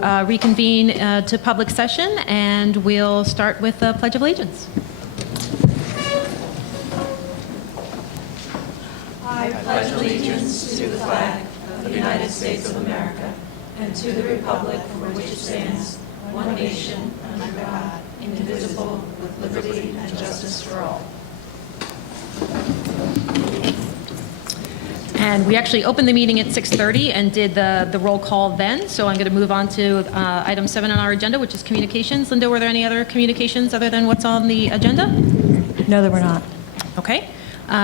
to reconvene to public session, and we'll start with the Pledge of Allegiance. I pledge allegiance to the flag of the United States of America and to the republic for which it stands, one nation, under God, indivisible, with liberty and justice for all. And we actually opened the meeting at 6:30 and did the roll call then, so I'm going to move on to item 7 on our agenda, which is communications. Linda, were there any other communications other than what's on the agenda? No, there were not. Okay.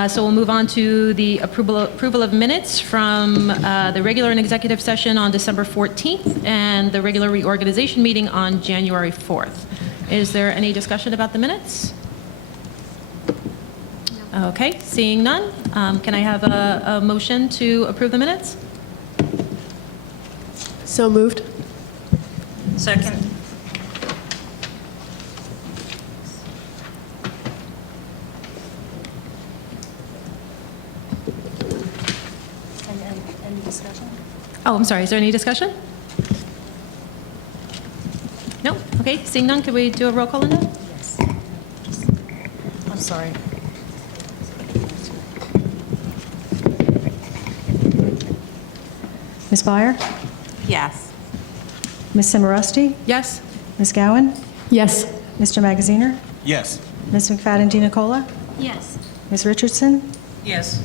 So we'll move on to the approval of minutes from the regular and executive session on December 14th and the regular reorganization meeting on January 4th. Is there any discussion about the minutes? Okay, seeing none, can I have a motion to approve the minutes? So moved. Second. Any discussion? Oh, I'm sorry, is there any discussion? No? Okay, seeing none, could we do a roll call, Linda? Yes. I'm sorry. Ms. Byer? Yes. Ms. Cimarosti? Yes? Ms. Gowan? Yes. Mr. Magaziner? Yes. Ms. McFadden DiNicola? Yes. Ms. Richardson? Yes.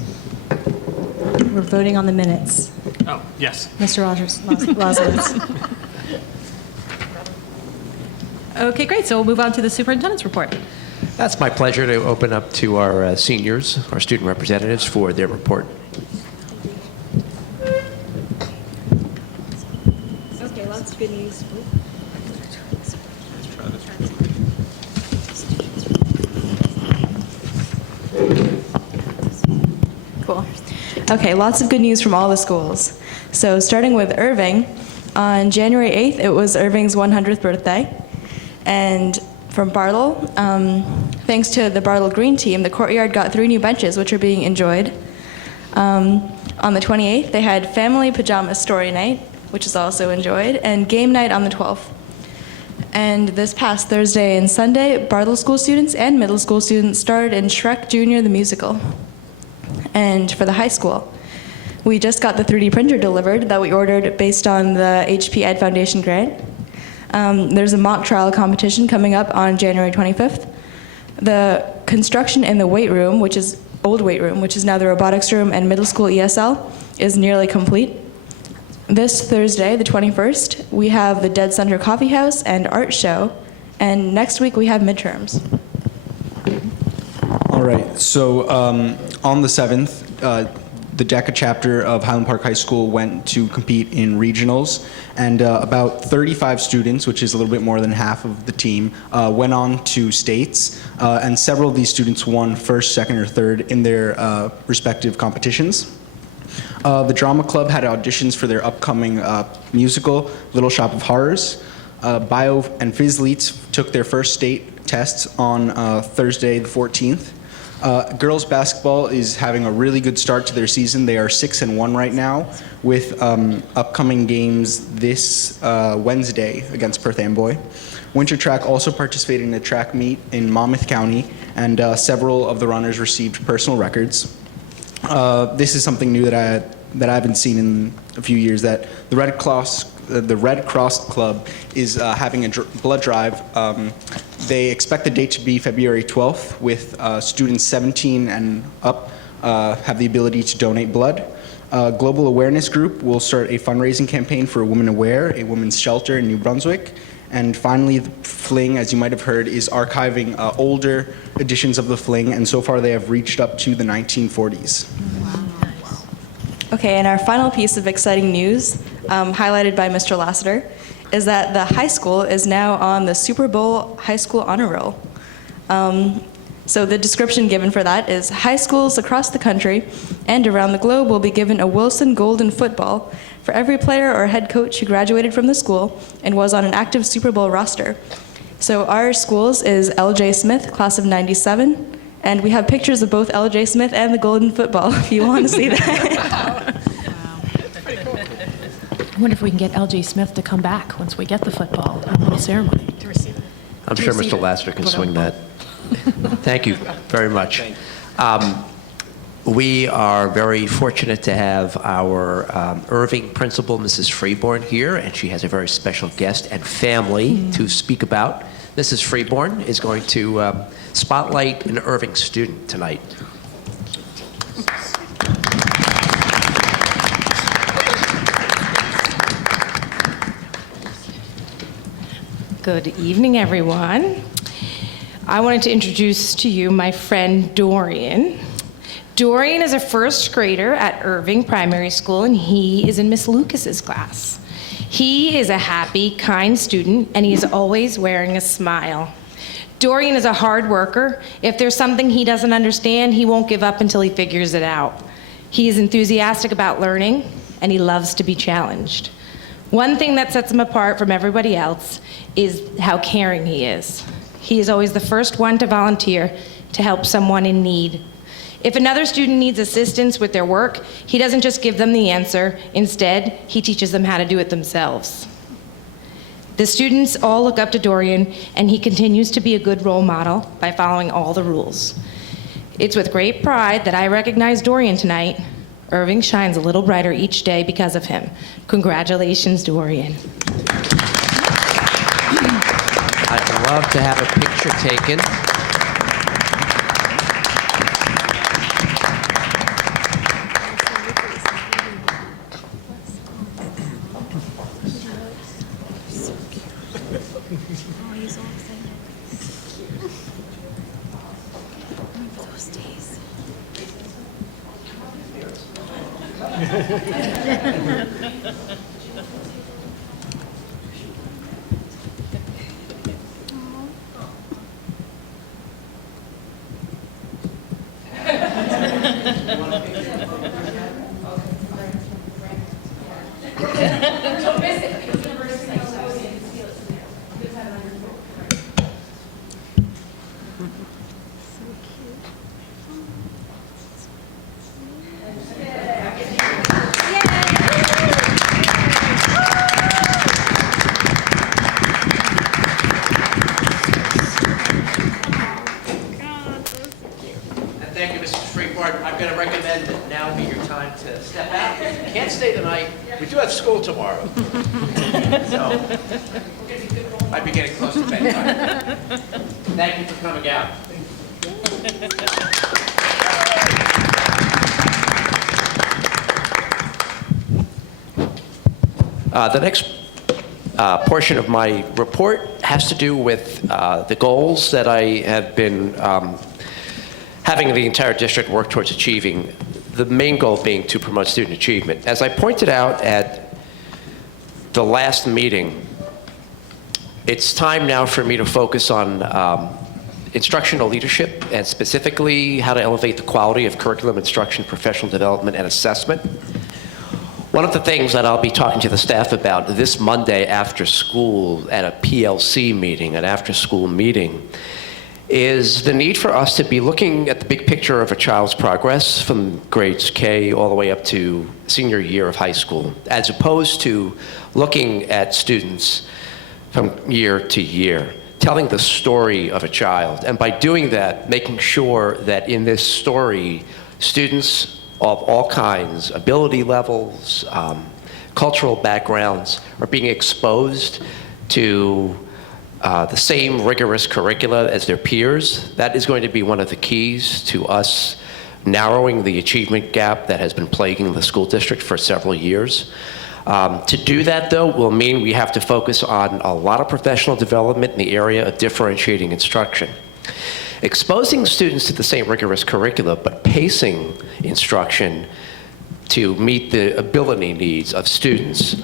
We're voting on the minutes. Oh, yes. Mr. Lazarus? Okay, great, so we'll move on to the superintendent's report. That's my pleasure to open up to our seniors, our student representatives, for their report. Okay, lots of good news. Cool. Okay, lots of good news from all the schools. So starting with Irving, on January 8th, it was Irving's 100th birthday. And from Bartle, thanks to the Bartle Green team, the courtyard got 3 new benches, which are being enjoyed. On the 28th, they had family pajama story night, which is also enjoyed, and game night on the 12th. And this past Thursday and Sunday, Bartle school students and middle school students starred in Shrek Jr. the musical. And for the high school, we just got the 3D printer delivered that we ordered based on the HP Ed Foundation grant. There's a mock trial competition coming up on January 25th. The construction in the weight room, which is old weight room, which is now the robotics room and middle school ESL, is nearly complete. This Thursday, the 21st, we have the Dead Center Coffee House and art show, and next week we have midterms. All right, so on the 7th, the DECA chapter of Highland Park High School went to compete in regionals, and about 35 students, which is a little bit more than half of the team, went on to states, and several of these students won first, second, or third in their respective competitions. The Drama Club had auditions for their upcoming musical, Little Shop of Horrors. Bio and Phys Leets took their first state tests on Thursday the 14th. Girls basketball is having a really good start to their season. They are 6-1 right now, with upcoming games this Wednesday against Perth Amboy. Winter track also participated in a track meet in Monmouth County, and several of the runners received personal records. This is something new that I haven't seen in a few years, that the Red Cross Club is having a blood drive. They expect the date to be February 12th, with students 17 and up have the ability to donate blood. Global Awareness Group will start a fundraising campaign for Women Aware, a women's shelter in New Brunswick. And finally, the Fling, as you might have heard, is archiving older editions of the Fling, and so far they have reached up to the 1940s. Okay, and our final piece of exciting news, highlighted by Mr. Lassiter, is that the high school is now on the Super Bowl High School Honor Roll. So the description given for that is, high schools across the country and around the globe will be given a Wilson Golden football for every player or head coach who graduated from the school and was on an active Super Bowl roster. So our schools is L.J. Smith, class of '97, and we have pictures of both L.J. Smith and the Golden football if you want to see that. I wonder if we can get L.J. Smith to come back once we get the football in the ceremony. To receive it. I'm sure Mr. Lassiter can swing that. Thank you very much. We are very fortunate to have our Irving principal, Mrs. Freeborn, here, and she has a very special guest and family to speak about. Mrs. Freeborn is going to spotlight an Irving student tonight. Good evening, everyone. I wanted to introduce to you my friend Dorian. Dorian is a first grader at Irving Primary School, and he is in Miss Lucas's class. He is a happy, kind student, and he is always wearing a smile. Dorian is a hard worker. If there's something he doesn't understand, he won't give up until he figures it out. He is enthusiastic about learning, and he loves to be challenged. One thing that sets him apart from everybody else is how caring he is. He is always the first one to volunteer to help someone in need. If another student needs assistance with their work, he doesn't just give them the answer. Instead, he teaches them how to do it themselves. The students all look up to Dorian, and he continues to be a good role model by following all the rules. It's with great pride that I recognize Dorian tonight. Irving shines a little brighter each day because of him. Congratulations, Dorian. I'd love to have a picture taken. Thank you, Mrs. Freeborn. I'm going to recommend that now be your time to step out. You can't stay the night. We do have school tomorrow. So, might be getting close to bedtime. Thank you for coming out. The next portion of my report has to do with the goals that I have been having the entire district work towards achieving, the main goal being to promote student achievement. As I pointed out at the last meeting, it's time now for me to focus on instructional leadership and specifically how to elevate the quality of curriculum, instruction, professional development, and assessment. One of the things that I'll be talking to the staff about this Monday after school at a PLC meeting, an after-school meeting, is the need for us to be looking at the big picture of a child's progress from grades K all the way up to senior year of high school, as opposed to looking at students from year to year, telling the story of a child. And by doing that, making sure that in this story, students of all kinds, ability levels, cultural backgrounds, are being exposed to the same rigorous curricula as their peers. That is going to be one of the keys to us narrowing the achievement gap that has been plaguing the school district for several years. To do that, though, will mean we have to focus on a lot of professional development in the area of differentiating instruction. Exposing students to the same rigorous curricula, but pacing instruction to meet the ability needs of students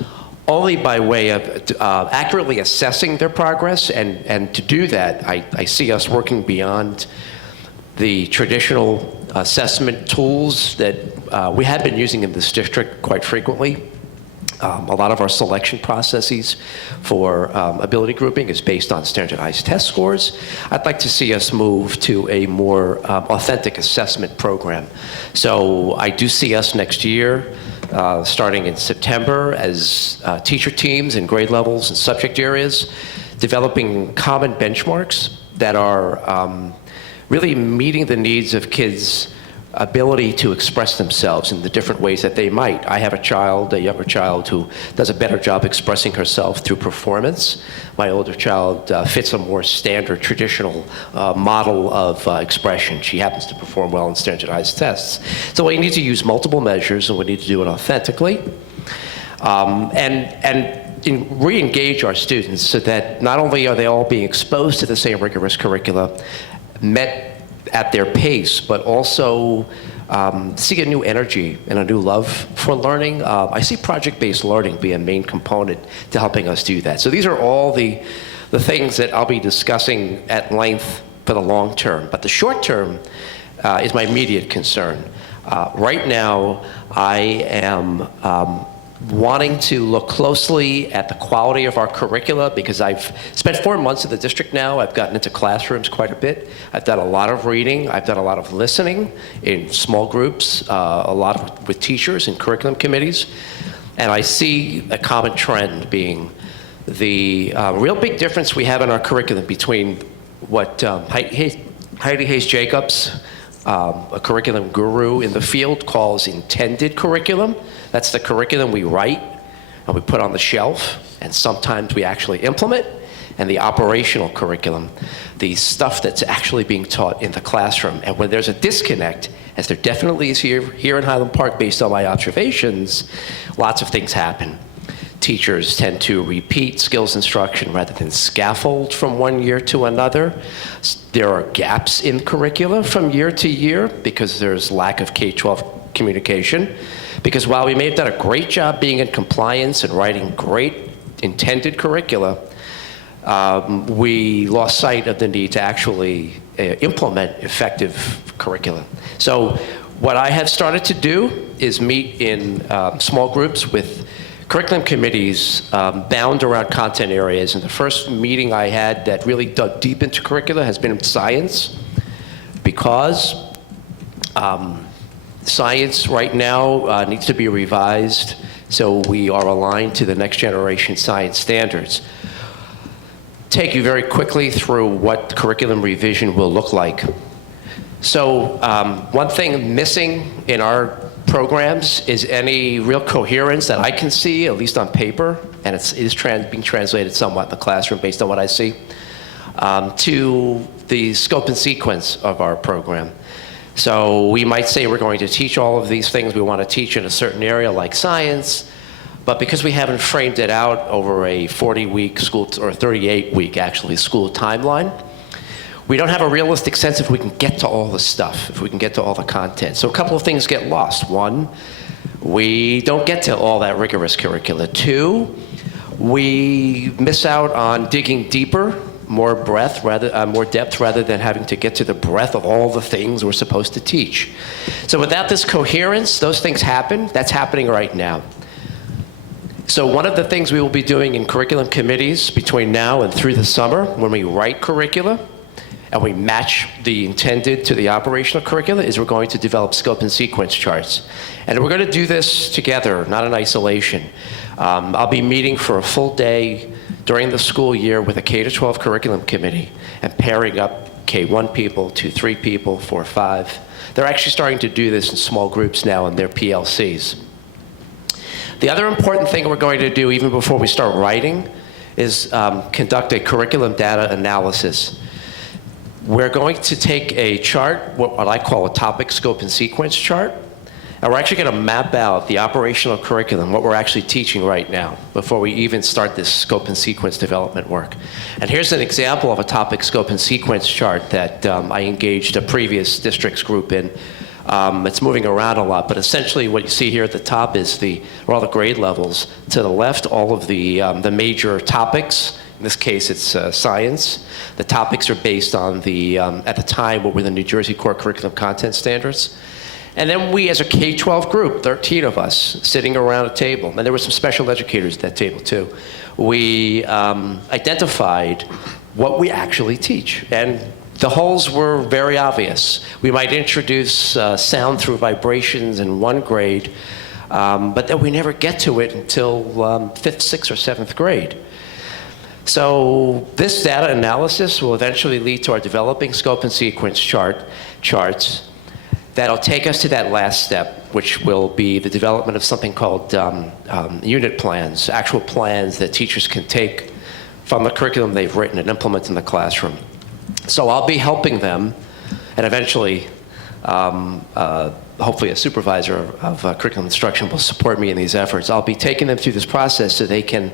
only by way of accurately assessing their progress. And to do that, I see us working beyond the traditional assessment tools that we have been using in this district quite frequently. A lot of our selection processes for ability grouping is based on standardized test scores. I'd like to see us move to a more authentic assessment program. So I do see us next year starting in September as teacher teams in grade levels and subject areas, developing common benchmarks that are really meeting the needs of kids' ability to express themselves in the different ways that they might. I have a younger child, who does a better job expressing herself through performance. My older child fits a more standard, traditional model of expression. She happens to perform well in standardized tests. So we need to use multiple measures, and we need to do it authentically. And re-engage our students so that not only are they all being exposed to the same rigorous curricula, met at their pace, but also see a new energy and a new love for learning. I see project-based learning be a main component to helping us do that. So these are all the things that I'll be discussing at length for the long term. But the short term is my immediate concern. Right now, I am wanting to look closely at the quality of our curricula, because I've spent 4 months in the district now. I've gotten into classrooms quite a bit. I've done a lot of reading. I've done a lot of listening in small groups, a lot with teachers and curriculum committees. And I see a common trend being the real big difference we have in our curriculum between what Heidi Hayes-Jacobs, a curriculum guru in the field, calls intended curriculum. That's the curriculum we write and we put on the shelf, and sometimes we actually implement. And the operational curriculum, the stuff that's actually being taught in the classroom. And when there's a disconnect, as there definitely is here in Highland Park based on my observations, lots of things happen. Teachers tend to repeat skills instruction rather than scaffold from one year to another. There are gaps in curricula from year to year because there's lack of K-12 communication. Because while we may have done a great job being in compliance and writing great intended curricula, we lost sight of the need to actually implement effective curricula. So what I have started to do is meet in small groups with curriculum committees bound around content areas. And the first meeting I had that really dug deep into curricula has been in science, because science right now needs to be revised so we are aligned to the next generation science standards. Take you very quickly through what curriculum revision will look like. So one thing missing in our programs is any real coherence that I can see, at least on paper, and it is being translated somewhat in the classroom based on what I see, to the scope and sequence of our program. So we might say we're going to teach all of these things we want to teach in a certain area like science, but because we haven't framed it out over a 40-week school, or 38-week actually, school timeline, we don't have a realistic sense if we can get to all the stuff, if we can get to all the content. So a couple of things get lost. One, we don't get to all that rigorous curricula. Two, we miss out on digging deeper, more depth rather than having to get to the breadth of all the things we're supposed to teach. So without this coherence, those things happen. That's happening right now. So one of the things we will be doing in curriculum committees between now and through the summer, when we write curricula and we match the intended to the operational curricula, is we're going to develop scope and sequence charts. And we're going to do this together, not in isolation. I'll be meeting for a full day during the school year with a K-12 curriculum committee and pairing up K-1 people, 2-3 people, 4-5. They're actually starting to do this in small groups now in their PLCs. The other important thing we're going to do even before we start writing is conduct a curriculum data analysis. We're going to take a chart, what I call a topic, scope, and sequence chart, and we're actually going to map out the operational curriculum, what we're actually teaching right now, before we even start this scope and sequence development work. And here's an example of a topic, scope, and sequence chart that I engaged a previous districts group in. It's moving around a lot, but essentially what you see here at the top is all the grade levels. To the left, all of the major topics. In this case, it's science. The topics are based on at the time, what were the New Jersey Core Curriculum Content Standards. And then we, as a K-12 group, 13 of us, sitting around a table, and there were some special educators at that table too, we identified what we actually teach. And the holes were very obvious. We might introduce sound through vibrations in one grade, but then we never get to it until 5th, 6th, or 7th grade. So this data analysis will eventually lead to our developing scope and sequence charts that'll take us to that last step, which will be the development of something called unit plans, actual plans that teachers can take from the curriculum they've written and implement in the classroom. So I'll be helping them, and eventually, hopefully a supervisor of curriculum instruction will support me in these efforts. I'll be taking them through this process so they can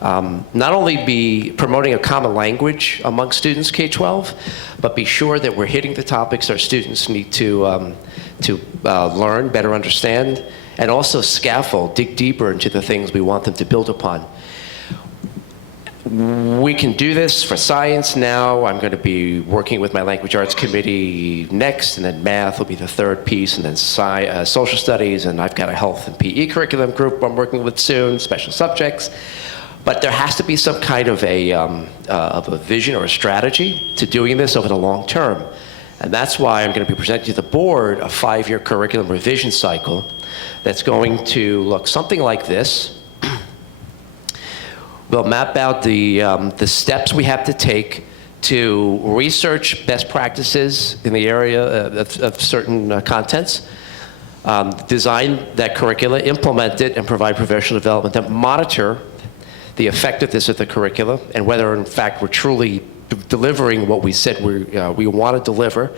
not only be promoting a common language among students K-12, but be sure that we're hitting the topics our students need to learn, better understand, and also scaffold, dig deeper into the things we want them to build upon. We can do this for science now. I'm going to be working with my language arts committee next, and then math will be the third piece, and then social studies, and I've got a health and PE curriculum group I'm working with soon, special subjects. But there has to be some kind of a vision or a strategy to doing this over the long term. And that's why I'm going to be presenting to the board a 5-year curriculum revision cycle that's going to look something like this. We'll map out the steps we have to take to research best practices in the area of certain contents, design that curricula, implement it, and provide professional development that monitor the effectiveness of the curricula and whether, in fact, we're truly delivering what we said we want to deliver.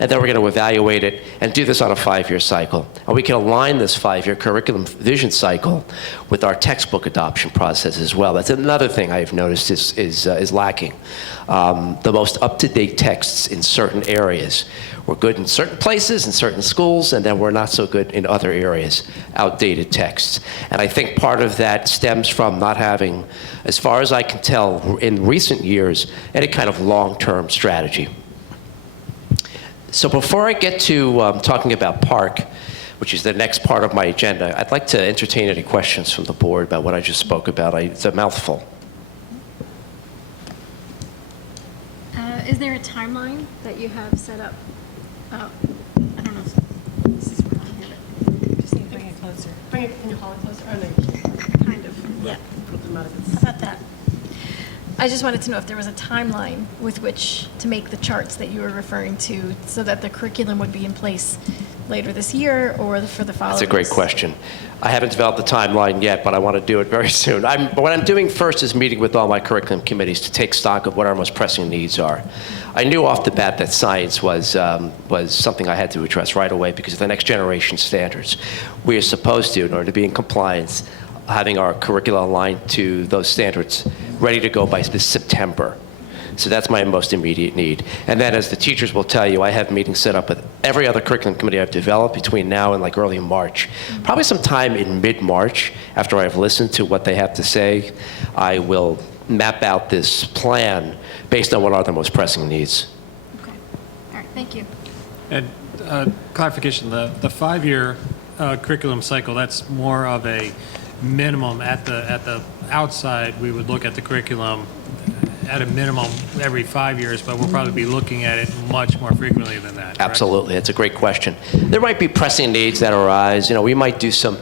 And then we're going to evaluate it and do this on a 5-year cycle. And we can align this 5-year curriculum vision cycle with our textbook adoption process as well. That's another thing I've noticed is lacking. The most up-to-date texts in certain areas. We're good in certain places, in certain schools, and then we're not so good in other areas, outdated texts. And I think part of that stems from not having, as far as I can tell, in recent years, any kind of long-term strategy. So before I get to talking about PARC, which is the next part of my agenda, I'd like to entertain any questions from the board about what I just spoke about. It's a mouthful. Is there a timeline that you have set up? I don't know if this is wrong here, but just need to bring it closer. Bring it, can you hold it closer? Oh, no, you can't. Kind of, yeah. Put them out of How about that? I just wanted to know if there was a timeline with which to make the charts that you were referring to so that the curriculum would be in place later this year or for the following. That's a great question. I haven't developed the timeline yet, but I want to do it very soon. What I'm doing first is meeting with all my curriculum committees to take stock of what our most pressing needs are. I knew off the bat that science was something I had to address right away because of the next generation standards. We are supposed to, in order to be in compliance, having our curricula aligned to those standards ready to go by this September. So that's my most immediate need. And then, as the teachers will tell you, I have meetings set up with every other curriculum committee I've developed between now and like early March. Probably sometime in mid-March, after I've listened to what they have to say, I will map out this plan based on what are the most pressing needs. Okay. All right, thank you. And clarification, the 5-year curriculum cycle, that's more of a minimum at the outside. We would look at the curriculum at a minimum every 5 years, but we'll probably be looking at it much more frequently than that. Correct? Absolutely. That's a great question. There might be pressing needs that arise. You know, we might do some,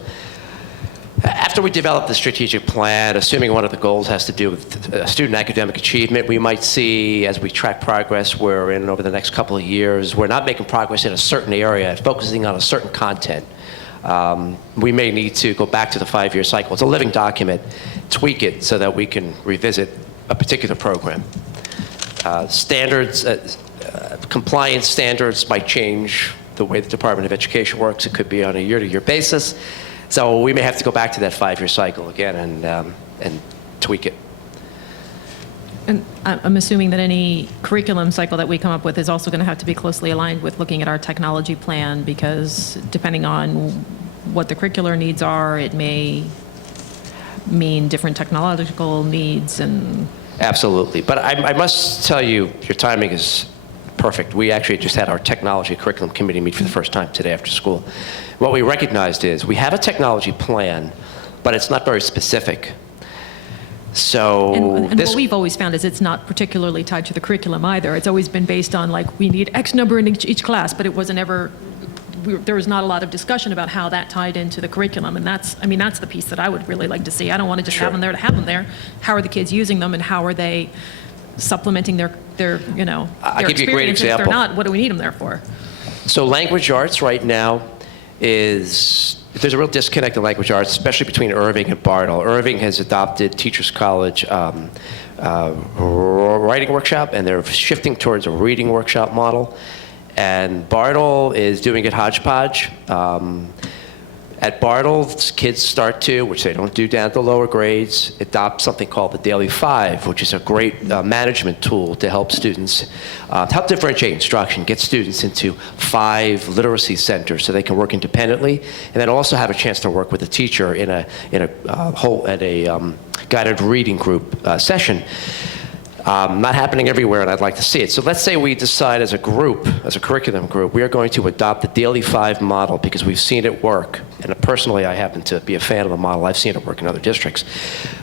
after we develop the strategic plan, assuming one of the goals has to do with student academic achievement, we might see as we track progress we're in over the next couple of years, we're not making progress in a certain area, focusing on a certain content. We may need to go back to the 5-year cycle. It's a living document, tweak it so that we can revisit a particular program. Compliance standards might change the way the Department of Education works. It could be on a year-to-year basis. So we may have to go back to that 5-year cycle again and tweak it. And I'm assuming that any curriculum cycle that we come up with is also going to have to be closely aligned with looking at our technology plan, because depending on what the curricular needs are, it may mean different technological needs. And Absolutely. But I must tell you, your timing is perfect. We actually just had our technology curriculum committee meet for the first time today after school. What we recognized is we have a technology plan, but it's not very specific. So and what we've always found is it's not particularly tied to the curriculum either. It's always been based on, like, we need X number in each class, but it wasn't ever there was not a lot of discussion about how that tied into the curriculum, and that's the piece that I would really like to see. I don't want to just have them there to have them there. How are the kids using them, and how are they supplementing their I'll give you a great experiences? If example. they're not, what do we need them there for? So language arts right now there's a real disconnect in language arts, especially between Irving and Bartle. Irving has adopted Teachers College writing workshop, and they're shifting towards a reading workshop model. And Bartle is doing it hodgepodge. At Bartle, kids start to, which they don't do down at the lower grades, adopt something called the Daily Five, which is a great management tool to help students, help differentiate instruction, get students into 5 literacy centers so they can work independently, and then also have a chance to work with a teacher in a guided reading group session. Not happening everywhere, and I'd like to see it. So let's say we decide as a group, as a curriculum group, we are going to adopt the Daily Five model because we've seen it work. And personally, I happen to be a fan of the model. I've seen it work in other districts.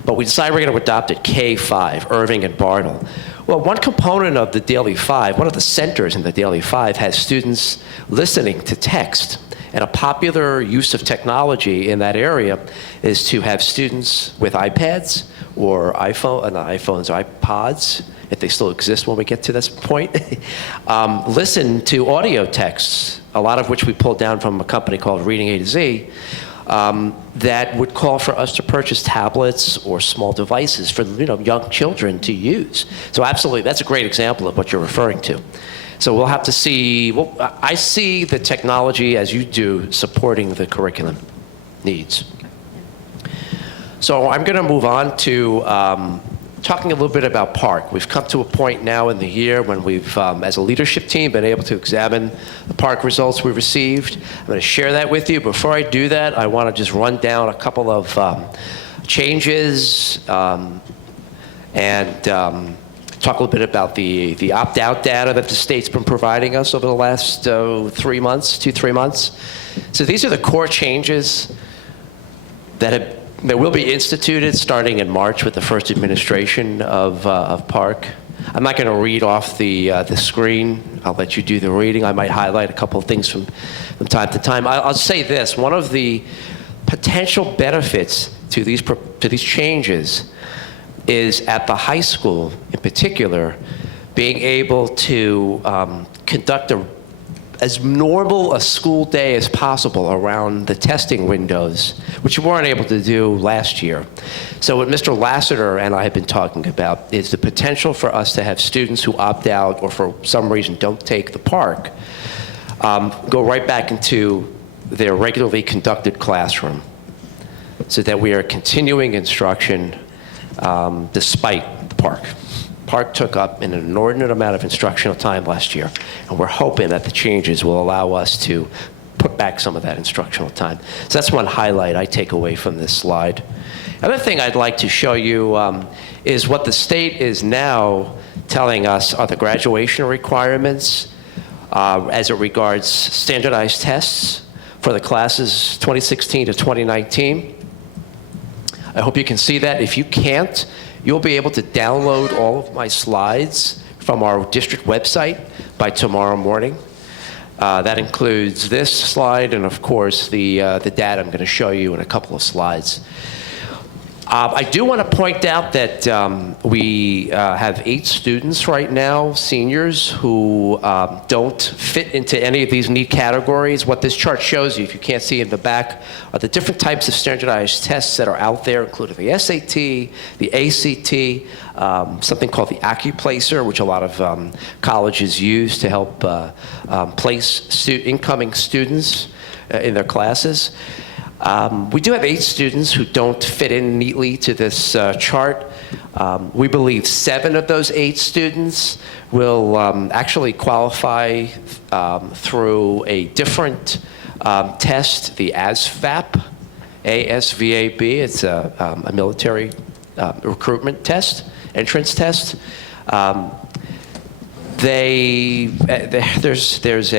But we decide we're going to adopt it K5, Irving and Bartle. Well, one component of the Daily Five, one of the centers in the Daily Five, has students listening to text. And a popular use of technology in that area is to have students with iPads or iPhones or iPods, if they still exist when we get to this point, listen to audio texts, a lot of which we pulled down from a company called Reading A to Z, that would call for us to purchase tablets or small devices for young children to use. So absolutely, that's a great example of what you're referring to. So we'll have to see. Well, I see the technology, as you do, supporting the curriculum needs. So I'm going to move on to talking a little bit about park. We've come to a point now in the year when we've, as a leadership team, been able to examine the park results we received. I'm going to share that with you. Before I do that, I want to just run down a couple of changes and talk a little bit about the opt-out data that the state's been providing us over the last 3 months. So these are the core changes that will be instituted starting in March with the first administration of Park. I'm not going to read off the screen. I'll let you do the reading. I might highlight a couple of things from time to time. I'll say this: one of the potential benefits to these changes is at the high school, in particular, being able to conduct as normal a school day as possible around the testing windows, which we weren't able to do last year. So what Mr. Lassiter and I have been talking about is the potential for us to have students who opt out or for some reason don't take the park, go right back into their regularly conducted classroom, so that we are continuing instruction despite the park. Park took up an inordinate amount of instructional time last year, and we're hoping that the changes will allow us to put back some of that instructional time. So that's one highlight I take away from this slide. Another thing I'd like to show you is what the state is now telling us are the graduation requirements as it regards standardized tests for the classes 2016 to 2019. I hope you can see that. If you can't, you'll be able to download all of my slides from our district website by tomorrow morning. That includes this slide and, of course, the data I'm going to show you in a couple of slides. I do want to point out that we have 8 students right now, seniors, who don't fit into any of these neat categories. What this chart shows you, if you can't see in the back, are the different types of standardized tests that are out there, including the SAT, the ACT, something called the AccuPlacer, which a lot of colleges use to help place incoming students in their classes. We do have 8 students who don't fit in neatly to this chart. We believe 7 of those 8 students will actually qualify through a different test, the ASVAB, A-S-V-A-B. It's a military recruitment test, entrance test. There's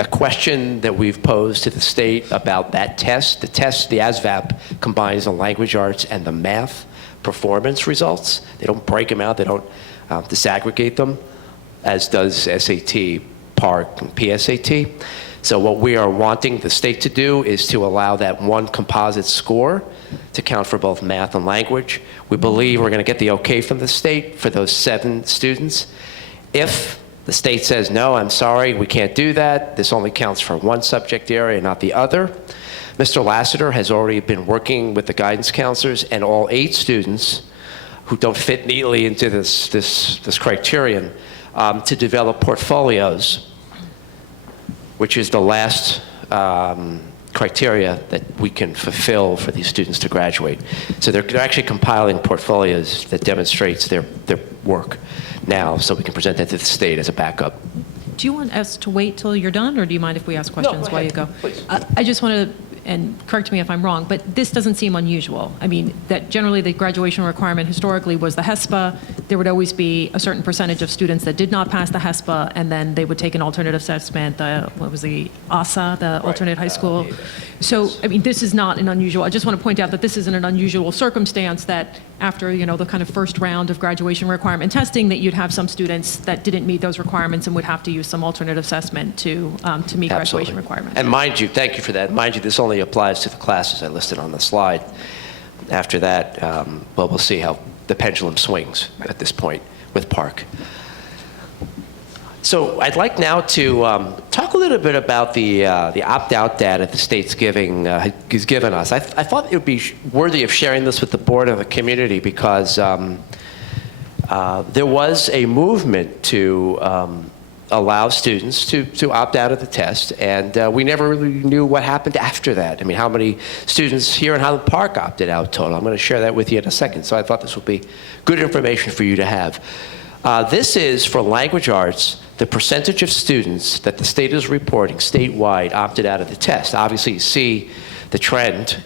a question that we've posed to the state about that test. The test, the ASVAB, combines the language arts and the math performance results. They don't break them out. They don't disaggregate them, as does SAT, PARCC, and PSAT. So what we are wanting the state to do is to allow that one composite score to count for both math and language. We believe we're going to get the okay from the state for those 7 students. If the state says, no, I'm sorry, we can't do that, this only counts for one subject area, not the other, Mr. Lassiter has already been working with the guidance counselors and all 8 students who don't fit neatly into this criterion to develop portfolios, which is the last criteria that we can fulfill for these students to graduate. So they're actually compiling portfolios that demonstrates their work now, so we can present that to the state as a backup. Do you want us to wait till you're done, or do you mind if we ask questions go while you ahead, go? please. I just want to, and correct me if I'm wrong, but this doesn't seem unusual. I mean, that generally the graduation requirement historically was the HESPA. There would always be a certain percentage of students that did not pass the HESPA, and then they would take an alternative assessment, what was the ASA, the alternate high school. So, I mean, this is not an unusual, I just want to point out that this isn't an unusual circumstance that after, the kind of first round of graduation requirement testing, that you'd have some students that didn't meet those requirements and would have to use some alternate assessment to meet graduation Absolutely. requirements. And mind you, thank you for that. Mind you, this only applies to the classes I listed on the slide. After that, well, we'll see how the pendulum swings at this point with Park. So I'd like now to talk a little bit about the opt-out data the state's has given us. I thought it would be worthy of sharing this with the board and the community because there was a movement to allow students to opt out of the test, and we never really knew what happened after that. I mean, how many students here in Highland Park opted out total? I'm going to share that with you in a second, so I thought this would be good information for you to have. This is, for language arts, the percentage of students that the state is reporting statewide opted out of the test. Obviously, you see the trend.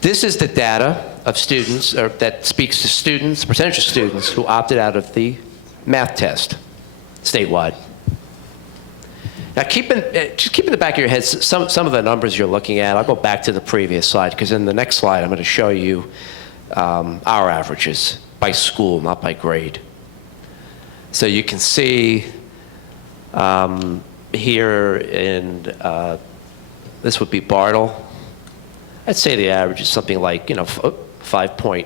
This is the data of students, or that speaks to students, percentage of students who opted out of the math test statewide. Now, just keep in the back of your head some of the numbers you're looking at. I'll go back to the previous slide, because in the next slide, I'm going to show you our averages by school, not by grade. So you can see here in, this would be Bartle. I'd say the average is something like, 5.1,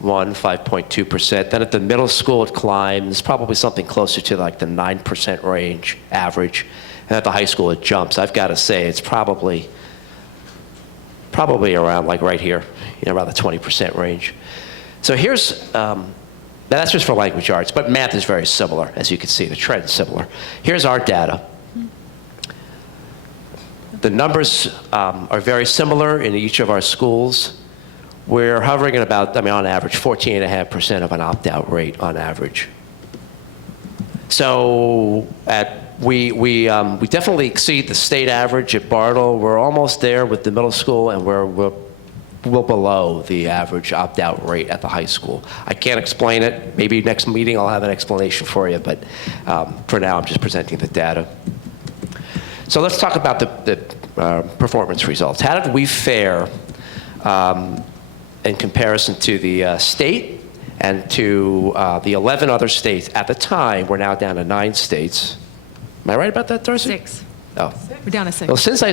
5.2%. Then at the middle school, it climbs probably something closer to like the 9% range average. And at the high school, it jumps. I've got to say, it's probably around like right here, around the 20% range. So here's, that's just for language arts, but math is very similar. As you can see, the trend is similar. Here's our data. The numbers are very similar in each of our schools. We're hovering at about, on average, 14.5% of an opt-out rate on average. So we definitely exceed the state average at Bartle. We're almost there with the middle school, and we're well below the average opt-out rate at the high school. I can't explain it. Maybe next meeting I'll have an explanation for you, but for now I'm just presenting the data. So let's talk about the performance results. How did we fare in comparison to the state and to the 11 other states at the time? We're now down to 9 states. Am I right about that, Darcy? 6. Oh. We're down to 6. Well, since I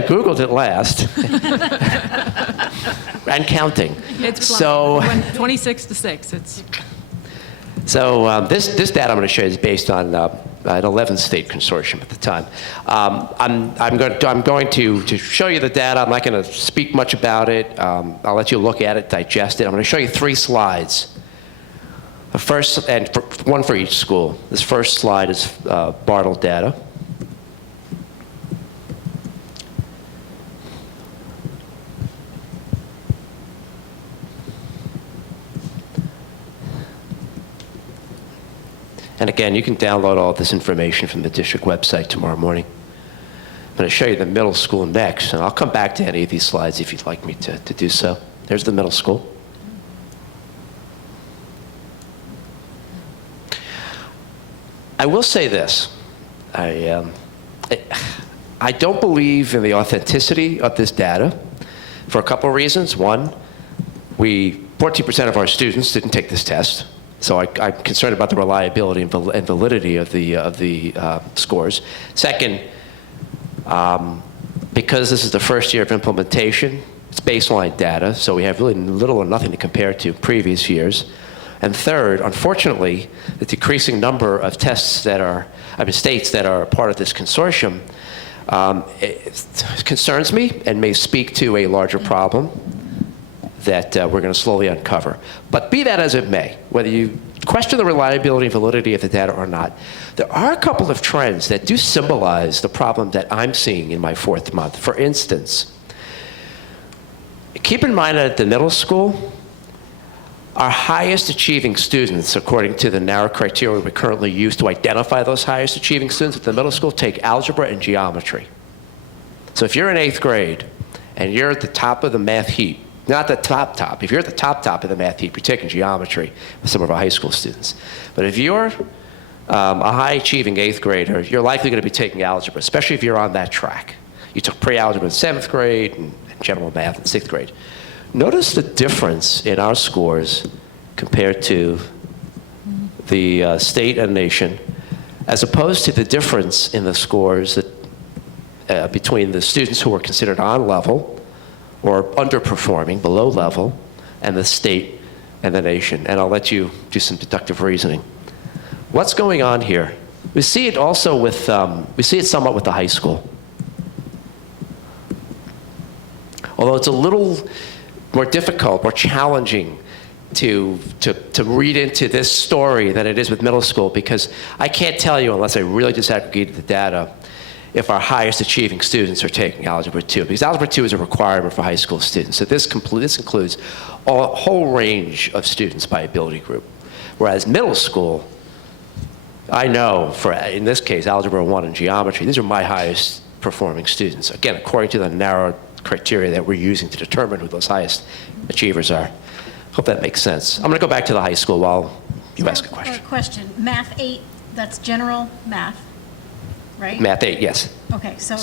Googled it last, and counting. It's so, we went 26 to 6. It's so this data I'm going to show you is based on an 11-state consortium at the time. I'm going to show you the data. I'm not going to speak much about it. I'll let you look at it, digest it. I'm going to show you 3 slides. The first, and one for each school. This first slide is Bartle data. And again, you can download all this information from the district website tomorrow morning. I'm going to show you the middle school next, and I'll come back to any of these slides if you'd like me to do so. There's the middle school. I will say this. I don't believe in the authenticity of this data for a couple of reasons. One, 14% of our students didn't take this test. So I'm concerned about the reliability and validity of the scores. Second, because this is the first year of implementation, it's baseline data, so we have really little or nothing to compare to previous years. And third, unfortunately, the decreasing number of states that are part of this consortium it concerns me and may speak to a larger problem that we're going to slowly uncover. But be that as it may, whether you question the reliability and validity of the data or not, there are a couple of trends that do symbolize the problem that I'm seeing in my 4th month. For instance, keep in mind that at the middle school, our highest achieving students, according to the narrow criteria we currently use to identify those highest achieving students at the middle school, take algebra and geometry. So if you're in 8th grade and you're at the top of the math heap, not the top, if you're at the top of the math heap, you're taking geometry with some of our high school students. But if you're a high achieving 8th grader, you're likely going to be taking algebra, especially if you're on that track. You took pre-algebra in 7th grade and general math in 6th grade. Notice the difference in our scores compared to the state and nation, as opposed to the difference in the scores that, between the students who are considered on level or underperforming, below level, and the state and the nation. And I'll let you do some deductive reasoning. What's going on here? We see it also with, we see it somewhat with the high school. Although it's a little more difficult, more challenging to read into this story than it is with middle school, because I can't tell you, unless I really disaggregated the data, if our highest achieving students are taking Algebra 2, because Algebra 2 is a requirement for high school students. So this includes a whole range of students by ability group. Whereas middle school, I know, in this case, Algebra 1 and Geometry, these are my highest performing students. Again, according to the narrow criteria that we're using to determine who those highest achievers are. Hope that makes sense. I'm going to go back to the high school while you ask a question. Math 8, that's general math, right? Math 8, yes. Okay, so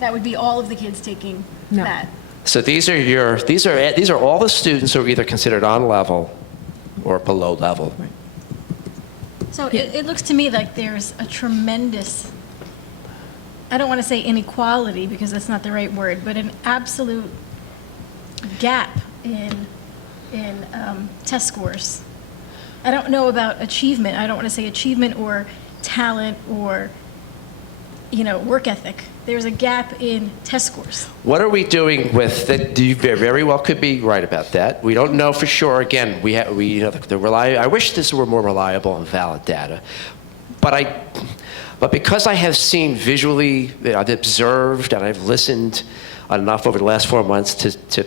that would be all of the kids taking that. So these are all the students who are either considered on level or below level. So it looks to me like there's a tremendous, I don't want to say inequality because that's not the right word, but an absolute gap in test scores. I don't know about achievement. I don't want to say achievement or talent or, work ethic. There's a gap in test scores. What are we doing with that? You very well could be right about that. We don't know for sure. Again, I wish this were more reliable and valid data, but because I have seen visually, I've observed, and I've listened enough over the last 4 months to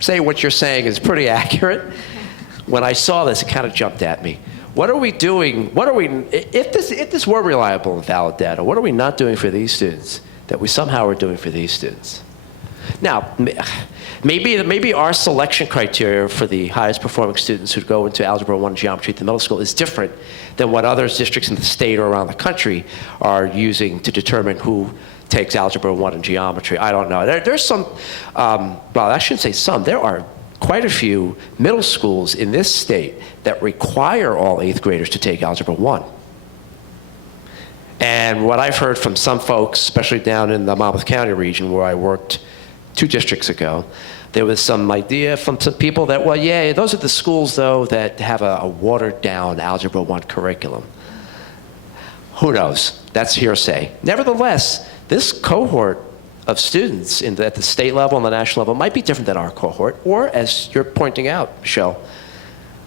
say what you're saying is pretty accurate. When I saw this, it kind of jumped at me. What are we doing? If this were reliable and valid data, what are we not doing for these students that we somehow are doing for these students? Now, maybe our selection criteria for the highest performing students who go into Algebra 1 Geometry at the middle school is different than what other districts in the state or around the country are using to determine who takes Algebra 1 and Geometry. I don't know. There's some, well, I shouldn't say some, there are quite a few middle schools in this state that require all 8th graders to take Algebra 1. And what I've heard from some folks, especially down in the Monmouth County region where I worked 2 districts ago, there was some idea from some people that, well, yeah, those are the schools, though, that have a watered-down Algebra 1 curriculum. Who knows? That's hearsay. Nevertheless, this cohort of students at the state level and the national level might be different than our cohort, or, as you're pointing out, Michelle,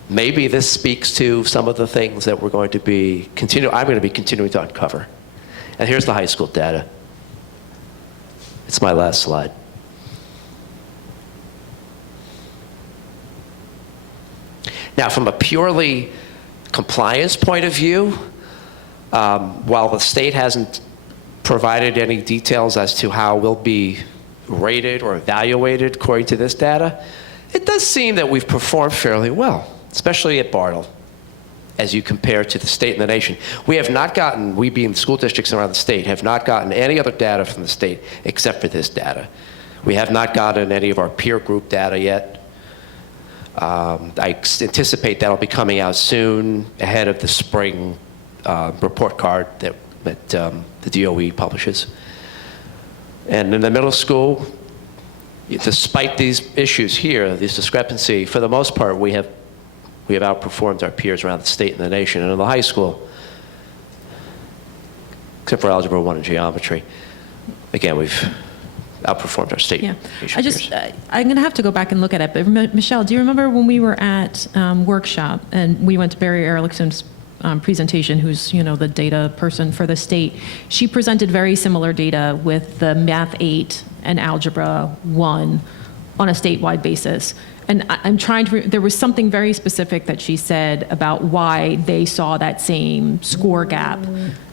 maybe this speaks to some of the things that we're going to be I'm going to be continuing to uncover. And here's the high school data. It's my last slide. Now, from a purely compliance point of view, while the state hasn't provided any details as to how we'll be rated or evaluated according to this data, it does seem that we've performed fairly well, especially at Bartle, as you compare to the state and the nation. We have not gotten, we being the school districts around the state, have not gotten any other data from the state except for this data. We have not gotten any of our peer group data yet. I anticipate that'll be coming out soon, ahead of the spring report card that the DOE publishes. And in the middle school, despite these issues here, this discrepancy, for the most part, we have outperformed our peers around the state and the nation. And in the high school, except for Algebra 1 and Geometry, again, we've outperformed our state Yeah, and nation peers. I'm going to have to go back and look at it, but Michelle, do you remember when we were at workshop and we went to Barry Ehrlichson's presentation, who's, the data person for the state? She presented very similar data with the Math 8 and Algebra 1 on a statewide basis. And I'm trying to, there was something very specific that she said about why they saw that same score gap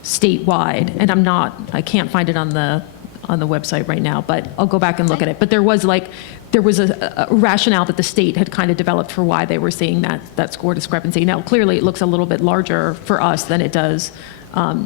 statewide. And I can't find it on the website right now, but I'll go back and look at it. But there was a rationale that the state had kind of developed for why they were seeing that score discrepancy. Now, clearly, it looks a little bit larger for us than it does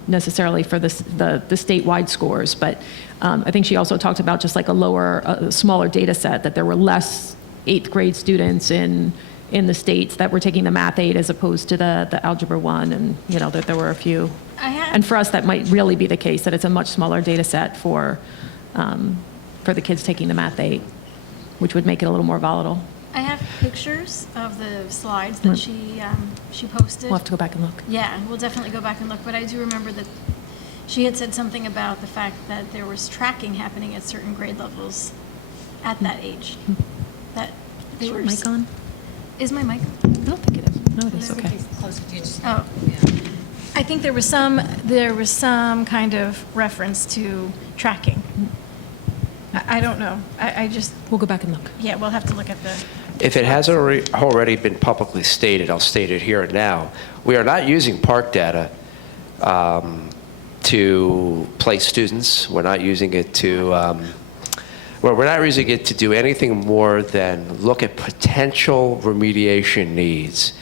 necessarily for the statewide scores. But I think she also talked about just like a smaller data set, that there were less 8th grade students in the states that were taking the Math 8 as opposed to the Algebra 1, and that there were a few. And for us, that might really be the case, that it's a much smaller data set for the kids taking the Math 8, which would make it a little more volatile. I have pictures of the slides that she posted. We'll have to go back and look. Yeah, we'll definitely go back and look, but I do remember that she had said something about the fact that there was tracking happening at certain grade levels at that age. That they Is your were mic on? Is my mic on? I don't think it is. No, it is, okay. Oh. I think there was some kind of reference to tracking. I don't know. I just, We'll go back and look. yeah, we'll have to look at the, If it hasn't already been publicly stated, I'll state it here and now. We are not using park data to place students. We're not using it to, we're not using it to do anything more than look at potential remediation needs.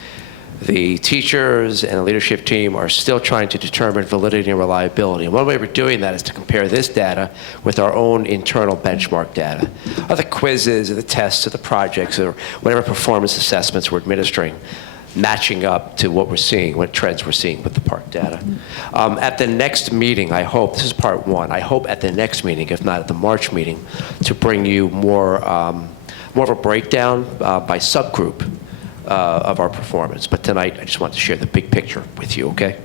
The teachers and the leadership team are still trying to determine validity and reliability. And one way we're doing that is to compare this data with our own internal benchmark data. Or the quizzes, or the tests, or the projects, or whatever performance assessments we're administering, matching up to what we're seeing, what trends we're seeing with the park data. At the next meeting, I hope, this is part one, I hope at the next meeting, if not at the March meeting, to bring you more of a breakdown by subgroup of our performance. But tonight, I just wanted to share the big picture with you, okay?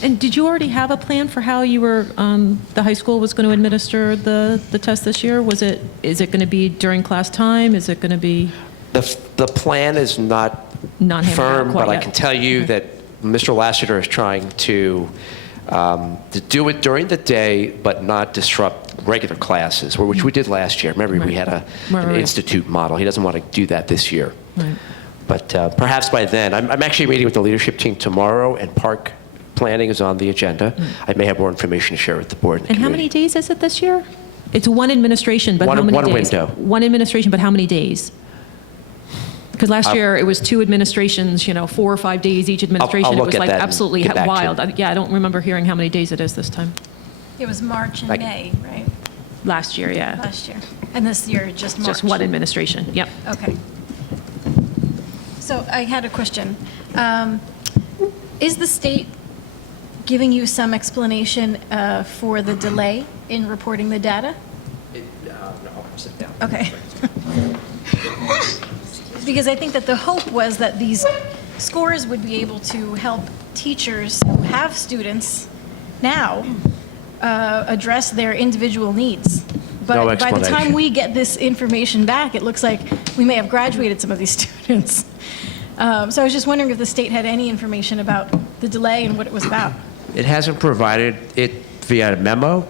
And did you already have a plan for how you were, the high school was going to administer the test this year? Is it going to be during class time? Is it going to be? The plan is not Not hammered out firm, quite but I yet. can tell you that Mr. Lassiter is trying to do it during the day, but not disrupt regular classes, which we did last year. Remember, we had an institute model. He doesn't want to do that this year. Right. But perhaps by then, I'm actually meeting with the leadership team tomorrow, and park planning is on the agenda. I may have more information to share with the board and the And how many committee. days is it this year? It's one administration, but how many One days? window. One administration, but how many days? Because last year it was 2 administrations, 4 or 5 days each administration. look It was at like that and absolutely get back to you. wild. I don't remember hearing how many days it is this time. it was March and Like- May, right? Last year, yeah. Last year. And this year, just March. Just one administration, yep. Okay. So I had a question. Is the state giving you some explanation for the delay in reporting the data? No, I'll sit down. Okay. Because I think that the hope was that these scores would be able to help teachers who have students now address their individual needs. No But by the time explanation. we get this information back, it looks like we may have graduated some of these students. So I was just wondering if the state had any information about the delay and what it was about. It hasn't provided it via memo,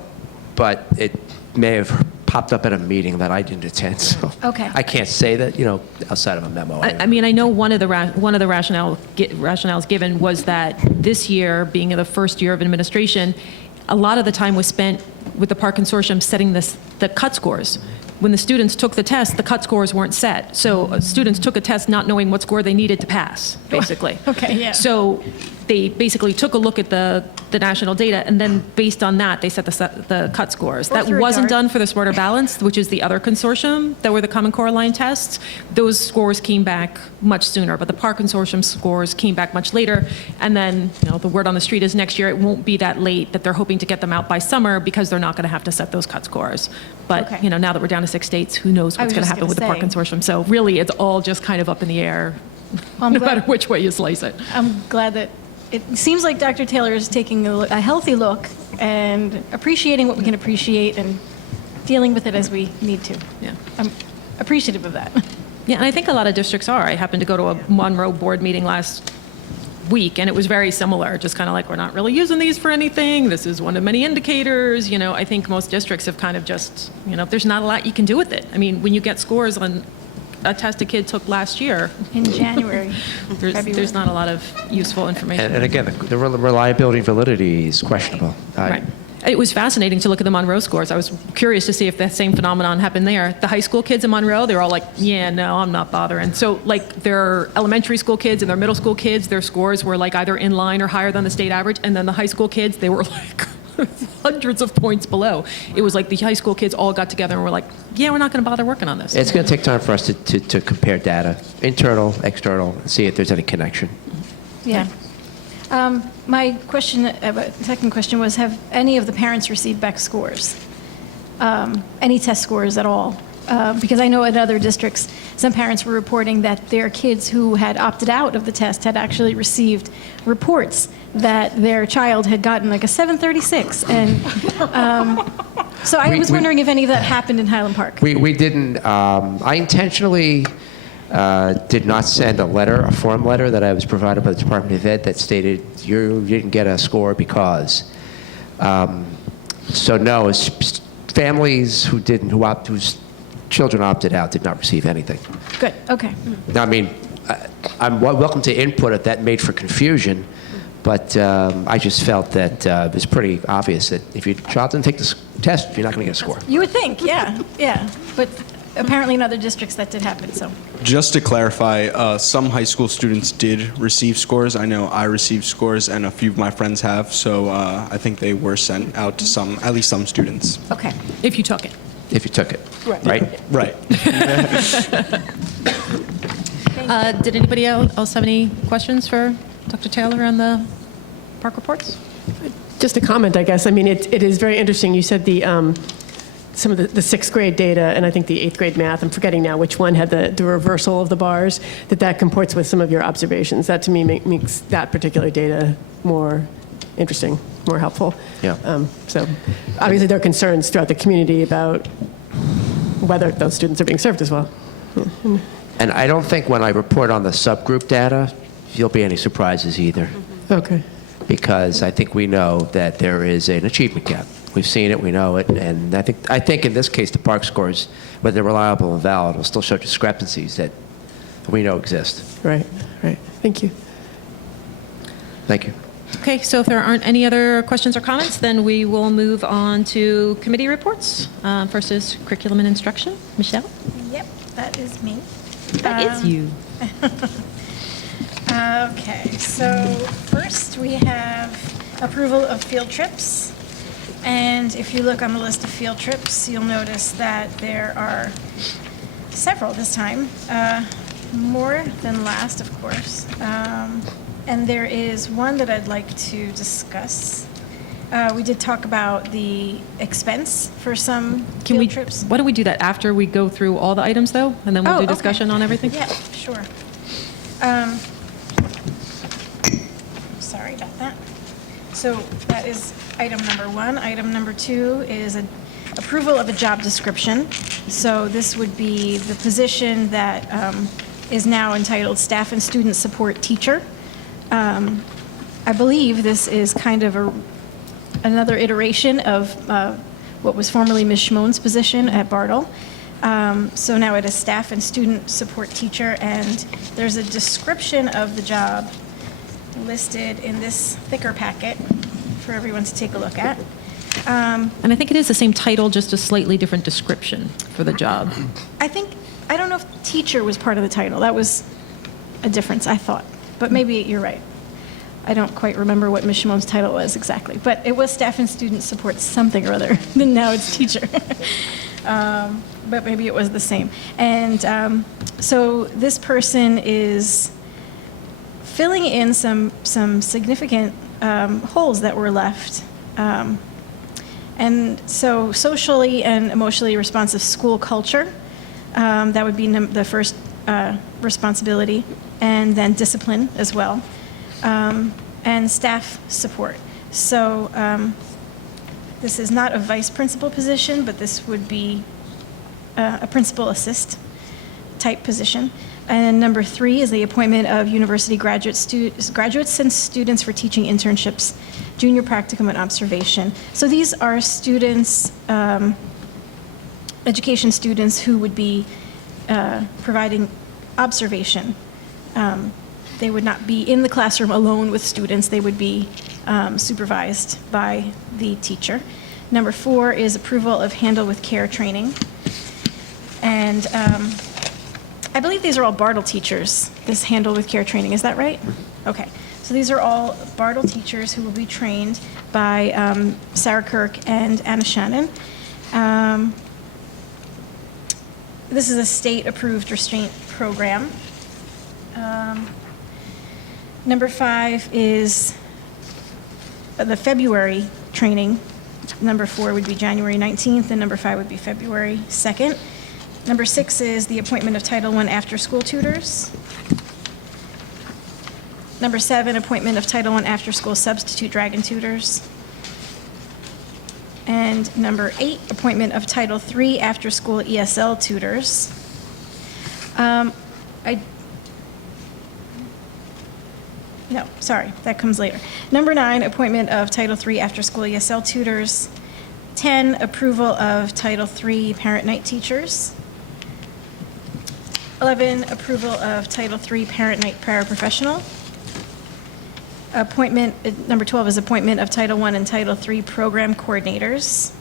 but it may have popped up at a meeting that I didn't attend, so. Okay. I can't say that, outside of a memo. I mean, I know one of the rationales given was that this year, being the first year of administration, a lot of the time was spent with the Park Consortium setting the cut scores. When the students took the test, the cut scores weren't set. So students took a test not knowing what score they needed to pass, basically. Okay, yeah. So they basically took a look at the national data, and then based on that, they set the cut scores. Or That through a wasn't dart. done for the Smarter Balanced, which is the other consortium that were the Common Core line tests. Those scores came back much sooner, but the PAR consortium scores came back much later. And then, the word on the street is next year it won't be that late, that they're hoping to get them out by summer because they're not going to have to set those cut scores. But, Okay. now that we're down to 6 states, who knows I what's was going to just happen with the gonna PAR say. consortium. So really, it's all just kind of up in the air, I'm no glad- matter which way you slice it. I'm glad that it seems like Dr. Taylor is taking a healthy look and appreciating what we can appreciate and dealing with it as we need to. Yeah. I'm appreciative of that. Yeah, and I think a lot of districts are. I happened to go to a Monroe board meeting last week, and it was very similar, just kind of like, we're not really using these for anything. This is one of many indicators. I think most districts have kind of just, there's not a lot you can do with it. I mean, when you get scores on a test a kid took last year, In January, there's February. not a lot of useful information. And again, the reliability and validity is questionable. Right. It was fascinating to look at the Monroe scores. I was curious to see if that same phenomenon happened there. The high school kids in Monroe, they were all like, yeah, no, I'm not bothering. So like their elementary school kids and their middle school kids, their scores were like either in line or higher than the state average. And then the high school kids, they were like hundreds of points below. It was like the high school kids all got together and were like, yeah, we're not going to bother working on this. It's going to take time for us to compare data, internal, external, and see if there's any connection. Yeah. My question, second question was, have any of the parents received back scores? Any test scores at all? Because I know in other districts, some parents were reporting that their kids who had opted out of the test had actually received reports that their child had gotten like a 736. And so I was wondering if any of that happened in Highland Park. We didn't, I intentionally did not send a form letter that I was provided by the Department of Ed that stated you didn't get a score because. So no, families whose children opted out did not receive anything. Good, okay. Now, I mean, I'm welcome to input if that made for confusion, but I just felt that it was pretty obvious that if your child didn't take the test, you're not going to get a score. You would think, yeah. But apparently in other districts that did happen, so. Just to clarify, some high school students did receive scores. I know I received scores, and a few of my friends have. So I think they were sent out to at least some students. Okay. If you took it. If you took it, right? Right. Did anybody else have any questions for Dr. Taylor on the park reports? Just a comment, I guess. I mean, it is very interesting. You said some of the sixth grade data and I think the eighth grade math, I'm forgetting now which one had the reversal of the bars, that comports with some of your observations. That to me makes that particular data more interesting, more helpful. Yeah. So obviously there are concerns throughout the community about whether those students are being served as well. And I don't think when I report on the subgroup data, there'll be any surprises either. Okay. Because I think we know that there is an achievement gap. We've seen it, we know it, and I think in this case the park scores, whether they're reliable and valid, will still show discrepancies that we know exist. Right. Thank you. Thank you. Okay, so if there aren't any other questions or comments, then we will move on to committee reports. First is curriculum and instruction. Michelle? Yep, that is me. That is you. Okay, so first we have approval of field trips. And if you look on the list of field trips, you'll notice that there are several this time, more than last, of course. And there is one that I'd like to discuss. We did talk about the expense for some field trips. Why don't we do that after we go through all the items, though? And then we'll do Okay. discussion on everything? Yeah, sure. Sorry about that. So that is item number one. Item number two is approval of a job description. So this would be the position that is now entitled Staff and Student Support Teacher. I believe this is kind of another iteration of what was formerly Ms. Schmone's position at Bartle. So now it is Staff and Student Support Teacher, and there's a description of the job listed in this thicker packet for everyone to take a look at. And I think it is the same title, just a slightly different description for the job. I don't know if teacher was part of the title. That was a difference, I thought, but maybe you're right. I don't quite remember what Ms. Shimon's title was exactly, but it was staff and student support something or other, and now it's teacher. But maybe it was the same. And so this person is filling in some significant holes that were left. And so socially and emotionally responsive school culture, that would be the first responsibility, and then discipline as well, and staff support. So this is not a vice principal position, but this would be a principal assist type position. And number 3 is the appointment of university graduates and students for teaching internships, junior practicum, and observation. So these are students, education students who would be providing observation. They would not be in the classroom alone with students. They would be supervised by the teacher. Number 4 is approval of Handle with Care training. And I believe these are all Bartle teachers, this Handle with Care training. Is that right? Okay. So these are all Bartle teachers who will be trained by Sarah Kirk and Anna Shannon. This is a state-approved restraint program. Number 5 is the February training. Number 4 would be January 19th, and number 5 would be February 2nd. Number 6 is the appointment of Title I after-school tutors. Number 7, appointment of Title I after-school substitute dragon tutors. And number 8, appointment of Title III after-school ESL tutors. No, sorry, that comes later. Number 9, appointment of Title III after-school ESL tutors. 10, approval of Title III parent night teachers. 11, approval of Title III parent night paraprofessional. Number 12 is appointment of Title I and Title III program coordinators.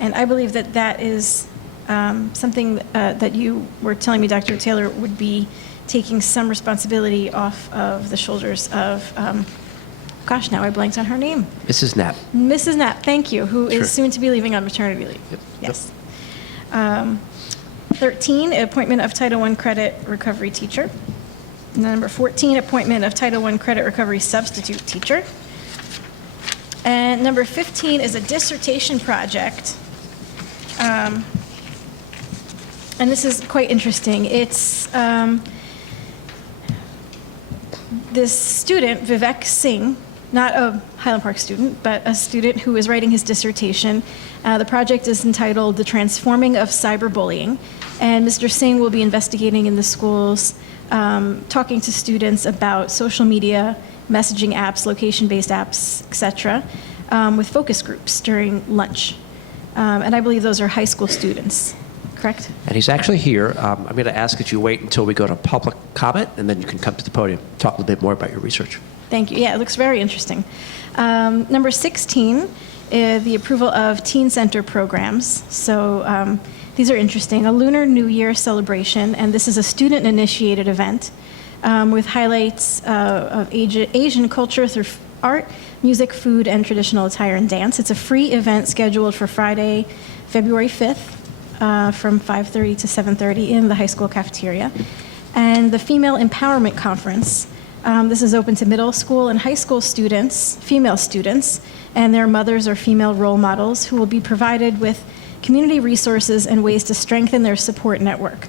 And I believe that that is something that you were telling me, Dr. Taylor, would be taking some responsibility off of the shoulders of, gosh, now I blanked on her name. Mrs. Knapp. Mrs. Knapp, thank you, who is Sure. soon to be leaving on maternity leave. Yep. Yes. 13, appointment of Title I credit recovery teacher. Number 14, appointment of Title I credit recovery substitute teacher. And number 15 is a dissertation project. And this is quite interesting. It's this student, Vivek Singh, not a Highland Park student, but a student who is writing his dissertation. The project is entitled The Transforming of Cyberbullying. And Mr. Singh will be investigating in the schools, talking to students about social media, messaging apps, location-based apps, et cetera, with focus groups during lunch. And I believe those are high school students, correct? And he's actually here. I'm going to ask that you wait until we go to public comment, and then you can come to the podium, talk a little bit more about your research. Thank you. Yeah, it looks very interesting. Number 16 is the approval of teen center programs. So these are interesting. A Lunar New Year celebration, and this is a student-initiated event with highlights of Asian culture through art, music, food, and traditional attire and dance. It's a free event scheduled for Friday, February 5th from 5:30 to 7:30 in the high school cafeteria. And the Female Empowerment Conference. This is open to middle school and high school students, female students, and their mothers or female role models who will be provided with community resources and ways to strengthen their support network.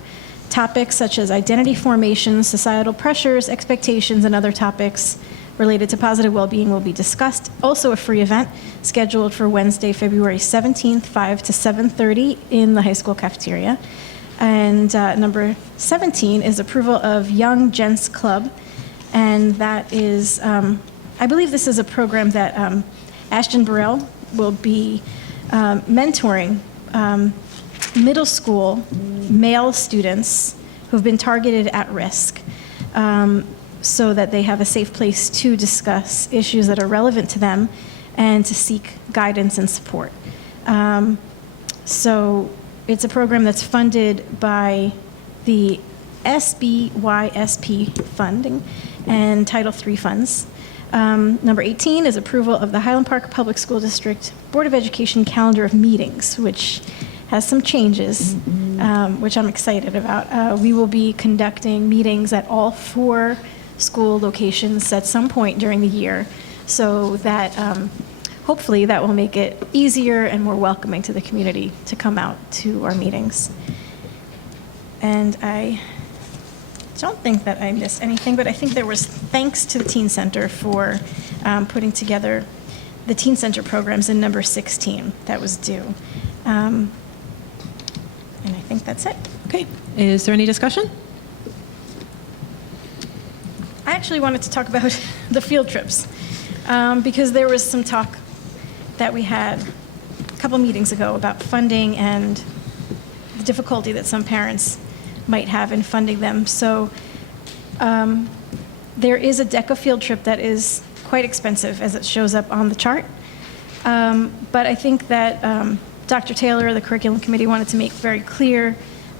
Topics such as identity formation, societal pressures, expectations, and other topics related to positive well-being will be discussed. Also a free event scheduled for Wednesday, February 17th, 5 to 7:30 in the high school cafeteria. And number 17 is approval of Young Gents Club. And that is, I believe this is a program that Ashton Burrell will be mentoring middle school male students who've been targeted at risk so that they have a safe place to discuss issues that are relevant to them and to seek guidance and support. So it's a program that's funded by the SBYSP funding and Title III funds. Number 18 is approval of the Highland Park Public School District Board of Education calendar of meetings, which has some changes, which I'm excited about. We will be conducting meetings at all 4 school locations at some point during the year, so that hopefully that will make it easier and more welcoming to the community to come out to our meetings. And I don't think that I missed anything, but I think there was thanks to the Teen Center for putting together the Teen Center programs in number 16 that was due. And I think that's it. Okay. Is there any discussion? I actually wanted to talk about the field trips because there was some talk that we had a couple meetings ago about funding and the difficulty that some parents might have in funding them. So there is a DECA field trip that is quite expensive as it shows up on the chart. But I think that Dr. Taylor, the curriculum committee, wanted to make very clear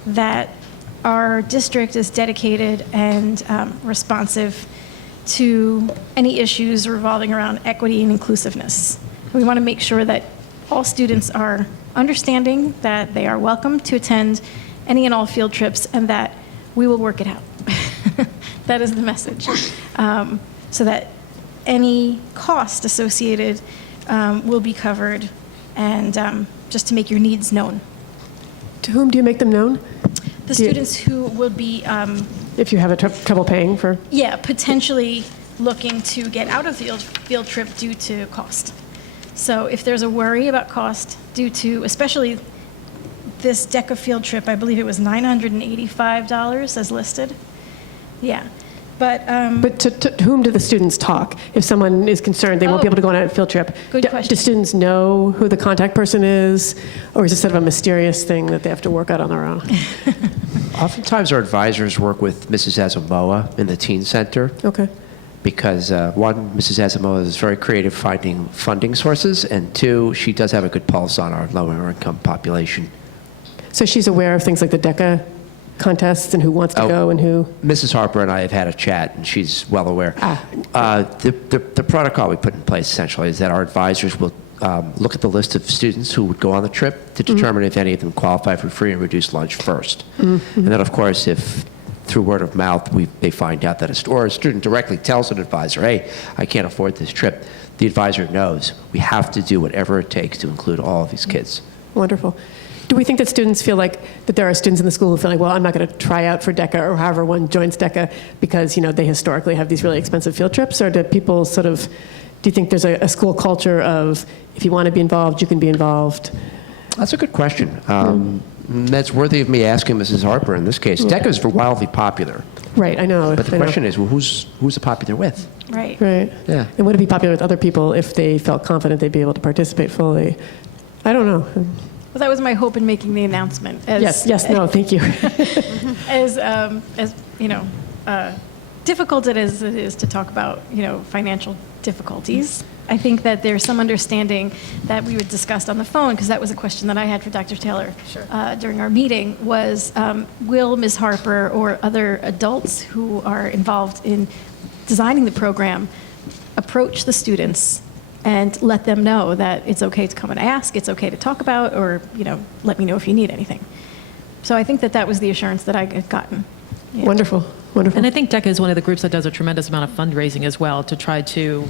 that our district is dedicated and responsive to any issues revolving around equity and inclusiveness. We want to make sure that all students are understanding that they are welcome to attend any and all field trips and that we will work it out. That is the message. So that any cost associated will be covered, and just to make your needs known. To whom do you make them known? The students who will be, If you have a trouble paying for? yeah, potentially looking to get out of the field trip due to cost. So if there's a worry about cost due to, especially this DECA field trip, I believe it was $985 as listed. Yeah. But to whom do the students talk? If someone is concerned they won't be able to go on a field trip, Good question. do students know who the contact person is? Or is it sort of a mysterious thing that they have to work out on their own? Oftentimes, our advisors work with Mrs. Asamoah in the Teen Center. Okay. Because one, Mrs. Asamoah is very creative finding funding sources, and two, she does have a good pulse on our lower income population. So she's aware of things like the DECA contests and who wants to go and who? Mrs. Harper and I have had a chat, and she's well aware. The protocol we put in place essentially is that our advisors will look at the list of students who would go on the trip to determine if any of them qualify for free and reduced lunch first. And then, of course, if through word of mouth they find out that a student directly tells an advisor, hey, I can't afford this trip, the advisor knows we have to do whatever it takes to include all of these kids. Wonderful. Do we think that students feel like that there are students in the school who feel like, well, I'm not going to try out for DECA or however one joins DECA because, they historically have these really expensive field trips? Or do people sort of, do you think there's a school culture of if you want to be involved, you can be involved? That's a good question. That's worthy of me asking Mrs. Harper in this case. DECA is wildly popular. Right, I know. But the question is, well, who's it popular with? right. Right. Yeah. And would it be popular with other people if they felt confident they'd be able to participate fully? I don't know. Well, that was my hope in making the announcement. Yes, no, thank you. As difficult as it is to talk about, financial difficulties, I think that there's some understanding that we would discuss on the phone, because that was a question that I had for Dr. Taylor during our meeting, was will Ms. Harper or other adults who are involved in designing the program approach the students and let them know that it's okay to come and ask, it's okay to talk about, or, let me know if you need anything. So I think that was the assurance that I had gotten. Yeah. Wonderful, wonderful. And I think DECA is one of the groups that does a tremendous amount of fundraising as well to try to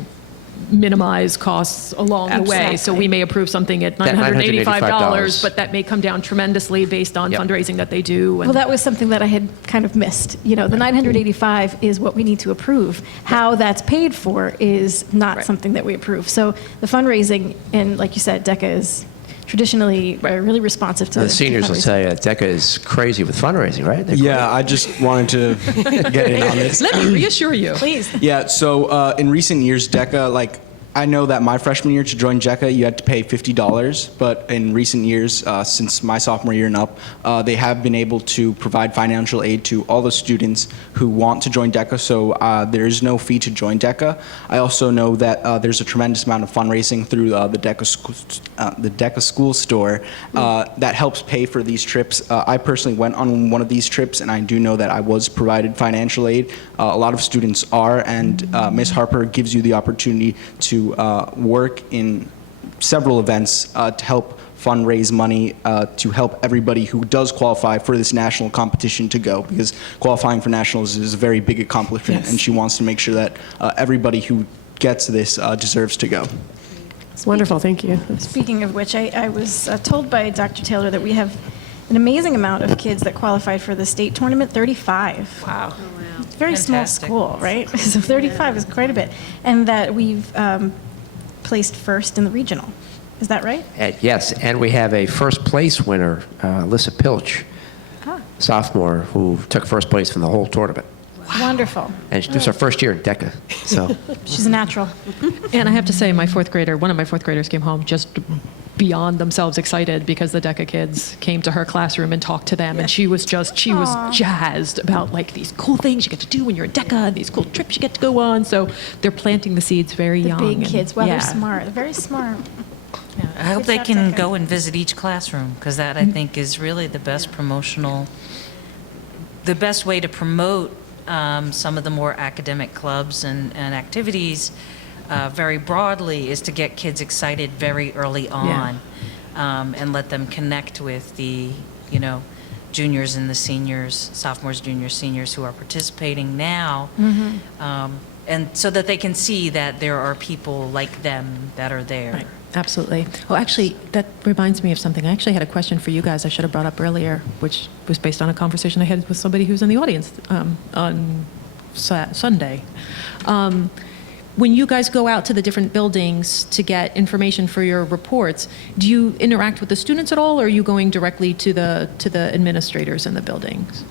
minimize costs along the way. So we may approve something at $985, but that may come down tremendously based on fundraising that they do. Well, that was something that I had kind of missed. The $985 is what we need to approve. How that's paid for is not something that we approve. So the fundraising, and like you said, DECA is traditionally really responsive to The seniors will fundraising. tell you DECA is crazy with fundraising, right? They're Yeah, I just wanted to get in on this. Let me reassure you. Please. Yeah, so in recent years, DECA, I know that my freshman year to join JECA, you had to pay $50, but in recent years, since my sophomore year and up, they have been able to provide financial aid to all the students who want to join DECA, so there is no fee to join DECA. I also know that there's a tremendous amount of fundraising through the DECA school store that helps pay for these trips. I personally went on one of these trips, and I do know that I was provided financial aid. A lot of students are, and Ms. Harper gives you the opportunity to work in several events to help fundraise money to help everybody who does qualify for this national competition to go, because qualifying for nationals is a very big accomplishment, Yes. and she wants to make sure that everybody who gets this deserves to go. It's wonderful, thank you. Speaking of which, I was told by Dr. Taylor that we have an amazing amount of kids that qualified for the state tournament, 35. Wow. It's a very small Fantastic. school, right? So 35 is quite a bit. And that we've placed first in the regional. Is that right? Yes, and we have a first place winner, Alyssa Pilch, Ah. sophomore, who took first place from the whole tournament. Wonderful. And this is her first year in DECA, so. She's a natural. And I have to say, one of my fourth graders came home just beyond themselves excited because the DECA kids came to her classroom and talked to them, and she was jazzed about like these cool things you get to do when you're in DECA and these cool trips you get to go on. So they're planting the seeds very The young. big and- kids. Well, yeah. they're smart. They're very smart. Yeah, I hope Good they job, can Becca. go and visit each classroom, because that, I think, is really the best the best way to promote some of the more academic clubs and activities very broadly is to get kids excited very early on, and let them connect with the, juniors and the seniors, sophomores, juniors, seniors who are participating now. And so that they can see that there are people like them that are there. Right, absolutely. Oh, actually, that reminds me of something. I actually had a question for you guys I should have brought up earlier, which was based on a conversation I had with somebody who's in the audience on Sunday. When you guys go out to the different buildings to get information for your reports, do you interact with the students at all, or are you going directly to the administrators in the buildings?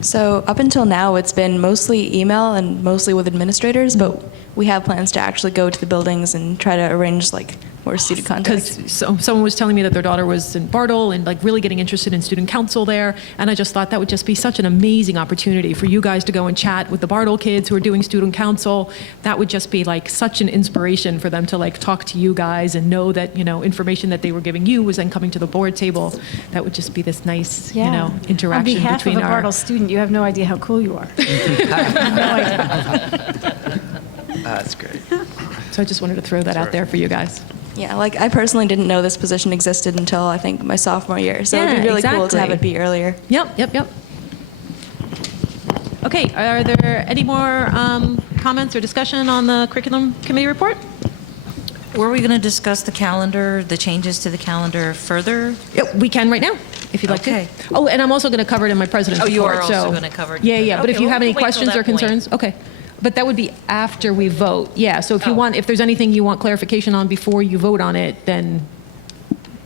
So up until now, it's been mostly email and mostly with administrators, but we have plans to actually go to the buildings and try to arrange like more student contact. Because someone was telling me that their daughter was in Bartle and like really getting interested in student council there, and I just thought that would just be such an amazing opportunity for you guys to go and chat with the Bartle kids who are doing student council. That would just be like such an inspiration for them to like talk to you guys and know that, information that they were giving you was then coming to the board table. That would just be this nice, interaction On behalf between of a Bartle student, you have no idea how cool you are. No idea. That's great. So I just wanted to throw that out there for you guys. Yeah, like I personally didn't know this position existed until I think my sophomore year, so it'd Yeah, be really cool to have exactly. it be earlier. Yep. Okay, are there any more comments or discussion on the curriculum committee report? Were we going to discuss the calendar, the changes to the calendar further? Yep, we can right now, if you'd like Okay. to. Oh, and I'm also going to cover it in my president's Oh, report. you are also so- gonna cover it? Yeah, but Okay, if you well, have we any can wait till questions or that point. concerns, okay. But that would be after we vote, yeah. So if you Oh. want, if there's anything you want clarification on before you vote on it, then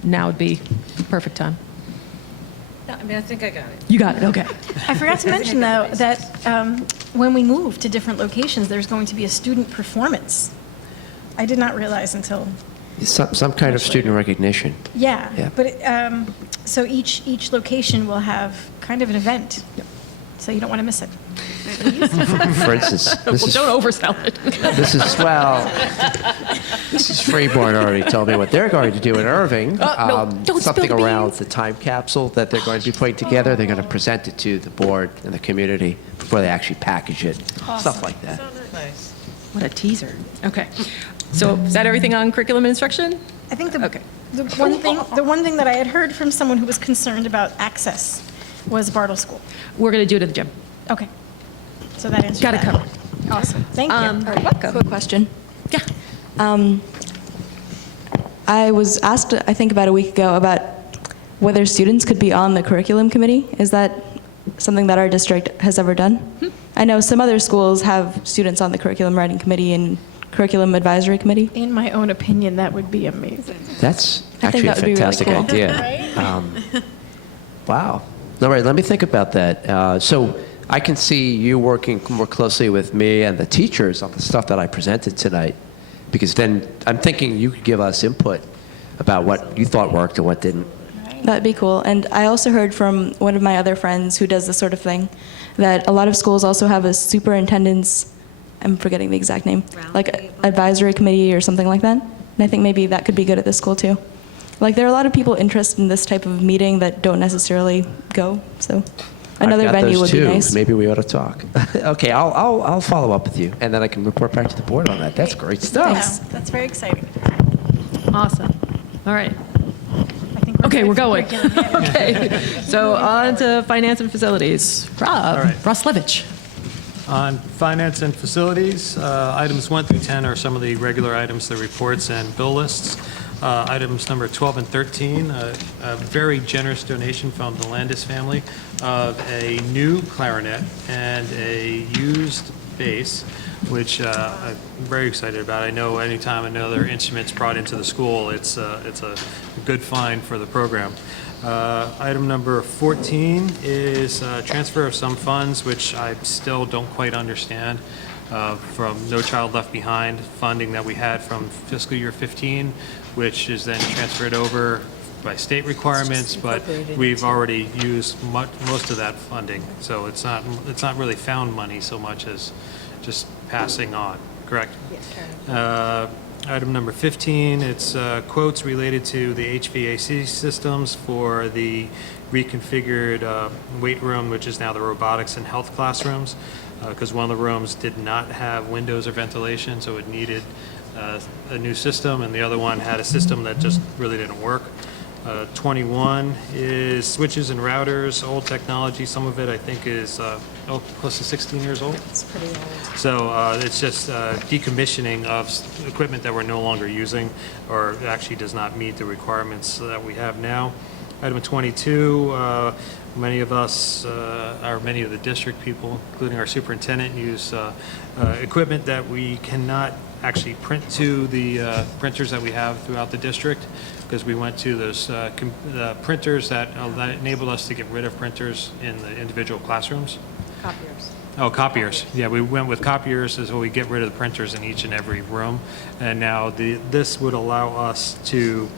now would be the perfect time. No, I think I got it. You got it, okay. I forgot to mention, though, that when we move to different locations, there's going to be a student performance. I did not realize until, Some kind of student recognition. yeah. Yeah. But, so each location will have kind of an event. So you don't want to miss it. For instance, Well, don't oversell it. This is Freeborn already told me what they're going to do in Irving. No, don't something spill the around beans. the time capsule that they're going to be putting together. They're going to present it to the board and the community before they actually package it. Stuff like that. Nice. What a teaser. Okay. So is that everything on curriculum and instruction? I think Okay. the one thing that I had heard from someone who was concerned about access was Bartle School. We're going to do it at the gym. Okay. So that answers Got it that. covered. Awesome. Thank you. Quick question. Yeah. I was asked, I think about a week ago, about whether students could be on the curriculum committee. Is that something that our district has ever done? I know some other schools have students on the curriculum writing committee and curriculum advisory committee. In my own opinion, that would be amazing. That's I think actually a that would be really fantastic cool. idea. Wow. All right, let me think about that. So I can see you working more closely with me and the teachers on the stuff that I presented tonight. because then I'm thinking you could give us input about what you thought worked and what didn't. That'd be cool. And I also heard from one of my other friends who does this sort of thing that a lot of schools also have a superintendent's, I'm forgetting the exact name, like advisory committee or something like that. And I think maybe that could be good at this school too. Like there are a lot of people interested in this type of meeting that don't necessarily go. So another I've got venue those would be too. nice. Maybe we ought to talk. Okay, I'll follow up with you, and then I can report back to the board on that. That's great stuff. Yeah, that's very exciting. Awesome. All right. I think Okay, ready we're for going. curriculum, yeah. Okay, so on to finance and facilities. Rob, right. Roslevich. On finance and facilities, items 1 through 10 are some of the regular items, the reports and bill lists. Items number 12 and 13, a very generous donation from the Landis family of a new clarinet and a used bass, which I'm very excited about. I know anytime another instrument's brought into the school, it's a good find for the program. Item number 14 is transfer of some funds, which I still don't quite understand, from No Child Left Behind funding that we had from fiscal year 15, which is then transferred over by state requirements, but we've already used most of that funding. So it's not really found money so much as just passing on, correct? Item number 15, it's quotes related to the HVAC systems for the reconfigured weight room, which is now the robotics and health classrooms, because one of the rooms did not have windows or ventilation, so it needed a new system, and the other one had a system that just really didn't work. 21 is switches and routers, old technology. Some of it, I think, is close to 16 years old. It's pretty old. So it's just decommissioning of equipment that we're no longer using, or actually does not meet the requirements that we have now. Item 22, many of us, or many of the district people, including our superintendent, use equipment that we cannot actually print to the printers that we have throughout the district, because we went to those printers that enabled us to get rid of printers in the individual classrooms. Copiers. Oh, copiers. Yeah, we went with copiers as well. We get rid of the printers in each and every room. And now this would allow us to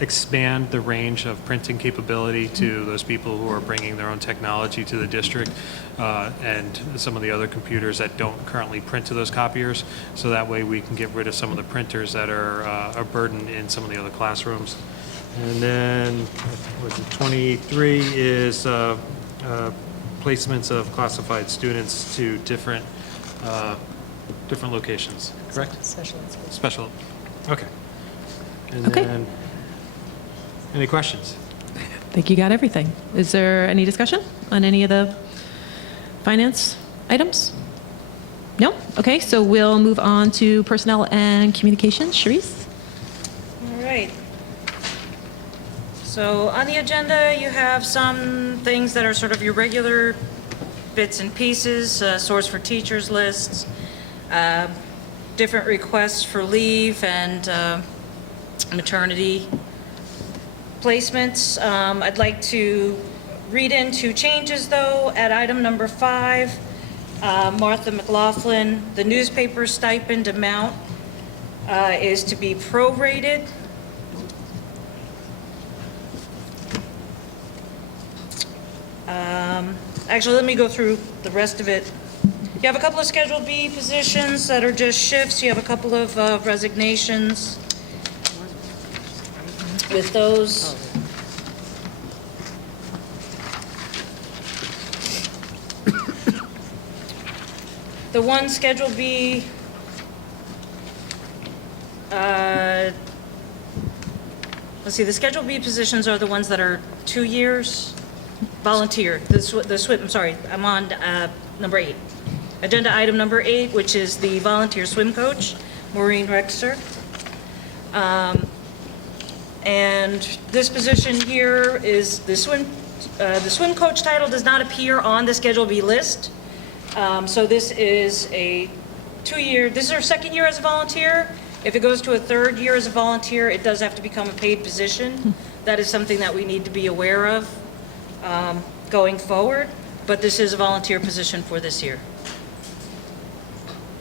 expand the range of printing capability to those people who are bringing their own technology to the district, and some of the other computers that don't currently print to those copiers. So that way we can get rid of some of the printers that are a burden in some of the other classrooms. And then 23 is placements of classified students to different locations, correct? Special. Okay. And Okay. then, any questions? I think you got everything. Is there any discussion on any of the finance items? No? Okay, so we'll move on to personnel and communications. Sharice? All right. So on the agenda, you have some things that are sort of your regular bits and pieces, source for teachers lists, different requests for leave and maternity placements. I'd like to read into changes, though, at item number 5. Martha McLaughlin, the newspaper stipend amount is to be prorated. Actually, let me go through the rest of it. You have a couple of Schedule B positions that are just shifts. You have a couple of resignations. With those, the one Schedule B, let's see, the Schedule B positions are the ones that are 2 years volunteer. The swim, I'm sorry, I'm on number 8. Agenda item number 8, which is the volunteer swim coach, Maureen Rexer. And this position here is the swim coach title does not appear on the Schedule B list. So this is a 2-year, this is her 2nd year as a volunteer. If it goes to a 3rd year as a volunteer, it does have to become a paid position. That is something that we need to be aware of going forward, but this is a volunteer position for this year.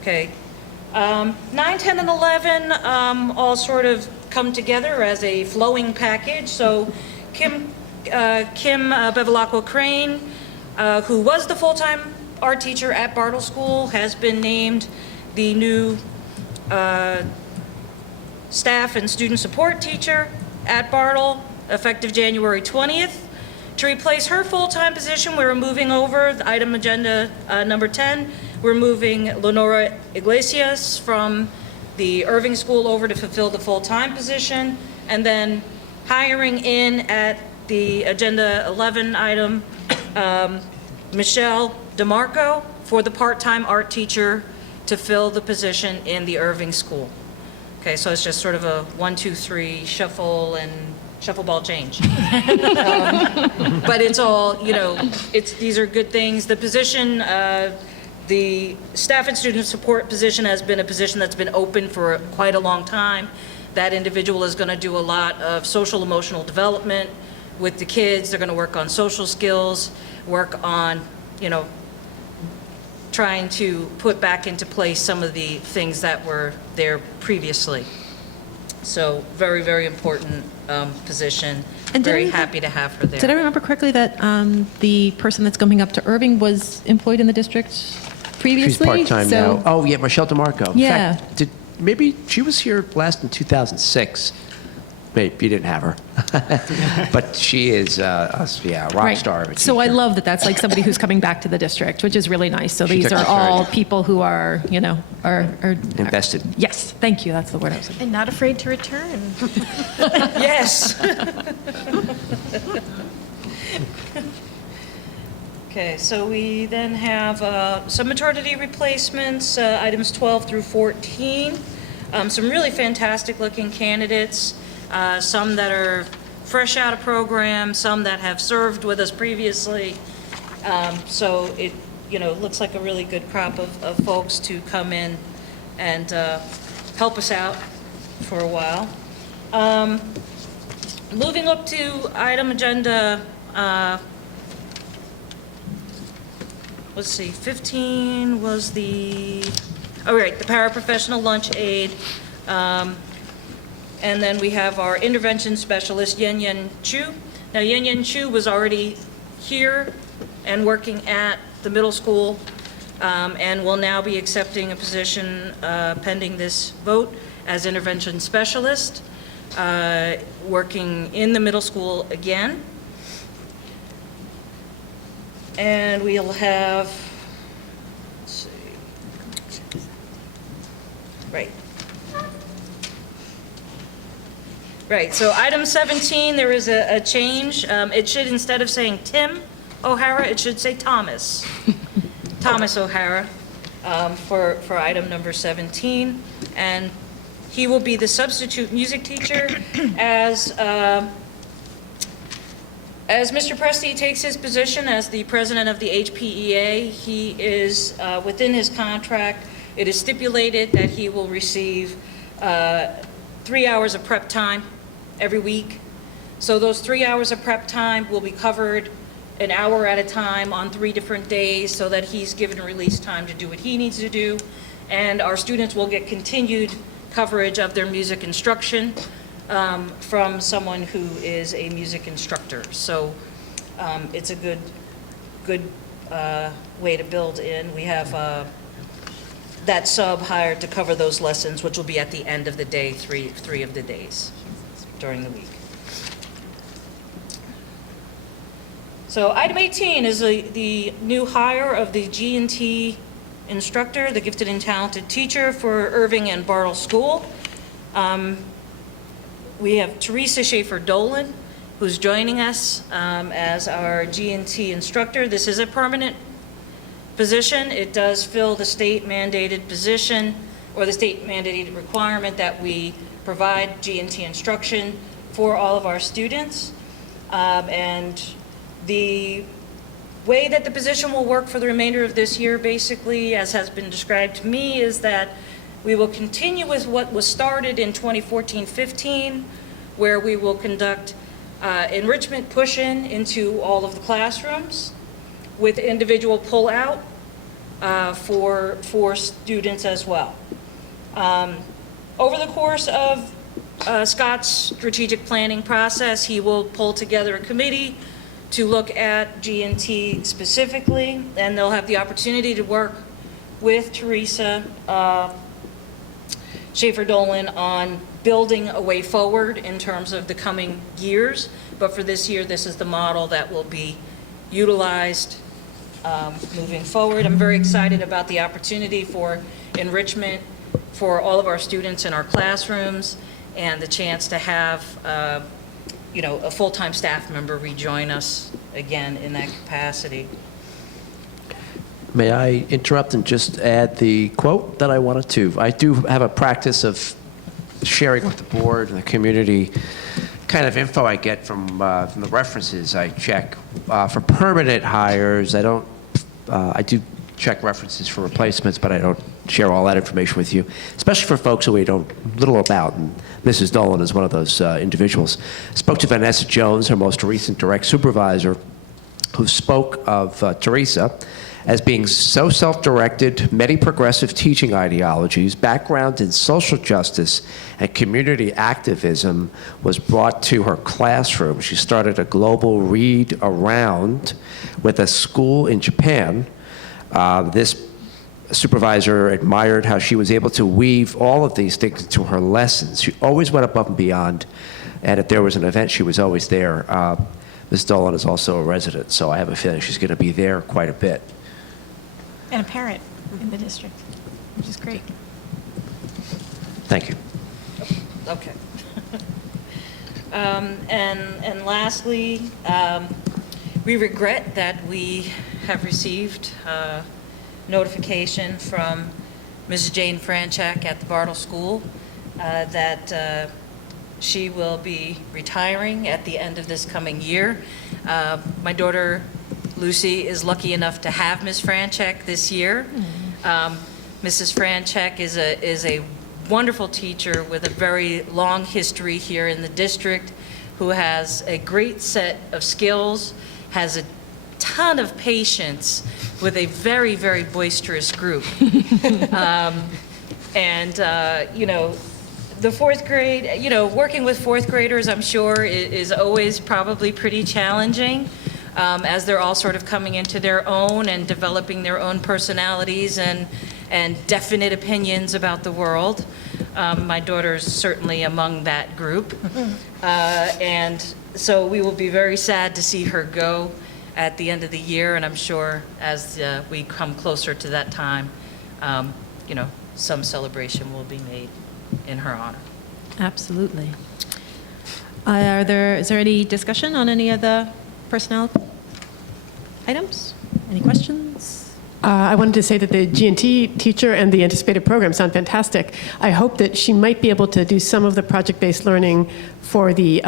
Okay. 9, 10, and 11 all sort of come together as a flowing package. So Kim Bevilacqua Crane, who was the full-time art teacher at Bartle School, has been named the new staff and student support teacher at Bartle, effective January 20th. To replace her full-time position, we're moving over, the item agenda number 10, we're moving Lenora Iglesias from the Irving School over to fulfill the full-time position, and then hiring in at the agenda 11 item, Michelle DeMarco for the part-time art teacher to fill the position in the Irving School. Okay, so it's just sort of a 1, 2, 3 shuffle and shuffle ball change. But it's all, these are good things. The position, the staff and student support position has been a position that's been open for quite a long time. That individual is going to do a lot of social emotional development with the kids. They're going to work on social skills, work on, trying to put back into place some of the things that were there previously. So very, very important position. And Very happy to have her there. Did I remember correctly that the person that's coming up to Irving was employed in the district previously? She's part-time So- now. Oh, yeah, Michelle DeMarco. In Yeah. fact, maybe she was here last in 2006. Maybe you didn't have her. But she is, rock Right. star of a So I teacher. love that that's like somebody who's coming back to the district, which is really nice. So She these took are the all charge. people who are, are Invested. Yes, thank you. That's the word I was looking And not afraid to return. Yes. Okay, so we then have some maternity replacements, items 12 through 14. Some really fantastic looking candidates, some that are fresh out of program, some that have served with us previously. So it, looks like a really good crop of folks to come in and help us out for a while. Moving up to item agenda, let's see, 15 was the paraprofessional lunch aid. And then we have our intervention specialist, Yen Chu. Now, Yen Chu was already here and working at the middle school, and will now be accepting a position pending this vote as intervention specialist, working in the middle school again. And we'll have, let's see, Right, so item 17, there is a change. It should, instead of saying Tim O'Hara, it should say Thomas. Thomas O'Hara for item number 17. And he will be the substitute music teacher as Mr. Presti takes his position as the president of the HPEA. He is, within his contract, it is stipulated that he will receive 3 hours of prep time every week. So those 3 hours of prep time will be covered an hour at a time on 3 different days so that he's given release time to do what he needs to do. And our students will get continued coverage of their music instruction from someone who is a music instructor. So it's a good way to build in. We have that sub hired to cover those lessons, which will be at the end of the day, three of the days during the week. So item 18 is the new hire of the G&T instructor, the gifted and talented teacher for Irving and Bartle School. We have Teresa Schaefer-Dolan, who's joining us as our G&T instructor. This is a permanent position. It does fill the state mandated position or the state mandated requirement that we provide G&T instruction for all of our students. And the way that the position will work for the remainder of this year, basically, as has been described to me, is that we will continue with what was started in 2014-15, where we will conduct enrichment push-in into all of the classrooms with individual pull-out for students as well. Over the course of Scott's strategic planning process, he will pull together a committee to look at G&T specifically, and they'll have the opportunity to work with Teresa Schaefer-Dolan on building a way forward in terms of the coming years. But for this year, this is the model that will be utilized moving forward. I'm very excited about the opportunity for enrichment for all of our students in our classrooms and the chance to have a full-time staff member rejoin us again in that capacity. May I interrupt and just add the quote that I wanted to? I do have a practice of sharing with the board and the community kind of info I get from the references I check. For permanent hires, I do check references for replacements, but I don't share all that information with you, especially for folks who we know little about, and Mrs. Dolan is one of those individuals. Spoke to Vanessa Jones, her most recent direct supervisor, who spoke of Teresa as being so self-directed, many progressive teaching ideologies, background in social justice and community activism was brought to her classroom. She started a global read around with a school in Japan. This supervisor admired how she was able to weave all of these things into her lessons. She always went above and beyond, and if there was an event, she was always there. Ms. Dolan is also a resident, so I have a feeling she's going to be there quite a bit. And a parent in the district, which is great. Thank you. Okay. And lastly, we regret that we have received notification from Mrs. Jane Franchak at the Bartle School that she will be retiring at the end of this coming year. My daughter Lucy is lucky enough to have Ms. Franchak this year. Mrs. Franchak is a wonderful teacher with a very long history here in the district, who has a great set of skills, has a ton of patience with a very, very boisterous group. The fourth grade, working with fourth graders, I'm sure, is always probably pretty challenging, as they're all sort of coming into their own and developing their own personalities and definite opinions about the world. My daughter's certainly among that group. And so we will be very sad to see her go at the end of the year, and I'm sure as we come closer to that time, some celebration will be made in her honor. Absolutely. Is there any discussion on any of the personnel items? Any questions? I wanted to say that the G&T teacher and the anticipated program sound fantastic. I hope that she might be able to do some of the project-based learning for the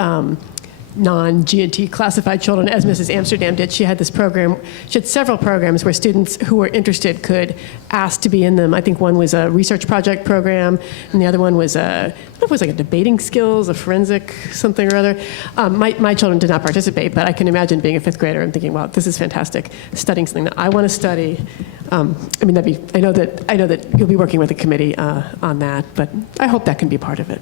non-G&T classified children, as Mrs. Amsterdam did. She had this program, she had several programs where students who were interested could ask to be in them. I think one was a research project program, and the other one was I don't know if it was like a debating skills, a forensic something or other. My children did not participate, but I can imagine being a fifth grader and thinking, wow, this is fantastic, studying something that I want to study. I know that you'll be working with the committee on that, but I hope that can be part of it.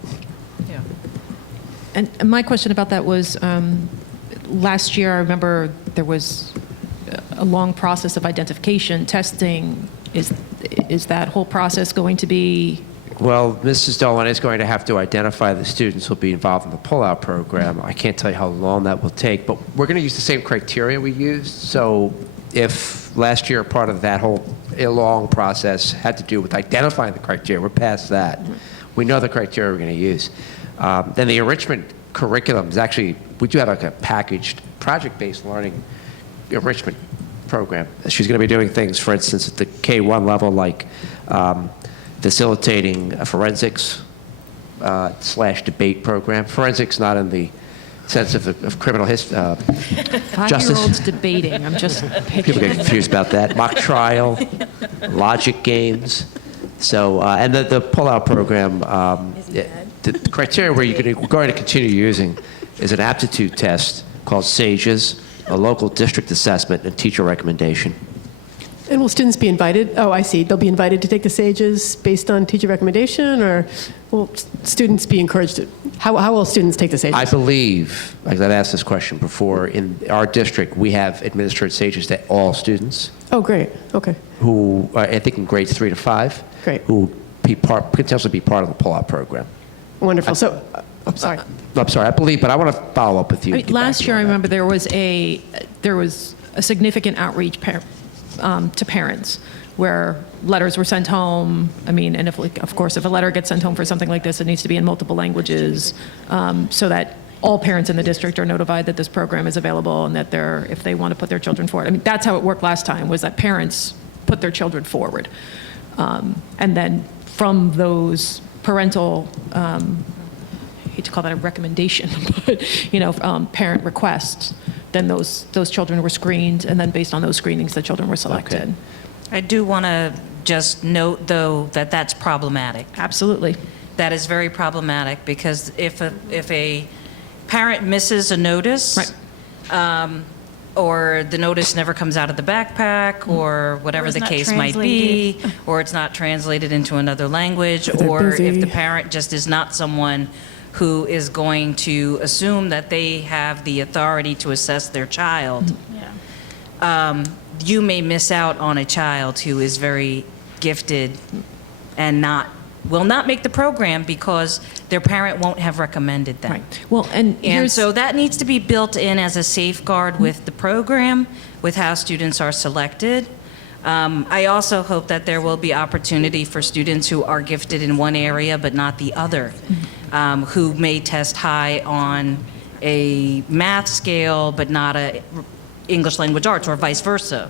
And my question about that was, last year, I remember there was a long process of identification, testing. Is that whole process going to be? Well, Mrs. Dolan is going to have to identify the students who will be involved in the pull-out program. I can't tell you how long that will take, but we're going to use the same criteria we used. So if last year part of that whole long process had to do with identifying the criteria, we're past that. We know the criteria we're going to use. Then the enrichment curriculum is actually, we do have like a packaged project-based learning enrichment program. She's going to be doing things, for instance, at the K-1 level, like facilitating a forensics / debate program. Forensics not in the sense of criminal history, justice. 5-year-olds debating, I'm just People picturing. get confused about that. Mock trial, logic games. So, and the pull-out program, the criteria we're going to continue using is an aptitude test called SAGES, a local district assessment, and teacher recommendation. And will students be invited? Oh, I see. They'll be invited to take the SAGEs based on teacher recommendation, or will students be encouraged to? How will students take the SAGEs? I believe, like I've asked this question before, in our district, we have administered SAGEs to all students Oh, great. Okay. who, I think in grades 3 to 5, Great. who potentially be part of the pull-out program. Wonderful. So, I'm sorry. I'm sorry, I believe, but I want to follow up with you. I mean, Get back last to you year, I on that. remember there was a significant outreach to parents where letters were sent home. I mean, and of course, if a letter gets sent home for something like this, it needs to be in multiple languages so that all parents in the district are notified that this program is available and that if they want to put their children forward. I mean, that's how it worked last time, was that parents put their children forward. And then from those parental, I hate to call that a recommendation, but, parent requests, then those children were screened, and then based on those screenings, the children were selected. I do want to just note, though, that that's problematic. Absolutely. That is very problematic, because if a parent misses a notice, Right. Or the notice never comes out of the backpack, or whatever it's the not case might be, translated. or it's not translated into another language, they're or if busy. the parent just is not someone who is going to assume that they have the authority to assess their child, Yeah. you may miss out on a child who is very gifted and will not make the program because their parent won't have recommended them. Right. Well, and And so that needs to be built in as a safeguard with the program, with how students are selected. I also hope that there will be opportunity for students who are gifted in one area but not the other, who may test high on a math scale but not a English language arts, or vice versa,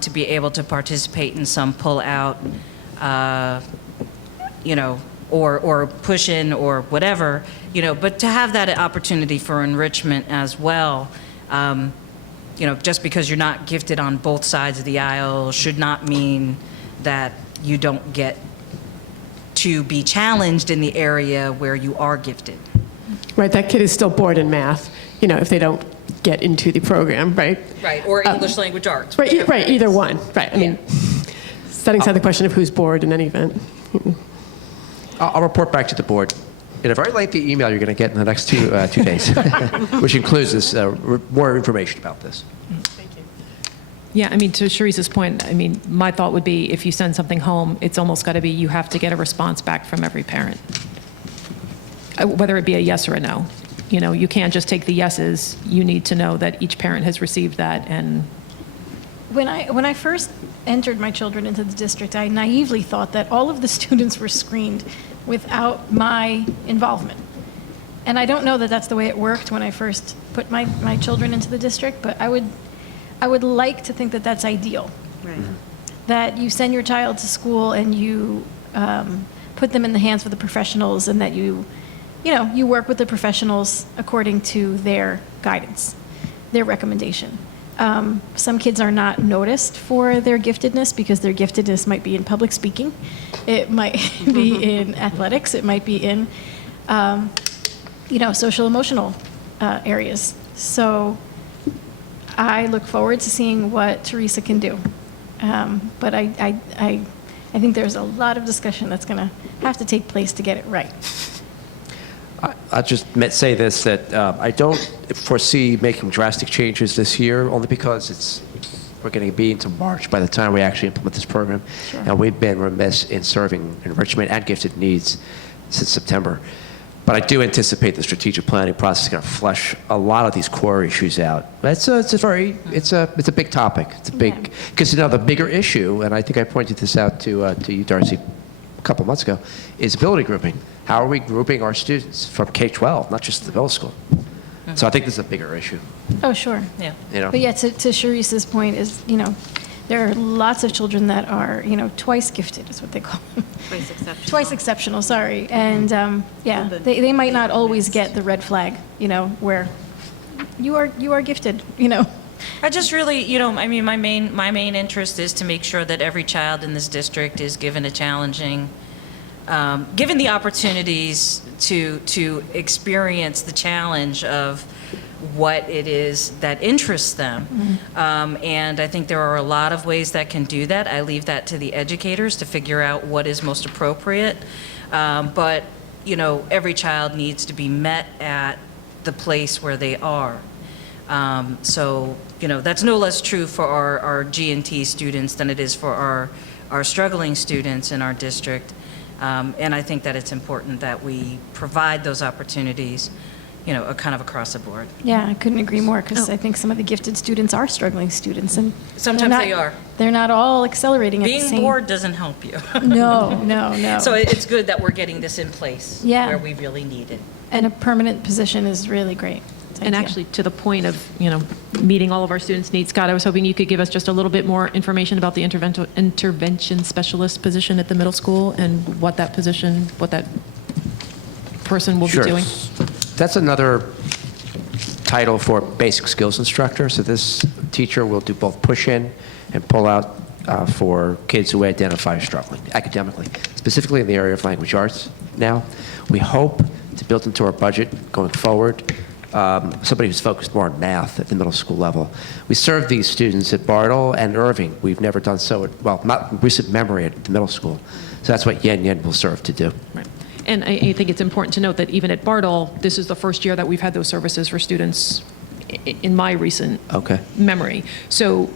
to be able to participate in some pull-out, or push-in or whatever, but to have that opportunity for enrichment as well. Just because you're not gifted on both sides of the aisle should not mean that you don't get to be challenged in the area where you are gifted. Right, that kid is still bored in math, if they don't get into the program, right? Right, or English language arts. Right, right, either one, right. I mean, setting aside the question of who's bored in any event. I'll report back to the board in a very lengthy email you're going to get in the next 2 days, which includes this more information about this. Yeah, I mean, to Sharice's point, I mean, my thought would be if you send something home, it's almost got to be you have to get a response back from every parent, whether it be a yes or a no. You can't just take the yeses. You need to know that each parent has received that. And When I first entered my children into the district, I naively thought that all of the students were screened without my involvement. And I don't know that that's the way it worked when I first put my children into the district, but I would like to think that that's ideal. Right. That you send your child to school and you put them in the hands of the professionals, and that you work with the professionals according to their guidance, their recommendation. Some kids are not noticed for their giftedness because their giftedness might be in public speaking. It might be in athletics. It might be in, social emotional areas. So I look forward to seeing what Teresa can do. But I think there's a lot of discussion that's going to have to take place to get it right. I'll just say this, that I don't foresee making drastic changes this year, only because we're going to be into March by the time we actually implement this program. Sure. And we've been remiss in serving enrichment and gifted needs since September. But I do anticipate the strategic planning process is going to flesh a lot of these core issues out. It's a big topic. It's a big, because the bigger issue, and I think I pointed this out to you, Darcy, a couple months ago, is ability grouping. How are we grouping our students from K-12, not just the middle school? So I think this is a bigger issue. Oh, sure. Yeah. But yeah, to Sharice's point is, there are lots of children that are, twice gifted is what they call them. Twice exceptional. Twice exceptional, sorry. And, they might not always get the red flag, where you are gifted, I just really, my main interest is to make sure that every child in this district is given a challenging, given the opportunities to experience the challenge of what it is that interests them. And I think there are a lot of ways that can do that. I leave that to the educators to figure out what is most appropriate. But, you know, every child needs to be met at the place where they are. So, you know, that's no less true for our G&T students than it is for our struggling students in our district. And I think that it's important that we provide those opportunities, you know, kind of across the board. Yeah, I couldn't agree more, because I think some of the gifted students are struggling students, and Sometimes they're they are. They're not all accelerating at the Being same. bored doesn't help you. No. So it's good that we're getting this in place Yeah. where we really need it. And a permanent position is really great. Thank And you. actually, to the point of, you know, meeting all of our students' needs, Scott, I was hoping you could give us just a little bit more information about the intervention specialist position at the middle school and what that position, what that person will be doing. That's another title for basic skills instructor. So this teacher will do both push-in and pull-out for kids who identify as struggling academically, specifically in the area of language arts now. We hope to build into our budget going forward somebody who's focused more on math at the middle school level. We serve these students at Bartle and Irving. We've never done so at, well, not in recent memory at the middle school. So that's what Yen Yen will serve to do. Right. And I think it's important to note that even at Bartle, this is the first year that we've had those services for students in my recent memory. So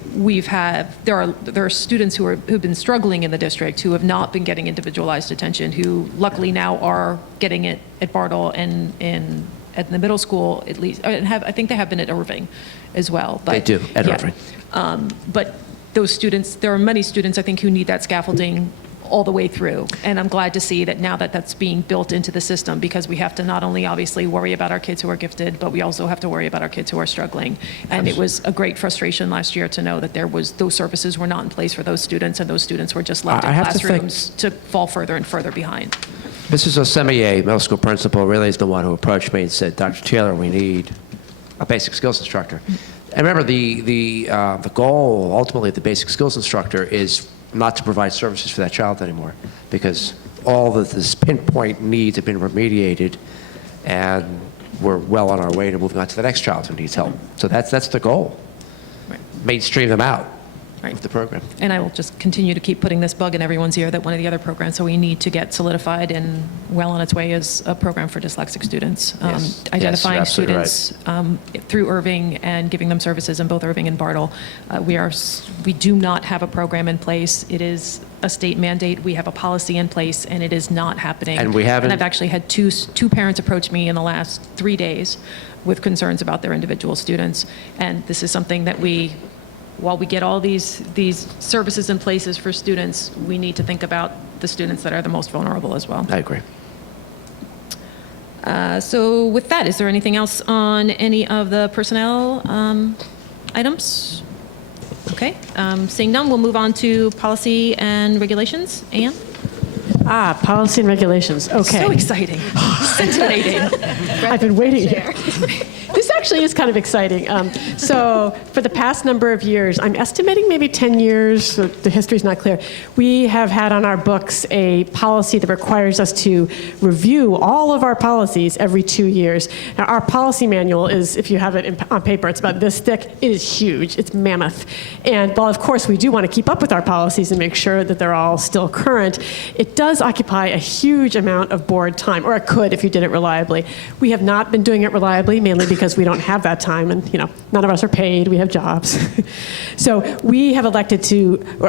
there are students who've been struggling in the district who have not been getting individualized attention, who luckily now are getting it at Bartle and at the middle school at least. I think they have been at Irving as well. But, they do at Irving. But those students, there are many students I think who need that scaffolding all the way through. And I'm glad to see that now that that's being built into the system, because we have to not only obviously worry about our kids who are gifted, but we also have to worry about our kids who are struggling. And it was a great frustration last year to know that those services were not in place for those students, and those students were just left in classrooms to fall further and further behind. Mrs. Osemier, middle school principal, really is the one who approached me and said, Dr. Taylor, we need a basic skills instructor. And remember, the goal, ultimately, of the basic skills instructor is not to provide services for that child anymore, because all of this pinpoint needs have been remediated, and we're well on our way to moving on to the next child who needs help. So that's the goal. Right. Mainstream them out Right. of the program. And I will just continue to keep putting this bug in everyone's ear that one of the other programs that we need to get solidified and well on its way is a program for dyslexic students. Yes. Identifying Yes, you're absolutely students through Irving and giving them services in both Irving and Bartle. We do not have a program in place. It is a state mandate. We have a policy in place, and it is not happening. And we haven't- And I've actually had two parents approach me in the last 3 days with concerns about their individual students. And this is something that while we get all these services in places for students, we need to think about the students that are the most vulnerable as well. I agree. So with that, is there anything else on any of the personnel items? Okay, seeing none, we'll move on to policy and regulations. Anne? Policy and regulations, okay. So exciting, scintillating. I've been waiting. This actually is kind of exciting. So for the past number of years, I'm estimating maybe 10 years, so the history's not clear, we have had on our books a policy that requires us to review all of our policies every 2 years. Now, our policy manual is, if you have it on paper, it's about this thick. It is huge. It's mammoth. And while, of course, we do want to keep up with our policies and make sure that they're all still current, it does occupy a huge amount of board time, or it could if you did it reliably. We have not been doing it reliably, mainly because we don't have that time, and none of us are paid. We have jobs. So we have elected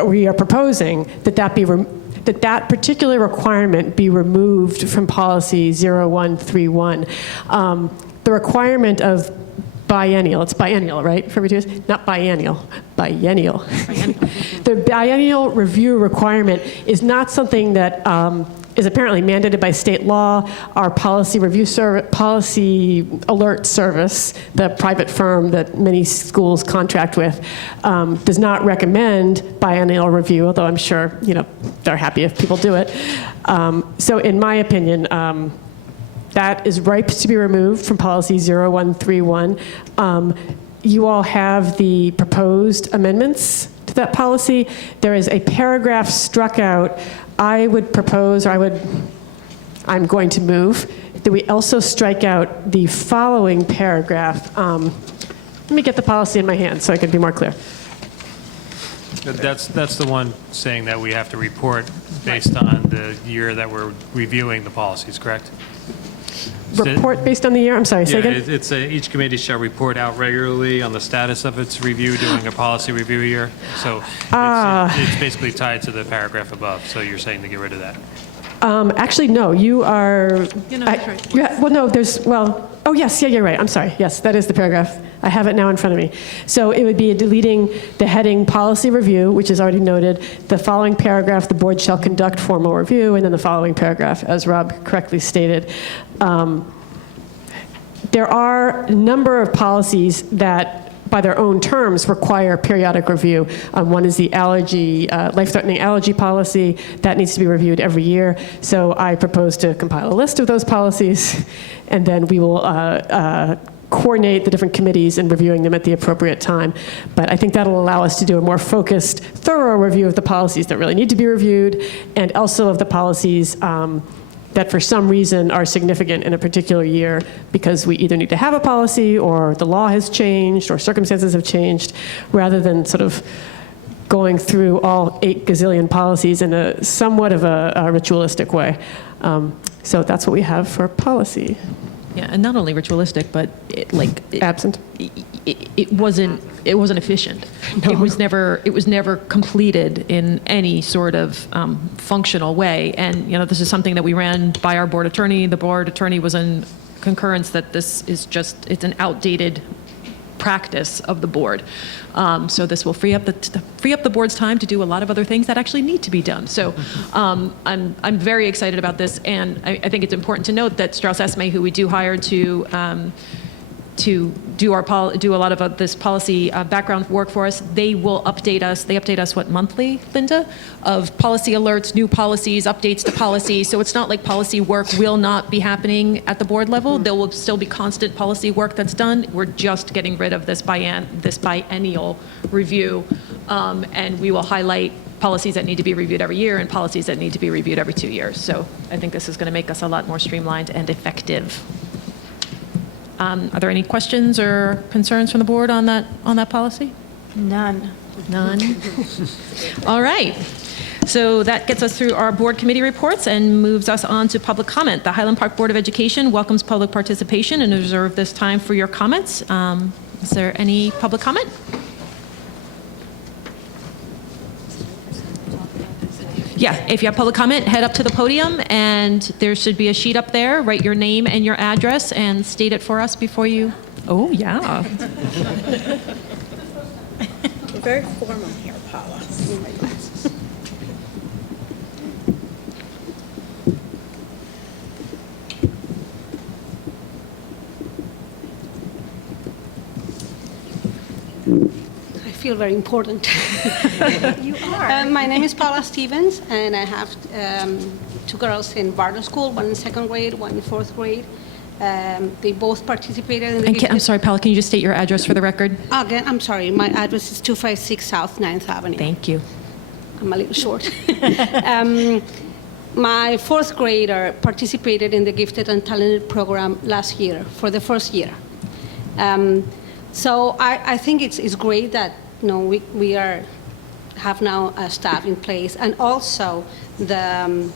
we are proposing that particular requirement be removed from policy 0131. The requirement of biennial, it's biennial, right, for every 2 years? Not biennial, biennial. The biennial review requirement is not something that is apparently mandated by state law. Our policy alert service, the private firm that many schools contract with, does not recommend biennial review, although I'm sure they're happy if people do it. So in my opinion, that is ripe to be removed from policy 0131. You all have the proposed amendments to that policy. There is a paragraph struck out. I would propose, I'm going to move that we also strike out the following paragraph. Let me get the policy in my hand so I can be more clear. That's the one saying that we have to report based on the year that we're reviewing the policies, correct? Report based on the year? I'm sorry, say Yeah, again? it's each committee shall report out regularly on the status of its review during a policy review year. So it's basically tied to the paragraph above, so you're saying to get rid of that. Actually, no, you are. that's right. Well, no, oh, yes, yeah, you're right. I'm sorry. Yes, that is the paragraph. I have it now in front of me. So it would be deleting the heading policy review, which is already noted. The following paragraph, the board shall conduct formal review, and then the following paragraph, as Rob correctly stated. There are a number of policies that, by their own terms, require periodic review. One is the allergy, life-threatening allergy policy. That needs to be reviewed every year. So I propose to compile a list of those policies, and then we will coordinate the different committees in reviewing them at the appropriate time. But I think that'll allow us to do a more focused, thorough review of the policies that really need to be reviewed, and also of the policies that for some reason are significant in a particular year because we either need to have a policy or the law has changed or circumstances have changed, rather than sort of going through all 8 gazillion policies in a somewhat of a ritualistic way. So that's what we have for policy. Yeah, and not only ritualistic, but Absent. It wasn't efficient. No. It was never completed in any sort of functional way. And this is something that we ran by our board attorney. The board attorney was in concurrence that this is it's an outdated practice of the board. So this will free up the board's time to do a lot of other things that actually need to be done. So I'm very excited about this, and I think it's important to note that Strauss Esme, who we do hire to do a lot of this policy background work for us, they will update us. They update us, what, monthly, Linda? Of policy alerts, new policies, updates to policy. So it's not like policy work will not be happening at the board level. There will still be constant policy work that's done. We're just getting rid of this biennial review, and we will highlight policies that need to be reviewed every year and policies that need to be reviewed every 2 years. So I think this is going to make us a lot more streamlined and effective. Are there any questions or concerns from the board on that policy? None. None? All right. So that gets us through our board committee reports and moves us on to public comment. The Highland Park Board of Education welcomes public participation and reserve this time for your comments. Is there any public comment? Yeah, if you have public comment, head up to the podium, and there should be a sheet up there. Write your name and your address and state it for us before you. Oh, yeah. We're very formal here, Paula. My glasses. I feel very important. You are. My name is Paula Stevens, and I have 2 girls in Barlow School, one in 2nd grade, one in 4th grade. They both participated in the... And I'm sorry, Paula, can you just state your address for the record? Again, I'm sorry, my address is 256 South 9th Avenue. Thank you. I'm a little short. My 4th grader participated in the Gifted and Talented program last year, for the first year. So I think it's great that we have now a staff in place, and also the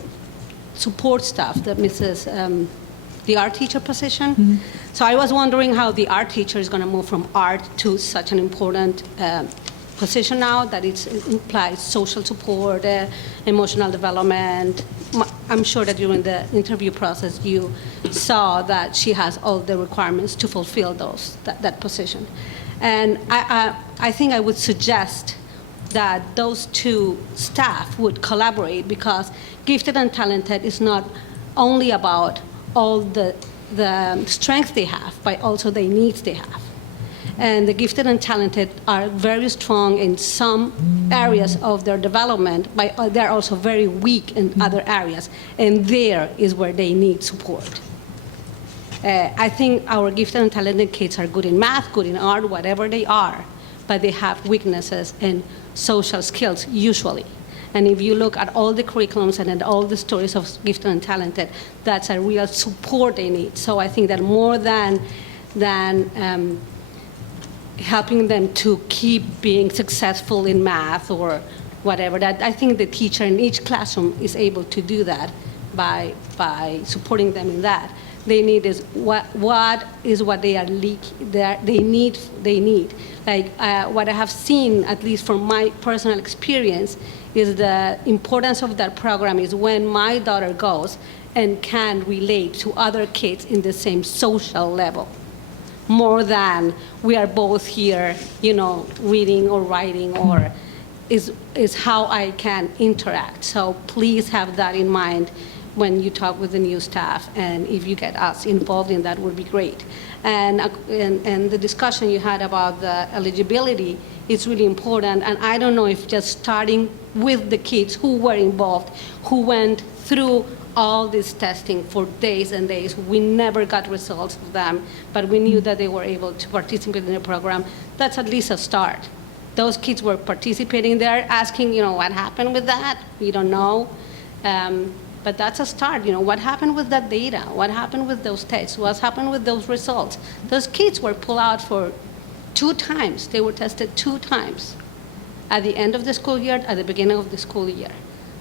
support staff, the art teacher position. Mm-hmm. So I was wondering how the art teacher is going to move from art to such an important position now, that it implies social support, emotional development. I'm sure that during the interview process you saw that she has all the requirements to fulfill that position. And I think I would suggest that those 2 staff would collaborate, because Gifted and Talented is not only about all the strengths they have, but also the needs they have. And the Gifted and Talented are very strong in some areas of their development, but they're also very weak in other areas, and there is where they need support. I think our Gifted and Talented kids are good in math, good in art, whatever they are, but they have weaknesses in social skills, usually. And if you look at all the curriculums and at all the stories of gifted and talented, that's a real support they need. So I think that more than helping them to keep being successful in math or whatever, that I think the teacher in each classroom is able to do that by supporting them in that. They need is what they are they need. Like what I have seen, at least from my personal experience, is the importance of that program is when my daughter goes and can relate to other kids in the same social level, more than we are both here, reading or writing, or is how I can interact. So please have that in mind when you talk with the new staff, and if you get us involved in that would be great. And the discussion you had about the eligibility is really important, and I don't know if just starting with the kids who were involved, who went through all this testing for days and days. We never got results of them, but we knew that they were able to participate in the program. That's at least a start. Those kids were participating there, asking, what happened with that? We don't know. But that's a start. What happened with that data? What happened with those tests? What happened with those results? Those kids were pulled out for 2 times. They were tested 2 times, at the end of the school year, at the beginning of the school year.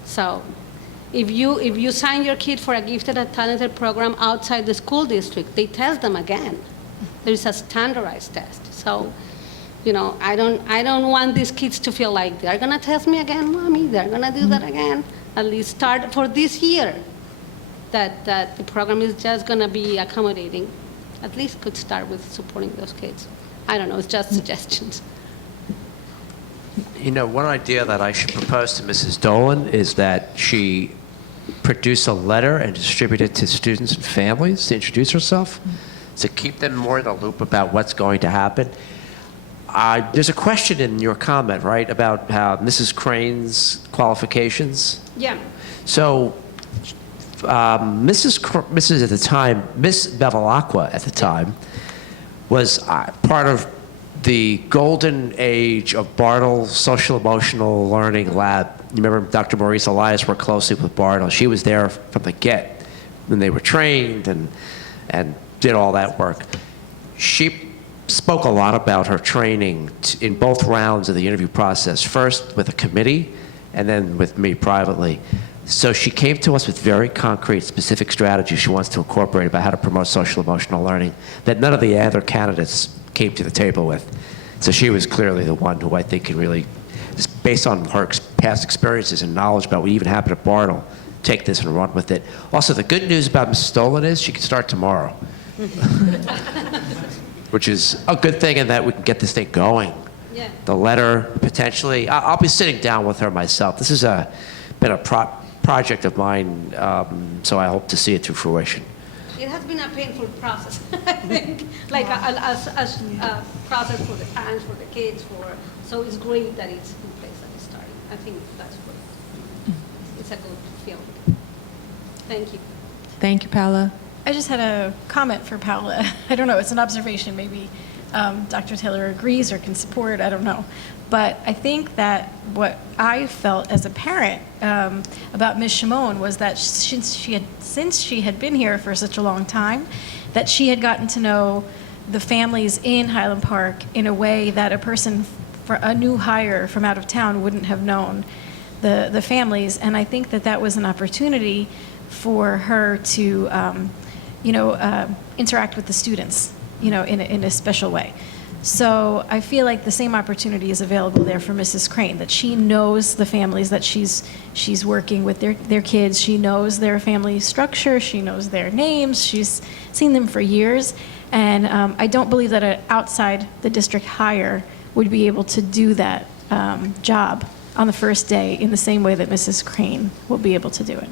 So if you sign your kid for a gifted and talented program outside the school district, they test them again. There is a standardized test. So, I don't want these kids to feel like they're gonna test me again, mommy. They're gonna do that again. At least start for this year. That the program is just gonna be accommodating. At least could start with supporting those kids. I don't know. It's just suggestions. One idea that I should propose to Mrs. Dolan is that she produce a letter and distribute it to students and families to introduce herself, to keep them more in the loop about what's going to happen. There's a question in your comment, right, about Mrs. Crane's qualifications? Yeah. So Mrs. at the time, Miss Bevilacqua at the time, was part of the golden age of Bartle social emotional learning lab. You remember Dr. Maurice Elias worked closely with Bartle. She was there from the get when they were trained and did all that work. She spoke a lot about her training in both rounds of the interview process, first with a committee and then with me privately. So she came to us with very concrete, specific strategies she wants to incorporate about how to promote social emotional learning that none of the other candidates came to the table with. So she was clearly the one who I think can really, just based on her past experiences and knowledge about what even happened at Bartle, take this and run with it. Also, the good news about Mrs. Dolan is she can start tomorrow, which is a good thing in that we can get this thing going. Yeah. The letter, potentially. I'll be sitting down with her myself. This has been a project of mine, so I hope to see it to fruition. It has been a painful process, I think, like a process for the parents, for the kids, so it's great that it's in place at the start. I think that's great. It's a good feeling. Thank you. Thank you, Paula. I just had a comment for Paula. I don't know, it's an observation. Maybe Dr. Taylor agrees or can support, I don't know. But I think that what I felt as a parent about Ms. Shimon was that since she had been here for such a long time, that she had gotten to know the families in Highland Park in a way that a new hire from out of town wouldn't have known the families. And I think that was an opportunity for her to interact with the students, in a special way. So I feel like the same opportunity is available there for Mrs. Crane, that she knows the families that she's working with their kids. She knows their family structure. She knows their names. She's seen them for years. And I don't believe that an outside the district hire would be able to do that job on the first day in the same way that Mrs. Crane will be able to do it.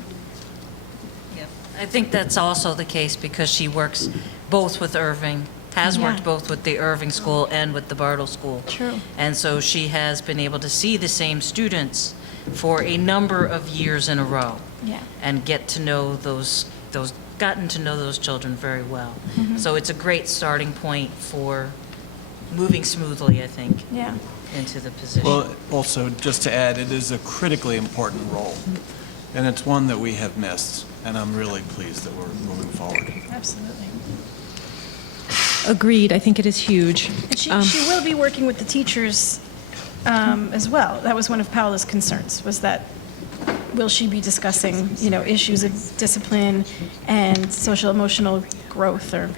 Yep. I think that's also the case because she works both with Irving, has worked both with the Irving School and with the Bartle School. True. And so she has been able to see the same students for a number of years in a row. Yeah. And gotten to know those children very well. Mm-hmm. So it's a great starting point for moving smoothly, I think. Yeah. into the position. Well, also, just to add, it is a critically important role, and it's one that we have missed, and I'm really pleased that we're moving forward. Absolutely. Agreed. I think it is huge. And she will be working with the teachers as well. That was one of Paola's concerns, was that will she be discussing, issues of discipline and social emotional growth or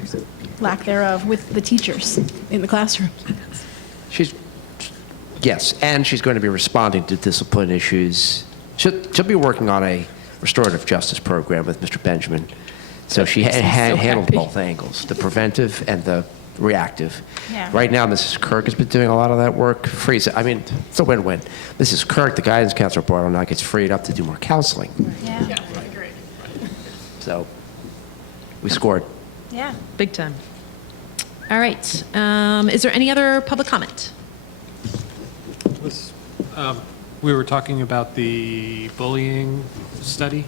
lack thereof with the teachers in the classroom? Yes, and she's going to be responding to discipline issues. She'll be working on a restorative justice program with Mr. Benjamin. So she handled both angles, the preventive and the reactive. Yeah. Right now, Mrs. Kirk has been doing a lot of that work. It's a win-win. Mrs. Kirk, the guidance counselor, Bartle, now gets freed up to do more counseling. Yeah. So we scored. Yeah. Big time. All right. Is there any other public comment? We were talking about the bullying study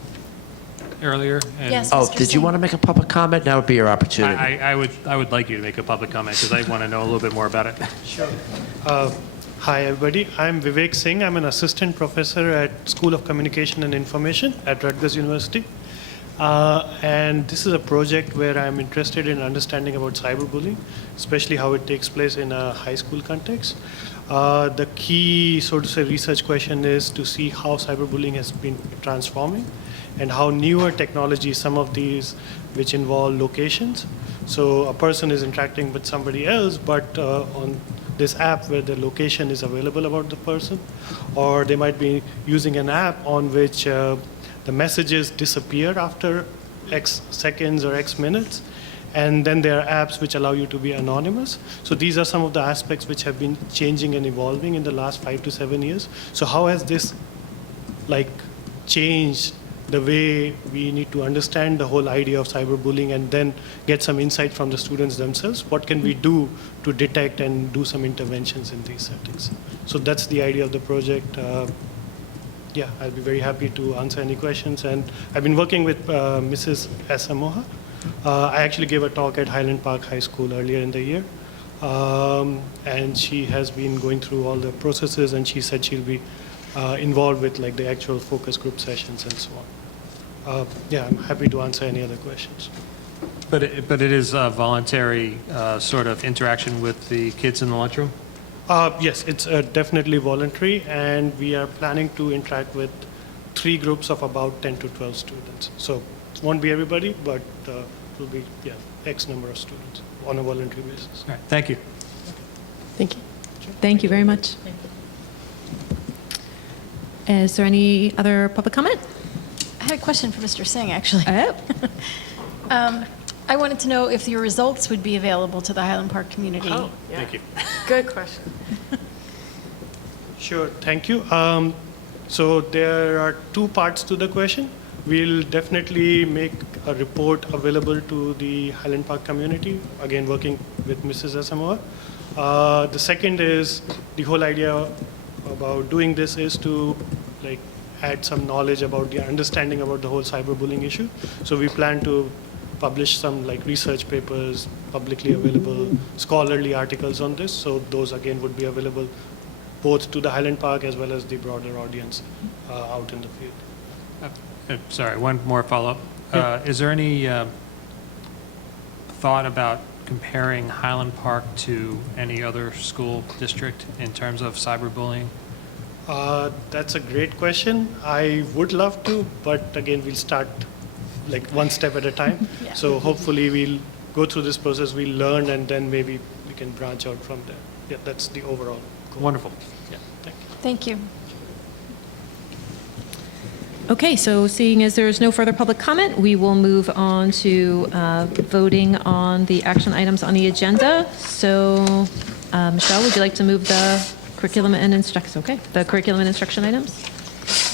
earlier. And Yes. Oh, Mr. did you Singh. want to make a public comment? That would be your opportunity. I would like you to make a public comment because I want to know a little bit more about it. Sure. Hi, everybody. I'm Vivek Singh. I'm an assistant professor at School of Communication and Information at Rutgers University. And this is a project where I'm interested in understanding about cyberbullying, especially how it takes place in a high school context. The key, so to say, research question is to see how cyberbullying has been transforming and how newer technologies, some of these which involve locations. So a person is interacting with somebody else, but on this app where the location is available about the person, or they might be using an app on which the messages disappear after X seconds or X minutes, and then there are apps which allow you to be anonymous. So these are some of the aspects which have been changing and evolving in the last 5 to 7 years. So how has this changed the way we need to understand the whole idea of cyberbullying and then get some insight from the students themselves? What can we do to detect and do some interventions in these settings? So that's the idea of the project. Yeah, I'll be very happy to answer any questions. And I've been working with Mrs. Asamoah. I actually gave a talk at Highland Park High School earlier in the year. And she has been going through all the processes, and she said she'll be involved with the actual focus group sessions and so on. Yeah, I'm happy to answer any other questions. But it is a voluntary sort of interaction with the kids in the lunchroom? Yes, it's definitely voluntary, and we are planning to interact with 3 groups of about 10 to 12 students. So it won't be everybody, but it will be X number of students on a voluntary basis. All right, thank you. Thank you. Thank you very much. Is there any other public comment? I had a question for Mr. Singh, actually. Oh. I wanted to know if your results would be available to the Highland Park community. Oh, yeah. Thank you. Good question. Sure, thank you. So there are 2 parts to the question. We'll definitely make a report available to the Highland Park community, again working with Mrs. Asamoah. The second is the whole idea about doing this is to add some knowledge about the understanding about the whole cyberbullying issue. So we plan to publish some research papers, publicly available scholarly articles on this. So those again would be available both to the Highland Park as well as the broader audience out in the field. Sorry, one more follow-up. Is there any thought about comparing Highland Park to any other school district in terms of cyberbullying? That's a great question. I would love to, but again, we'll start one step at a time. Yeah. So hopefully we'll go through this process, we'll learn, and then maybe we can branch out from there. Yeah, that's the overall goal. Wonderful. Yeah, thank you. Thank you. Okay, so seeing as there's no further public comment, we will move on to voting on the action items on the agenda. So, Michelle, would you like to move the curriculum and instruction? Okay, the curriculum and instruction items?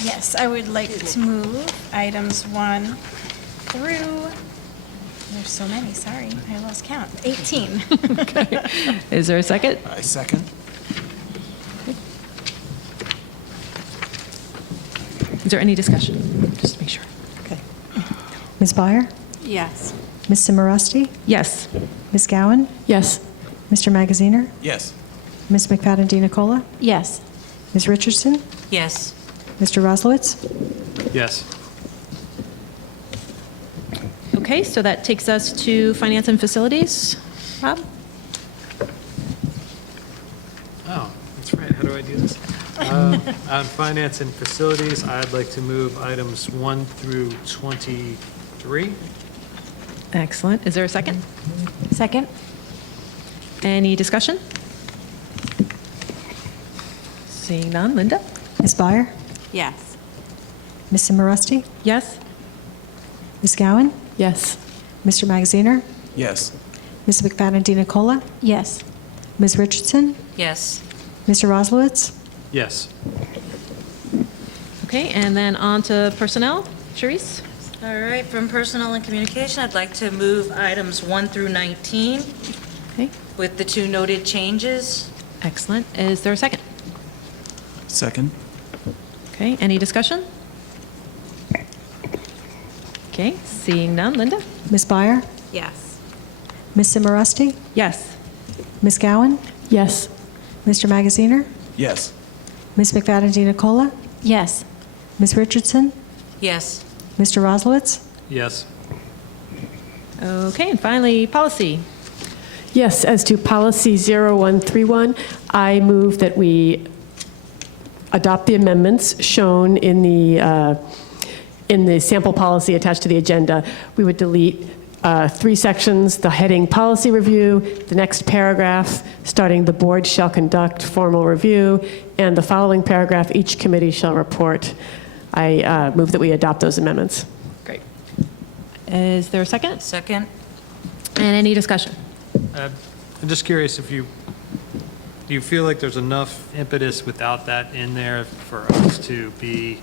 Yes, I would like to move items 1 through, there's so many, sorry, I lost count, 18. Okay. Is there a second? I second. Is there any discussion? Just to make sure. Okay. Ms. Byer? Yes. Ms. Simorasti? Yes. Ms. Gowan? Yes. Mr. Magaziner? Yes. Ms. McFadden DiNicola? Yes. Ms. Richardson? Yes. Mr. Roslowitz? Yes. Okay, so that takes us to Finance and Facilities. Rob? Oh, that's right. How do I do this? On finance and facilities, I'd like to move items 1 through 23. Excellent. Is there a second? Second? Any discussion? Seeing none. Linda? Ms. Byer? Yes. Ms. Simoresti? Yes? Ms. Gowan? Yes. Mr. Magaziner? Yes. Ms. McFadden DiNicola? Yes. Ms. Richardson? Yes. Mr. Roslowitz? Yes. Okay, and then on to personnel. Sharice? All right, from Personnel and Communication, I'd like to move items 1 through 19 Okay, with the 2 noted changes. excellent. Is there a second? Second? Okay, any discussion? Okay, seeing none. Linda? Ms. Byer? Yes. Ms. Simoresti? Yes. Ms. Gowan? Yes. Mr. Magaziner? Yes. Ms. McFadden DiNicola? Yes. Ms. Richardson? Yes. Mr. Roslowitz? Yes. Okay, and finally, policy. Yes, as to policy 0131, I move that we adopt the amendments shown in the sample policy attached to the agenda. We would delete 3 sections, the heading policy review, the next paragraph starting the board shall conduct formal review, and the following paragraph, each committee shall report. I move that we adopt those amendments. Great. Is there a second? Second? And any discussion? I'm just curious if do you feel like there's enough impetus without that in there for us to be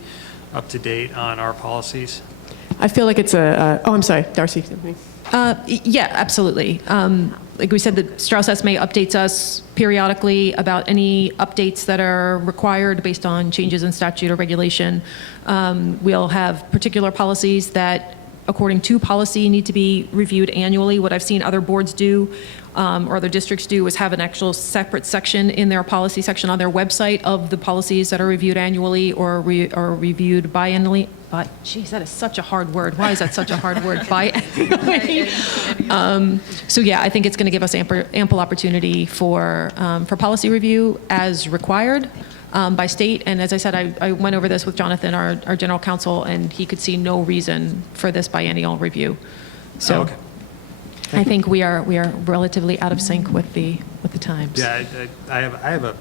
up to date on our policies? I feel like it's oh, I'm sorry, Darcy. Yeah, absolutely. Like we said, the Strauss SMA updates us periodically about any updates that are required based on changes in statute or regulation. We'll have particular policies that, according to policy, need to be reviewed annually. What I've seen other boards do or other districts do is have an actual separate section in their policy section on their website of the policies that are reviewed annually or reviewed biannually. But, geez, that is such a hard word. Why is that such a hard word? Biannually. So yeah, I think it's going to give us ample opportunity for policy review as required by state. And as I said, I went over this with Jonathan, our general counsel, and he could see no reason for this biennial review. So. Okay. I think we are relatively out of sync with the times. Yeah, I have a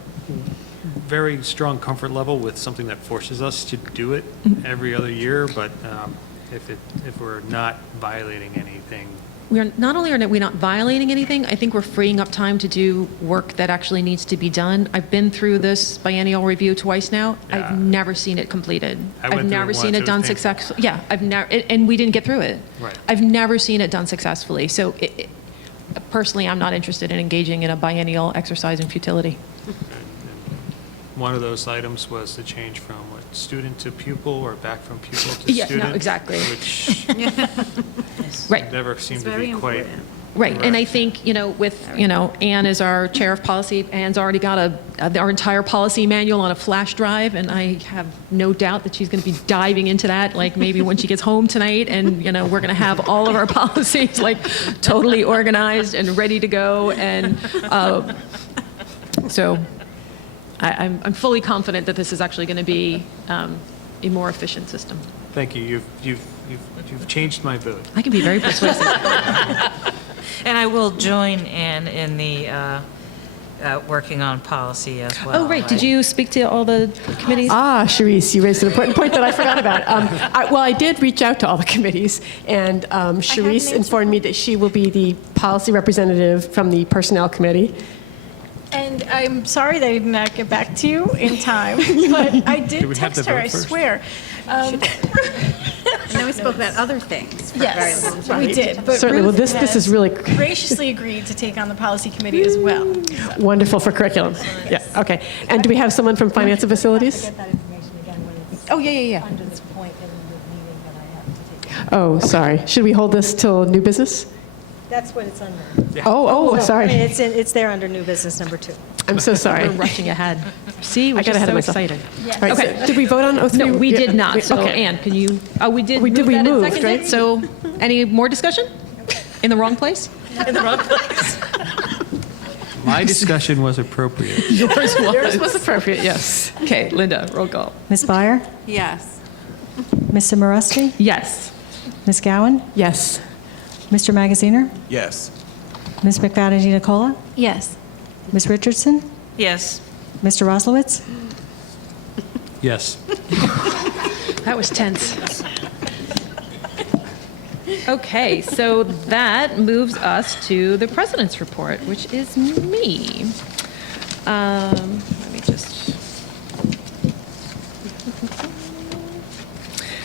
very strong comfort level with something that forces us to do it every other year, but if we're not violating anything. Not only are we not violating anything, I think we're freeing up time to do work that actually needs to be done. I've been through this biennial review twice now. Yeah. I've never seen it completed. I went I've through never it seen once. it It done was painful. successfully. Yeah, I've never, and we didn't get through it. Right. I've never seen it done successfully. So personally, I'm not interested in engaging in a biennial exercise in futility. One of those items was the change from student to pupil or back from pupil to student. Yeah, no, exactly. Which Right. never seemed to be quite. Right, and I think, with, Anne is our chair of policy, Anne's already got our entire policy manual on a flash drive, and I have no doubt that she's going to be diving into that, like maybe when she gets home tonight, and, we're going to have all of our policies, like, totally organized and ready to go, and so I'm fully confident that this is actually going to be a more efficient system. Thank you. You've changed my vote. I can be very persuasive. And I will join Ann in the working on policy as well. Oh, right, did you speak to all the committees? Sharice, you raised an important point that I forgot about. I did reach out to all the committees, and Sharice informed me that she will be the policy representative from the Personnel Committee. And I'm sorry that I did not get back to you in time, but I did we have text to her, vote I first? swear. And then we spoke about other things for a very long Yes, time. we did. But Certainly. Well, Ruth this is has really graciously agreed to take on the policy committee as well. wonderful for curriculum. Yeah, okay. And do we have someone from Finance and Facilities? Get that information again when it's Oh, yeah. under this point in the meeting that I have to take. Oh, sorry. Should we hold this till new business? That's what it's under. Oh, I mean, sorry. it's there under new business number 2. I'm so sorry. We're rushing ahead. See, we're I got just ahead of so myself. excited. All right, Okay. so did we vote on 03? No, we did Yeah, not. So, okay. Ann, can you, we did We move did, we that and moved, seconded. right? So, any more discussion? In the wrong place? My discussion was appropriate. Yours Yours was appropriate, yes. Okay, Linda, roll call. Ms. Byer? Yes. Mr. Moresti? Yes. Ms. Gowan? Yes. Mr. Magaziner? Yes. Ms. McFadden DiNicola? Yes. Ms. Richardson? Yes. Mr. Roslowitz? Yes. That was tense. Okay, so that moves us to the president's report, which is me. Let me just.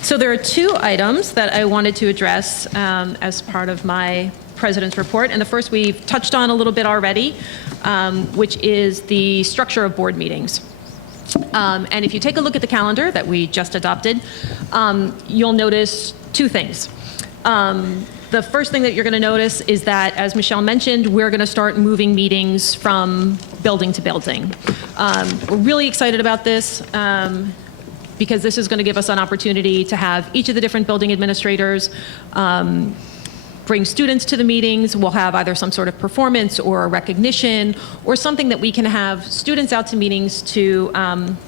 So there are 2 items that I wanted to address as part of my president's report. And the first we've touched on a little bit already, which is the structure of board meetings. And if you take a look at the calendar that we just adopted, you'll notice 2 things. The first thing that you're going to notice is that, as Michelle mentioned, we're going to start moving meetings from building to building. We're really excited about this because this is going to give us an opportunity to have each of the different building administrators bring students to the meetings. We'll have either some sort of performance or a recognition or something that we can have students out to meetings to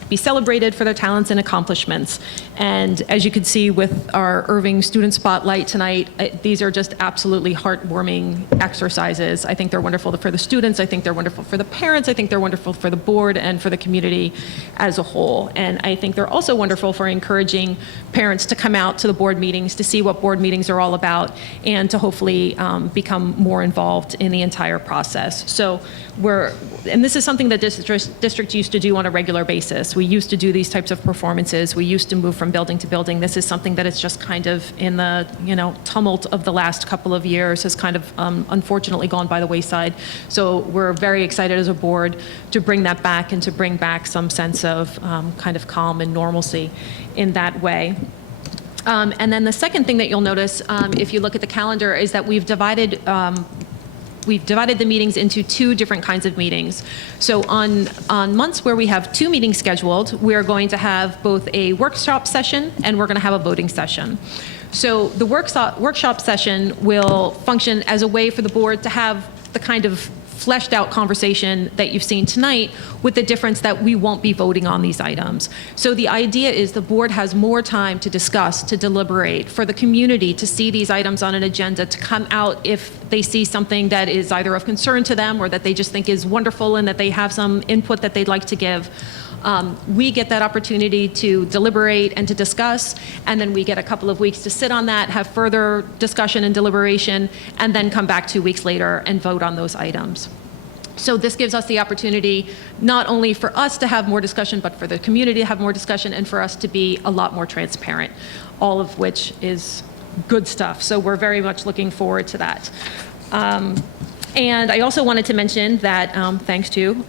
be celebrated for their talents and accomplishments. And as you can see with our Irving Student Spotlight tonight, these are just absolutely heartwarming exercises. I think they're wonderful for the students. I think they're wonderful for the parents. I think they're wonderful for the board and for the community as a whole. And I think they're also wonderful for encouraging parents to come out to the board meetings to see what board meetings are all about and to hopefully become more involved in the entire process. So and this is something that district used to do on a regular basis. We used to do these types of performances. We used to move from building to building. This is something that is just kind of in the tumult of the last couple of years has kind of unfortunately gone by the wayside. So we're very excited as a board to bring that back and to bring back some sense of kind of calm and normalcy in that way. And then the second thing that you'll notice, if you look at the calendar, is that we've divided the meetings into 2 different kinds of meetings. So on months where we have 2 meetings scheduled, we're going to have both a workshop session and we're going to have a voting session. So the workshop session will function as a way for the board to have the kind of fleshed out conversation that you've seen tonight, with the difference that we won't be voting on these items. So the idea is the board has more time to discuss, to deliberate, for the community to see these items on an agenda, to come out if they see something that is either of concern to them or that they just think is wonderful and that they have some input that they'd like to give. We get that opportunity to deliberate and to discuss, and then we get a couple of weeks to sit on that, have further discussion and deliberation, and then come back 2 weeks later and vote on those items. So this gives us the opportunity not only for us to have more discussion, but for the community to have more discussion and for us to be a lot more transparent, all of which is good stuff. So we're very much looking forward to that. And I also wanted to mention that thanks to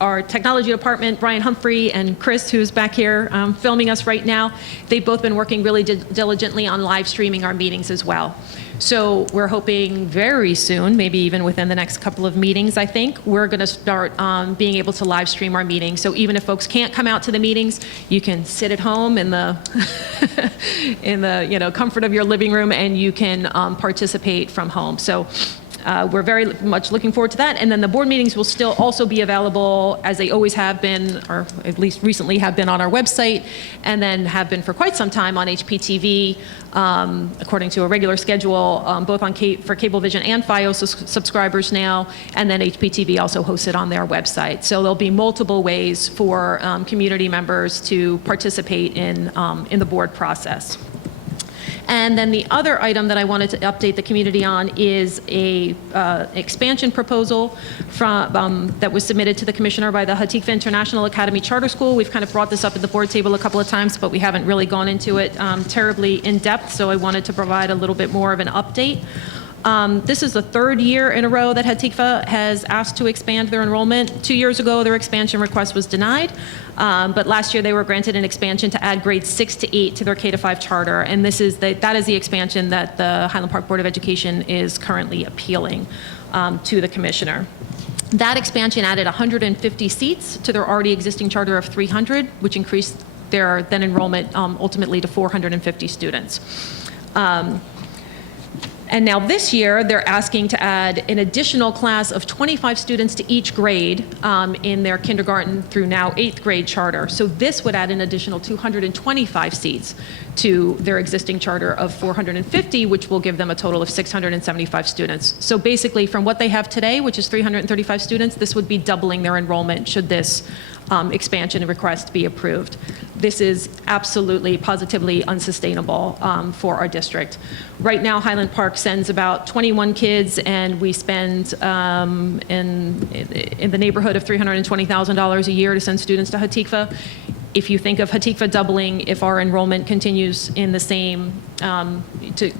our technology department, Brian Humphrey and Chris, who's back here filming us right now, they've both been working really diligently on live streaming our meetings as well. So we're hoping very soon, maybe even within the next couple of meetings, I think, we're going to start being able to live stream our meetings. So even if folks can't come out to the meetings, you can sit at home in the in the comfort of your living room and you can participate from home. So we're very much looking forward to that. And then the board meetings will still also be available, as they always have been, or at least recently have been, on our website, and then have been for quite some time on HPTV, according to a regular schedule, both on for Cablevision and FiOS subscribers now, and then HPTV also hosts it on their website. So there'll be multiple ways for community members to participate in the board process. And then the other item that I wanted to update the community on is a expansion proposal that was submitted to the commissioner by the Hatikva International Academy Charter School. We've kind of brought this up at the board table a couple of times, but we haven't really gone into it terribly in depth, so I wanted to provide a little bit more of an update. This is the third year in a row that Hatikva has asked to expand their enrollment. 2 years ago, their expansion request was denied, but last year they were granted an expansion to add grades 6 to 8 to their K-5 charter, and that is the expansion that the Highland Park Board of Education is currently appealing to the commissioner. That expansion added 150 seats to their already existing charter of 300, which increased their then enrollment ultimately to 450 students. And now this year, they're asking to add an additional class of 25 students to each grade in their kindergarten through now 8th grade charter. So this would add an additional 225 seats to their existing charter of 450, which will give them a total of 675 students. So basically, from what they have today, which is 335 students, this would be doubling their enrollment should this expansion request be approved. This is absolutely, positively unsustainable for our district. Right now, Highland Park sends about 21 kids, and we spend in the neighborhood of $320,000 a year to send students to Hatikva. If you think of Hatikva doubling, if our enrollment continues in the same, to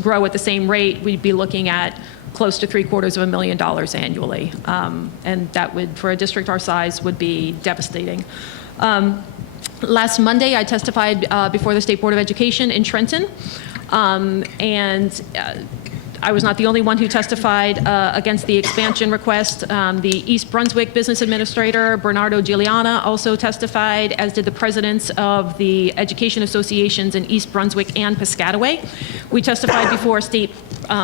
grow at the same rate, we'd be looking at close to $750,000 annually. And that would, for a district our size, would be devastating. Last Monday, I testified before the State Board of Education in Trenton, and I was not the only one who testified against the expansion request. The East Brunswick Business Administrator, Bernardo Giuliana, also testified, as did the presidents of the education associations in East Brunswick and Piscataway. We testified before State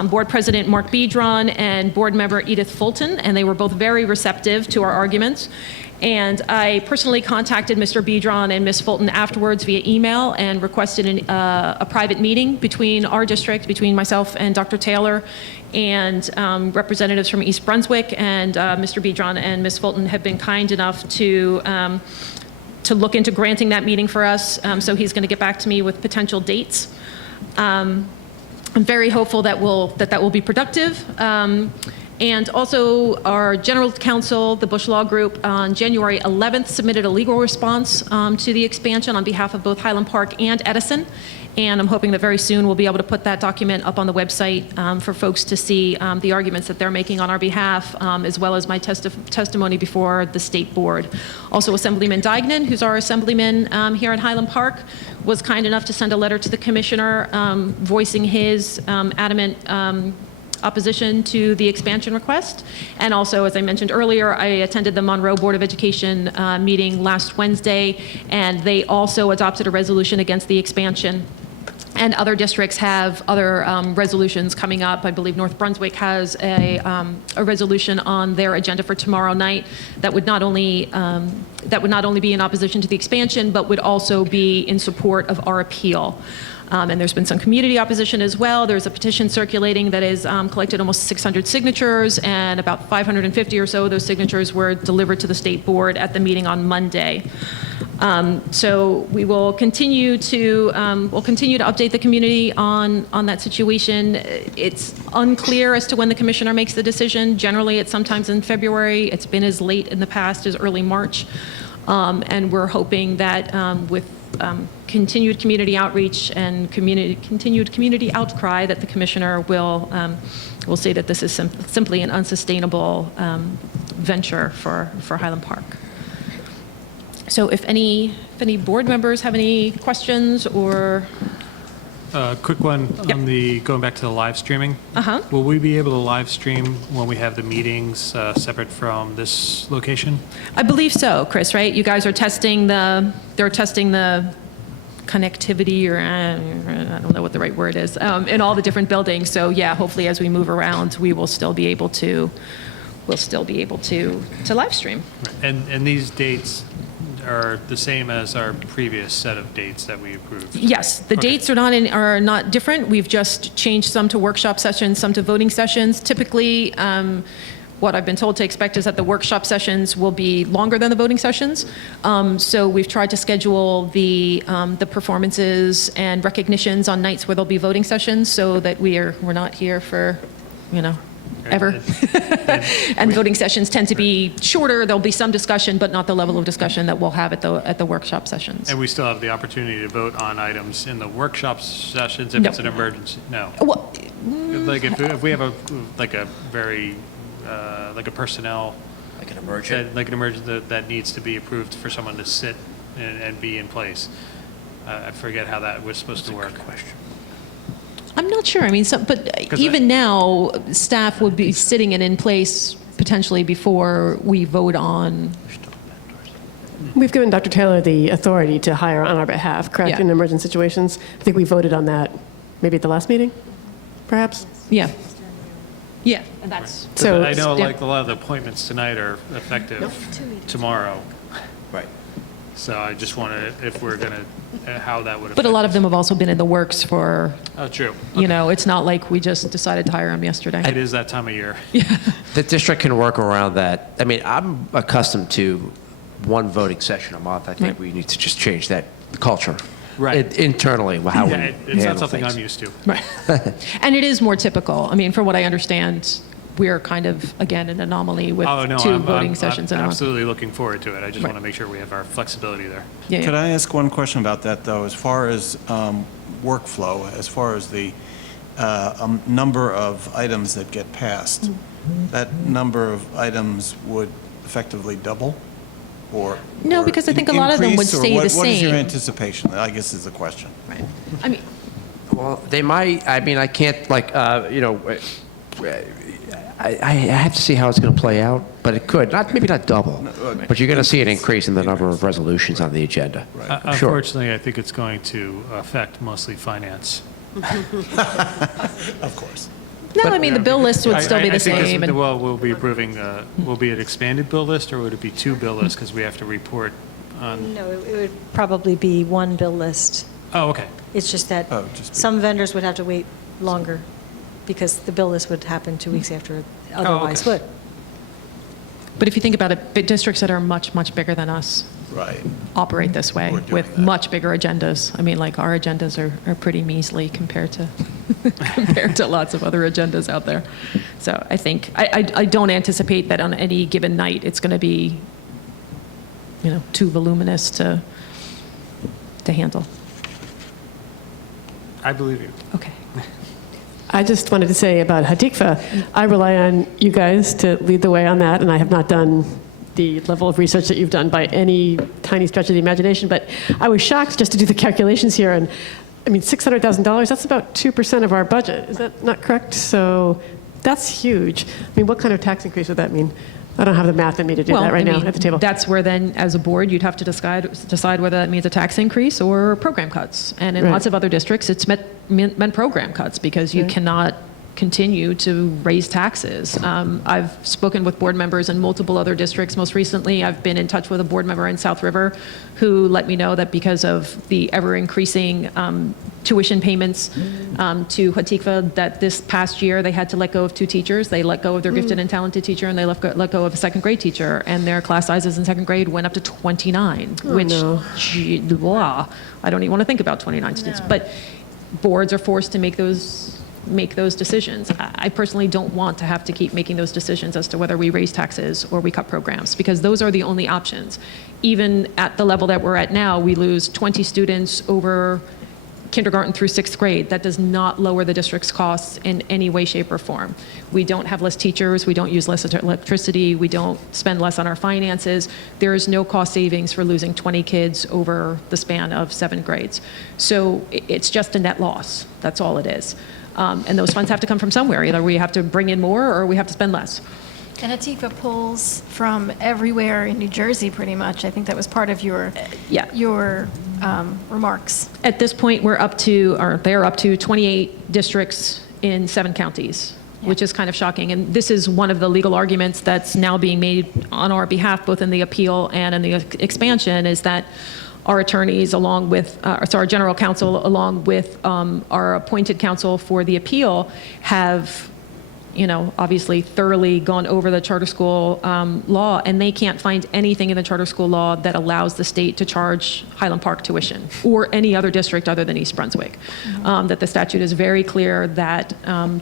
Board President Mark Biedron and Board Member Edith Fulton, and they were both very receptive to our arguments. And I personally contacted Mr. Biedron and Ms. Fulton afterwards via email and requested a private meeting between our district, between myself and Dr. Taylor, and representatives from East Brunswick. And Mr. Biedron and Ms. Fulton have been kind enough to look into granting that meeting for us. So he's going to get back to me with potential dates. I'm very hopeful that that will be productive. And also, our general counsel, the Bush Law Group, on January 11th submitted a legal response to the expansion on behalf of both Highland Park and Edison. And I'm hoping that very soon we'll be able to put that document up on the website for folks to see the arguments that they're making on our behalf, as well as my testimony before the State Board. Also, Assemblyman Deignan, who's our assemblyman here in Highland Park, was kind enough to send a letter to the commissioner voicing his adamant opposition to the expansion request. And also, as I mentioned earlier, I attended the Monroe Board of Education meeting last Wednesday, and they also adopted a resolution against the expansion. And other districts have other resolutions coming up. I believe North Brunswick has a resolution on their agenda for tomorrow night that would not only be in opposition to the expansion, but would also be in support of our appeal. And there's been some community opposition as well. There's a petition circulating that has collected almost 600 signatures, and about 550 or so of those signatures were delivered to the State Board at the meeting on Monday. So we will continue to update the community on that situation. It's unclear as to when the commissioner makes the decision. Generally, it's sometimes in February. It's been as late in the past as early March. And we're hoping that with continued community outreach and continued community outcry, that the commissioner will say that this is simply an unsustainable venture for Highland Park. So if any board members have any questions or... Quick one on going back to the live streaming. Will we be able to live stream when we have the meetings separate from this location? I believe so, Chris, right? You guys are testing the connectivity, or I don't know what the right word is, in all the different buildings. So yeah, hopefully as we move around, we will still be able to live stream. And these dates are the same as our previous set of dates that we approved? Yes, the dates are not different. We've just changed some to workshop sessions, some to voting sessions. Typically, what I've been told to expect is that the workshop sessions will be longer than the voting sessions. So we've tried to schedule the performances and recognitions on nights where there'll be voting sessions, so that we're not here for, ever. And voting sessions tend to be shorter. There'll be some discussion, but not the level of discussion that we'll have at the workshop sessions. And we still have the opportunity to vote on items in the workshop sessions if it's an emergency? No. Well, Like if we have a very like a personnel Like an emergent? like an emergent that needs to be approved for someone to sit and be in place. I forget how that was supposed to work. I'm not sure. I mean, but 'Cause even now, staff would be sitting and in place potentially before we vote on. We've given Dr. Taylor the authority to hire on our behalf, correct, Yeah. in emergent situations. I think we voted on that maybe at the last meeting, perhaps? Yeah. Yeah, and that's. So I know yeah. like a lot of the appointments tonight are effective tomorrow. Right. So I just wanted, if we're going to, how that would affect. But a lot of them have also been in the works for, Oh, true. you know, it's not like we just decided to hire them yesterday. It is that time of year. The district can work around that. I mean, I'm accustomed to one voting session a month. I think we need to just change that culture. Right. Internally, how we Yeah, it's handle not something things. I'm used to. Right. And it is more typical. I mean, from what I understand, we're kind of, again, an anomaly with Oh, no, two I'm voting sessions in a month. absolutely looking forward to it. I just want to make sure we have our flexibility there. Yeah, Could yeah. I ask one question about that, though? As far as workflow, as far as the number of items that get passed, that number of items would effectively double? Or No, because I think a lot of them would increase, or stay the What is your same. anticipation, I guess is the question. Right. I mean, Well, they might. I mean, I can't like I have to see how it's going to play out, but it could maybe not double, but you're going to see an increase in the number of resolutions on the agenda. Sure. Unfortunately, I think it's going to affect mostly finance. Of course. no, I mean, the bill list would still be I the think same. and- well, we'll be approving, will be an expanded bill list, or would it be two bill lists because we have to report on? No, it would probably be one bill list. Oh, okay. It's just that Oh, just be- some vendors would have to wait longer because the bill list would happen 2 weeks after it otherwise okay. would. But if you think about it, big districts that are much, much bigger than us Right. operate this way We're doing with that. much bigger agendas. I mean, like, our agendas are pretty measly compared to compared to lots of other agendas out there. So I think, I don't anticipate that on any given night it's going to be, you know, too voluminous to handle. I believe you. Okay. I just wanted to say about Hatikva, I rely on you guys to lead the way on that, and I have not done the level of research that you've done by any tiny stretch of the imagination, but I was shocked just to do the calculations here, and I mean, $600,000, that's about 2% of our budget. Is that not correct? So that's huge. I mean, what kind of tax increase would that mean? I don't have the math in me to do that right now at the table. That's where then, as a board, you'd have to decide whether that means a tax increase or program cuts. And in Right. lots of other districts, it's meant program cuts because you cannot continue to raise taxes. I've spoken with board members in multiple other districts. Most recently, I've been in touch with a board member in South River who let me know that because of the ever-increasing tuition payments to Hatikva, that this past year they had to let go of 2 teachers. They let go of their gifted and talented teacher, and they let go of a second grade teacher, and their class sizes in second grade went up to 29, which, blah, I don't even want to think about 29 students. But boards are forced to make those decisions. I personally don't want to have to keep making those decisions as to whether we raise taxes or we cut programs, because those are the only options. Even at the level that we're at now, we lose 20 students over kindergarten through 6th grade. That does not lower the district's costs in any way, shape, or form. We don't have less teachers, we don't use less electricity, we don't spend less on our finances. There is no cost savings for losing 20 kids over the span of 7 grades. So it's just a net loss. That's all it is. And those funds have to come from somewhere. Either we have to bring in more or we have to spend less. And Hatikva pulls from everywhere in New Jersey, pretty much. I think that was part of your remarks. At this point, they're up to 28 districts in 7 counties, which is kind of shocking. And this is one of the legal arguments that's now being made on our behalf, both in the appeal and in the expansion, is that our attorneys, along with, our general counsel, along with our appointed counsel for the appeal, have, obviously thoroughly gone over the charter school law, and they can't find anything in the charter school law that allows the state to charge Highland Park tuition or any other district other than East Brunswick. That the statute is very clear that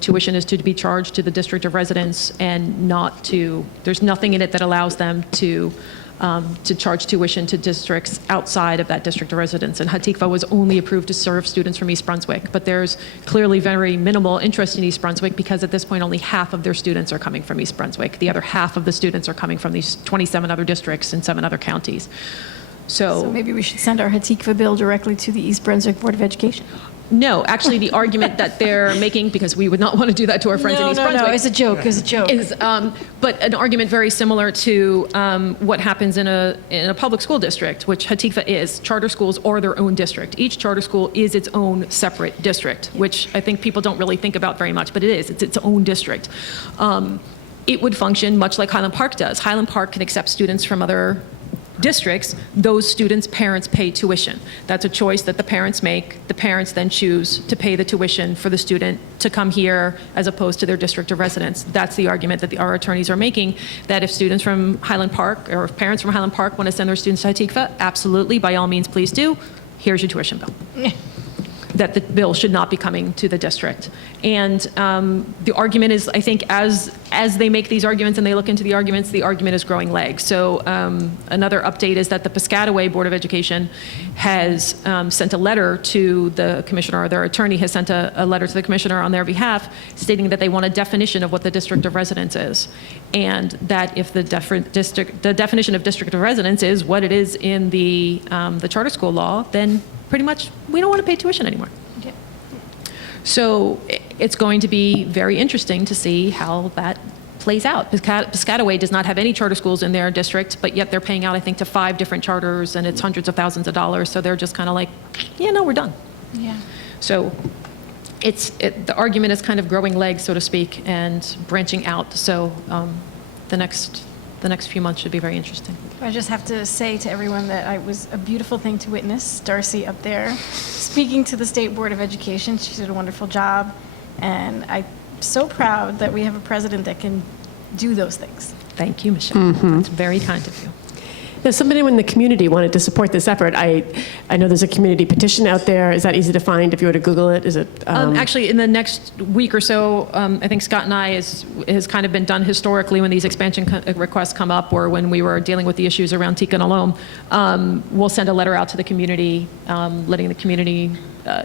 tuition is to be charged to the district of residence and not to, there's nothing in it that allows them to to charge tuition to districts outside of that district of residence. And Hatikva was only approved to serve students from East Brunswick. But there's clearly very minimal interest in East Brunswick because at this point only half of their students are coming from East Brunswick. The other half of the students are coming from these 27 other districts in 7 other counties. So maybe we should send our Hatikva bill directly to the East Brunswick Board of Education. No, actually, the argument that they're making, because we would not want to do that to our friends in East Brunswick. No, it's a joke, it's a joke. Is, but an argument very similar to what happens in a public school district, which Hatikva is. Charter schools are their own district. Each charter school is its own separate district, which I think people don't really think about very much, but it is. It's its own district. It would function much like Highland Park does. Highland Park can accept students from other districts. Those students' parents pay tuition. That's a choice that the parents make. The parents then choose to pay the tuition for the student to come here as opposed to their district of residence. That's the argument that our attorneys are making, that if students from Highland Park or if parents from Highland Park want to send their students to Hatikva, absolutely, by all means, please do. Here's your tuition bill. That the bill should not be coming to the district. And the argument is, I think, as they make these arguments and they look into the arguments, the argument is growing legs. So another update is that the Piscataway Board of Education has sent a letter to the commissioner, or their attorney has sent a letter to the commissioner on their behalf, stating that they want a definition of what the district of residence is. And that if the definition of district of residence is what it is in the charter school law, then pretty much we don't want to pay tuition anymore. Okay. So it's going to be very interesting to see how that plays out. Piscataway does not have any charter schools in their district, but yet they're paying out, I think, to 5 different charters, and it's hundreds of thousands of dollars. So they're just kind of like, yeah, no, we're done. Yeah. So the argument is kind of growing legs, so to speak, and branching out. So the next few months should be very interesting. I just have to say to everyone that it was a beautiful thing to witness Darcy up there speaking to the State Board of Education. She did a wonderful job, and I'm so proud that we have a president that can do those things. Thank you, Michelle. That's very kind of you. Now, somebody in the community wanted to support this effort. I know there's a community petition out there. Is that easy to find if you were to Google it? Is it? Actually, in the next week or so, I think Scott and I has kind of been done historically when these expansion requests come up, or when we were dealing with the issues around Tika and Alom. We'll send a letter out to the community, letting the community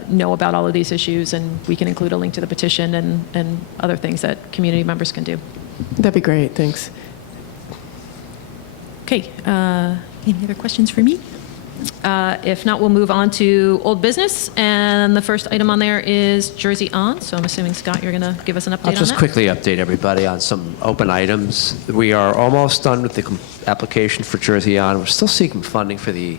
know about all of these issues, and we can include a link to the petition and other things that community members can do. That'd be great. Thanks. Okay, any other questions for me? If not, we'll move on to old business, and the first item on there is Jersey On, so I'm assuming, Scott, you're going to give us an update on that? I'll just quickly update everybody on some open items. We are almost done with the application for Jersey On. We're still seeking funding for the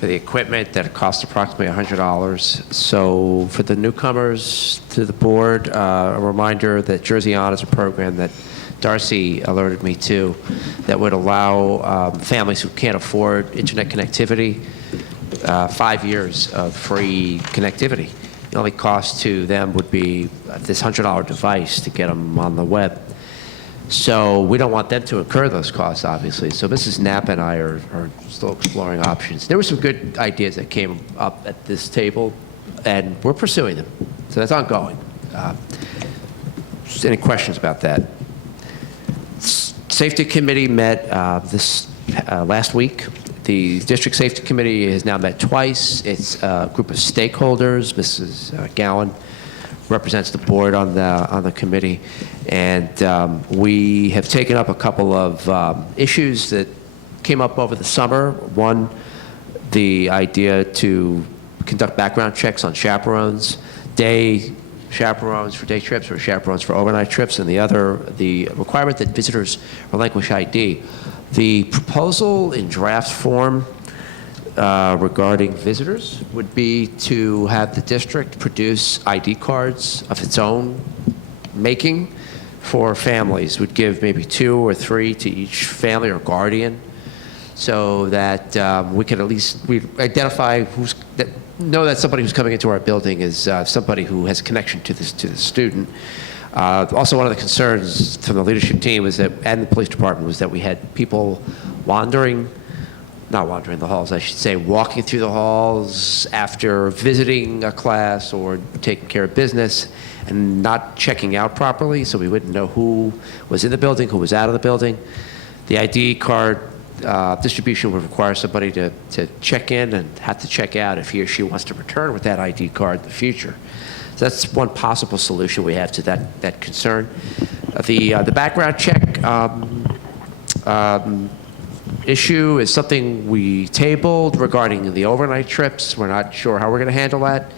equipment that costs approximately $100. So for the newcomers to the board, a reminder that Jersey On is a program that Darcy alerted me to that would allow families who can't afford internet connectivity 5 years of free connectivity. The only cost to them would be this $100 device to get them on the web. So we don't want them to incur those costs, obviously. So Mrs. Knapp and I are still exploring options. There were some good ideas that came up at this table, and we're pursuing them. So that's ongoing. Any questions about that? Safety Committee met this last week. The District Safety Committee has now met twice. It's a group of stakeholders. Mrs. Gowan represents the board on the committee, and we have taken up a couple of issues that came up over the summer. One, the idea to conduct background checks on chaperones, day chaperones for day trips or chaperones for overnight trips, and the other, the requirement that visitors relinquish ID. The proposal in draft form regarding visitors would be to have the district produce ID cards of its own making for families. Would give maybe 2 or 3 to each family or guardian, so that we could at least identify know that somebody who's coming into our building is somebody who has a connection to the student. Also, one of the concerns from the leadership team was that, and the police department, was that we had people not wandering the halls, I should say, walking through the halls after visiting a class or taking care of business and not checking out properly, so we wouldn't know who was in the building, who was out of the building. The ID card distribution would require somebody to check in and have to check out if he or she wants to return with that ID card in the future. So that's one possible solution we have to that concern. The background check issue is something we tabled regarding the overnight trips. We're not sure how we're going to handle that.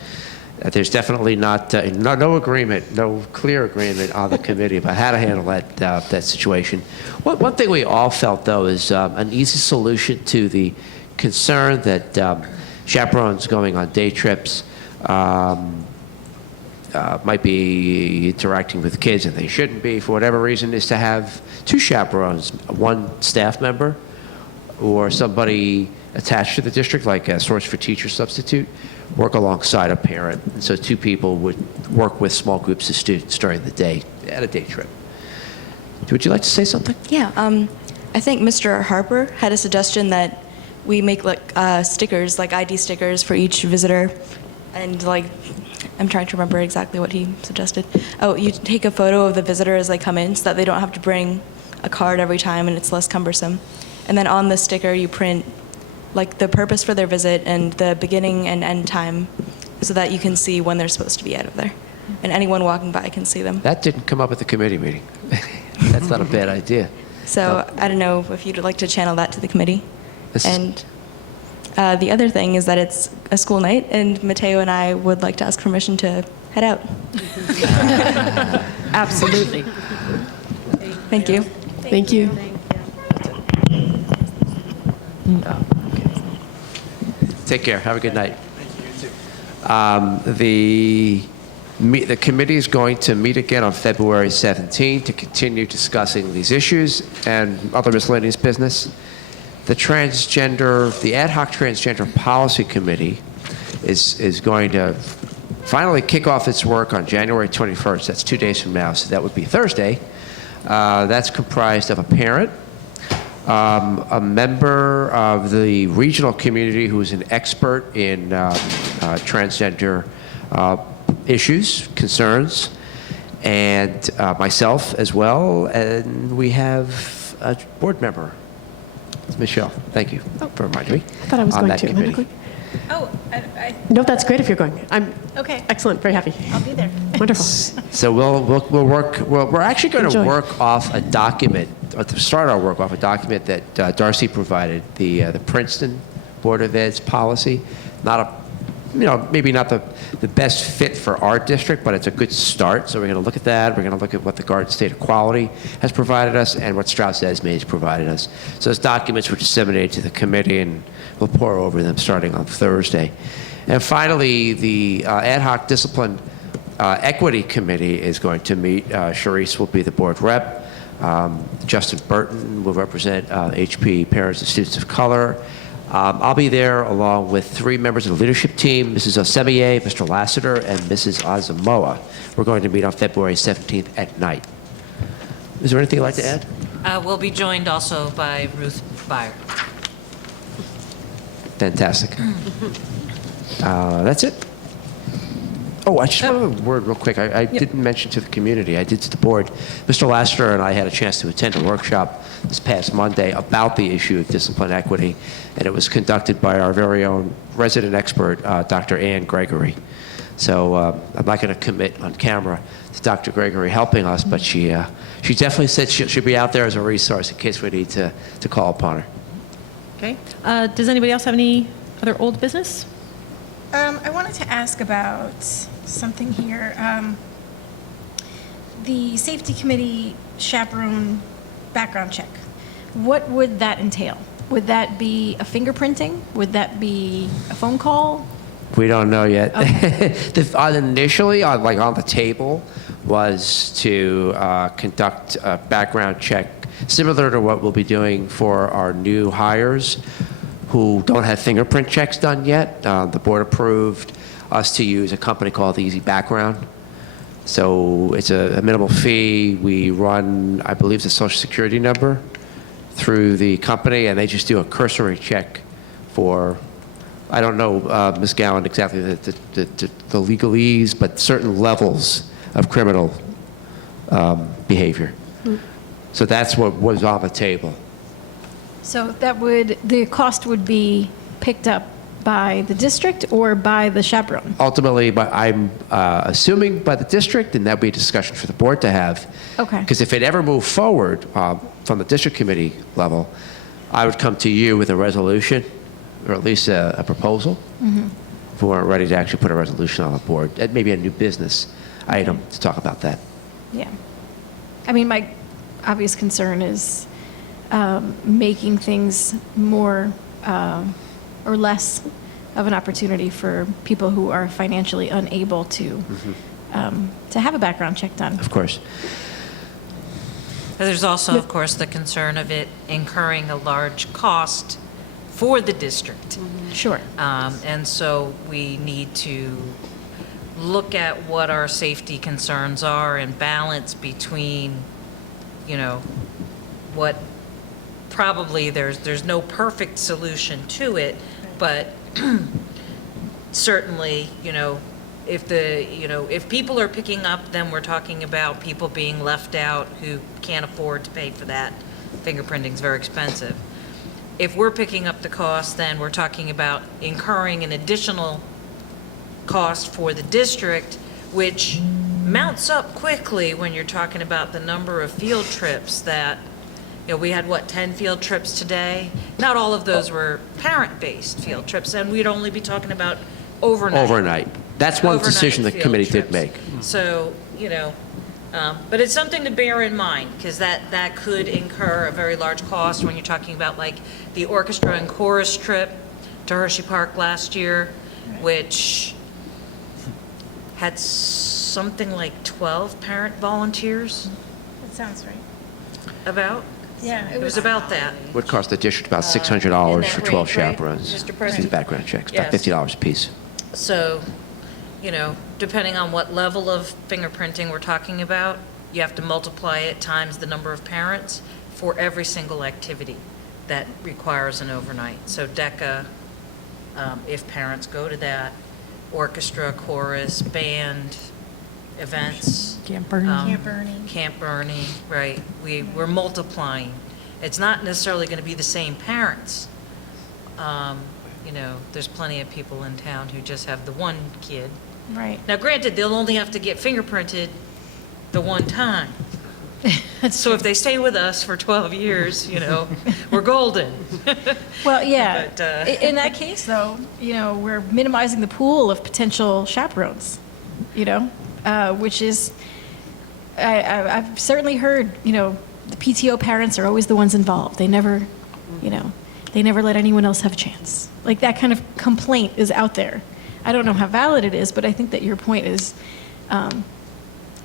There's definitely no agreement, no clear agreement on the committee about how to handle that situation. One thing we all felt, though, is an easy solution to the concern that chaperones going on day trips might be interacting with kids and they shouldn't be for whatever reason, is to have two chaperones, one staff member or somebody attached to the district, like a source for teacher substitute, work alongside a parent. And so two people would work with small groups of students during the day at a day trip. Would you like to say something? Yeah, I think Mr. Harper had a suggestion that we make stickers, like ID stickers for each visitor, and I'm trying to remember exactly what he suggested. Oh, you take a photo of the visitor as they come in so that they don't have to bring a card every time and it's less cumbersome. And then on the sticker you print the purpose for their visit and the beginning and end time so that you can see when they're supposed to be out of there. And anyone walking by can see them. That didn't come up at the committee meeting. That's not a bad idea. So I don't know if you'd like to channel that to the committee. And the other thing is that it's a school night, and Mateo and I would like to ask permission to head out. Absolutely. Thank you. Thank you. Take care. Have a good night. The committee is going to meet again on February 17 to continue discussing these issues and other miscellaneous business. The ad hoc transgender policy committee is going to finally kick off its work on January 21st. That's 2 days from now, so that would be Thursday. That's comprised of a parent, a member of the regional community who is an expert in transgender issues, concerns, and myself as well. And we have a board member, Michelle. Thank you for reminding me. I thought I was on going that to. Am I not committee. going? Oh, No, that's great if you're going. I'm okay. excellent, very happy. I'll be there. Wonderful. So we'll work. We're actually going to Enjoy. work off a document, or to start our work off a document that Darcy provided, the Princeton Board of Ed's policy. Maybe not the best fit for our district, but it's a good start. So we're going to look at that. We're going to look at what the Garden State of Quality has provided us and what Strauss-Esme has provided us. So those documents were disseminated to the committee, and we'll pour over them starting on Thursday. And finally, the Ad hoc Discipline Equity Committee is going to meet. Charisse will be the board rep. Justin Burton will represent HP Parents and Students of Color. I'll be there along with 3 members of the leadership team, Mrs. Osemier, Mr. Lassiter, and Mrs. Azamoah. We're going to meet on February 17th at night. Is there anything you'd like to add? We'll be joined also by Ruth Byer. Fantastic. That's it. Oh, I just want a word real quick. I didn't mention to the community, I did to the board. Mr. Lassiter and I had a chance to attend a workshop this past Monday about the issue of discipline equity, and it was conducted by our very own resident expert, Dr. Ann Gregory. So I'm not going to commit on camera to Dr. Gregory helping us, but she definitely said she'll be out there as a resource in case we need to call upon her. Okay. Does anybody else have any other old business? I wanted to ask about something here. The safety committee chaperone background check. What would that entail? Would that be a fingerprinting? Would that be a phone call? We don't know yet. Okay. Initially, on the table, was to conduct a background check similar to what we'll be doing for our new hires who don't have fingerprint checks done yet. The board approved us to use a company called Easy Background. So it's a minimal fee. We run, I believe, the Social Security number through the company, and they just do a cursory check for, I don't know, Ms. Gowan, exactly the legalese, but certain levels of criminal behavior. So that's what was on the table. So the cost would be picked up by the district or by the chaperone? Ultimately, but I'm assuming by the district, and that'd be a discussion for the board to have. Okay. Because if it ever moved forward from the district committee level, I would come to you with a resolution, or at least a proposal. If we weren't ready to actually put a resolution on the board, and maybe a new business item to talk about that. Yeah. I mean, my obvious concern is making things more or less of an opportunity for people who are financially unable to have a background check done. Of course. There's also, of course, the concern of it incurring a large cost for the district. Sure. And so we need to look at what our safety concerns are and balance between, what probably there's no perfect solution to it, but certainly, if people are picking up, then we're talking about people being left out who can't afford to pay for that. Fingerprinting is very expensive. If we're picking up the cost, then we're talking about incurring an additional cost for the district, which mounts up quickly when you're talking about the number of field trips that, we had, 10 field trips today? Not all of those were parent-based field trips, and we'd only be talking about overnight. Overnight. That's one Overnight decision the field committee did trips. make. So, but it's something to bear in mind, because that could incur a very large cost when you're talking about like the orchestra and chorus trip to Hershey Park last year, which had something like 12 parent volunteers That sounds right. about. Yeah, It was about that. Would cost the district about in $600 that for 12 range, right, chaperones. Mr. To do President? background checks, about Yes. $50 a piece. So, depending on what level of fingerprinting we're talking about, you have to multiply it times the number of parents for every single activity that requires an overnight. So DECA, if parents go to that, orchestra, chorus, band, events. Camp Bernie. Camp Bernie, right. We're multiplying. It's not necessarily going to be the same parents. There's plenty of people in town who just have the one kid. Right. Now, granted, they'll only have to get fingerprinted the one time. So if they stay with us for 12 years, we're golden. Well, yeah. But, In that case, though, we're minimizing the pool of potential chaperones, which is, I've certainly heard, the PTO parents are always the ones involved. They never let anyone else have a chance. Like, that kind of complaint is out there. I don't know how valid it is, but I think that your point is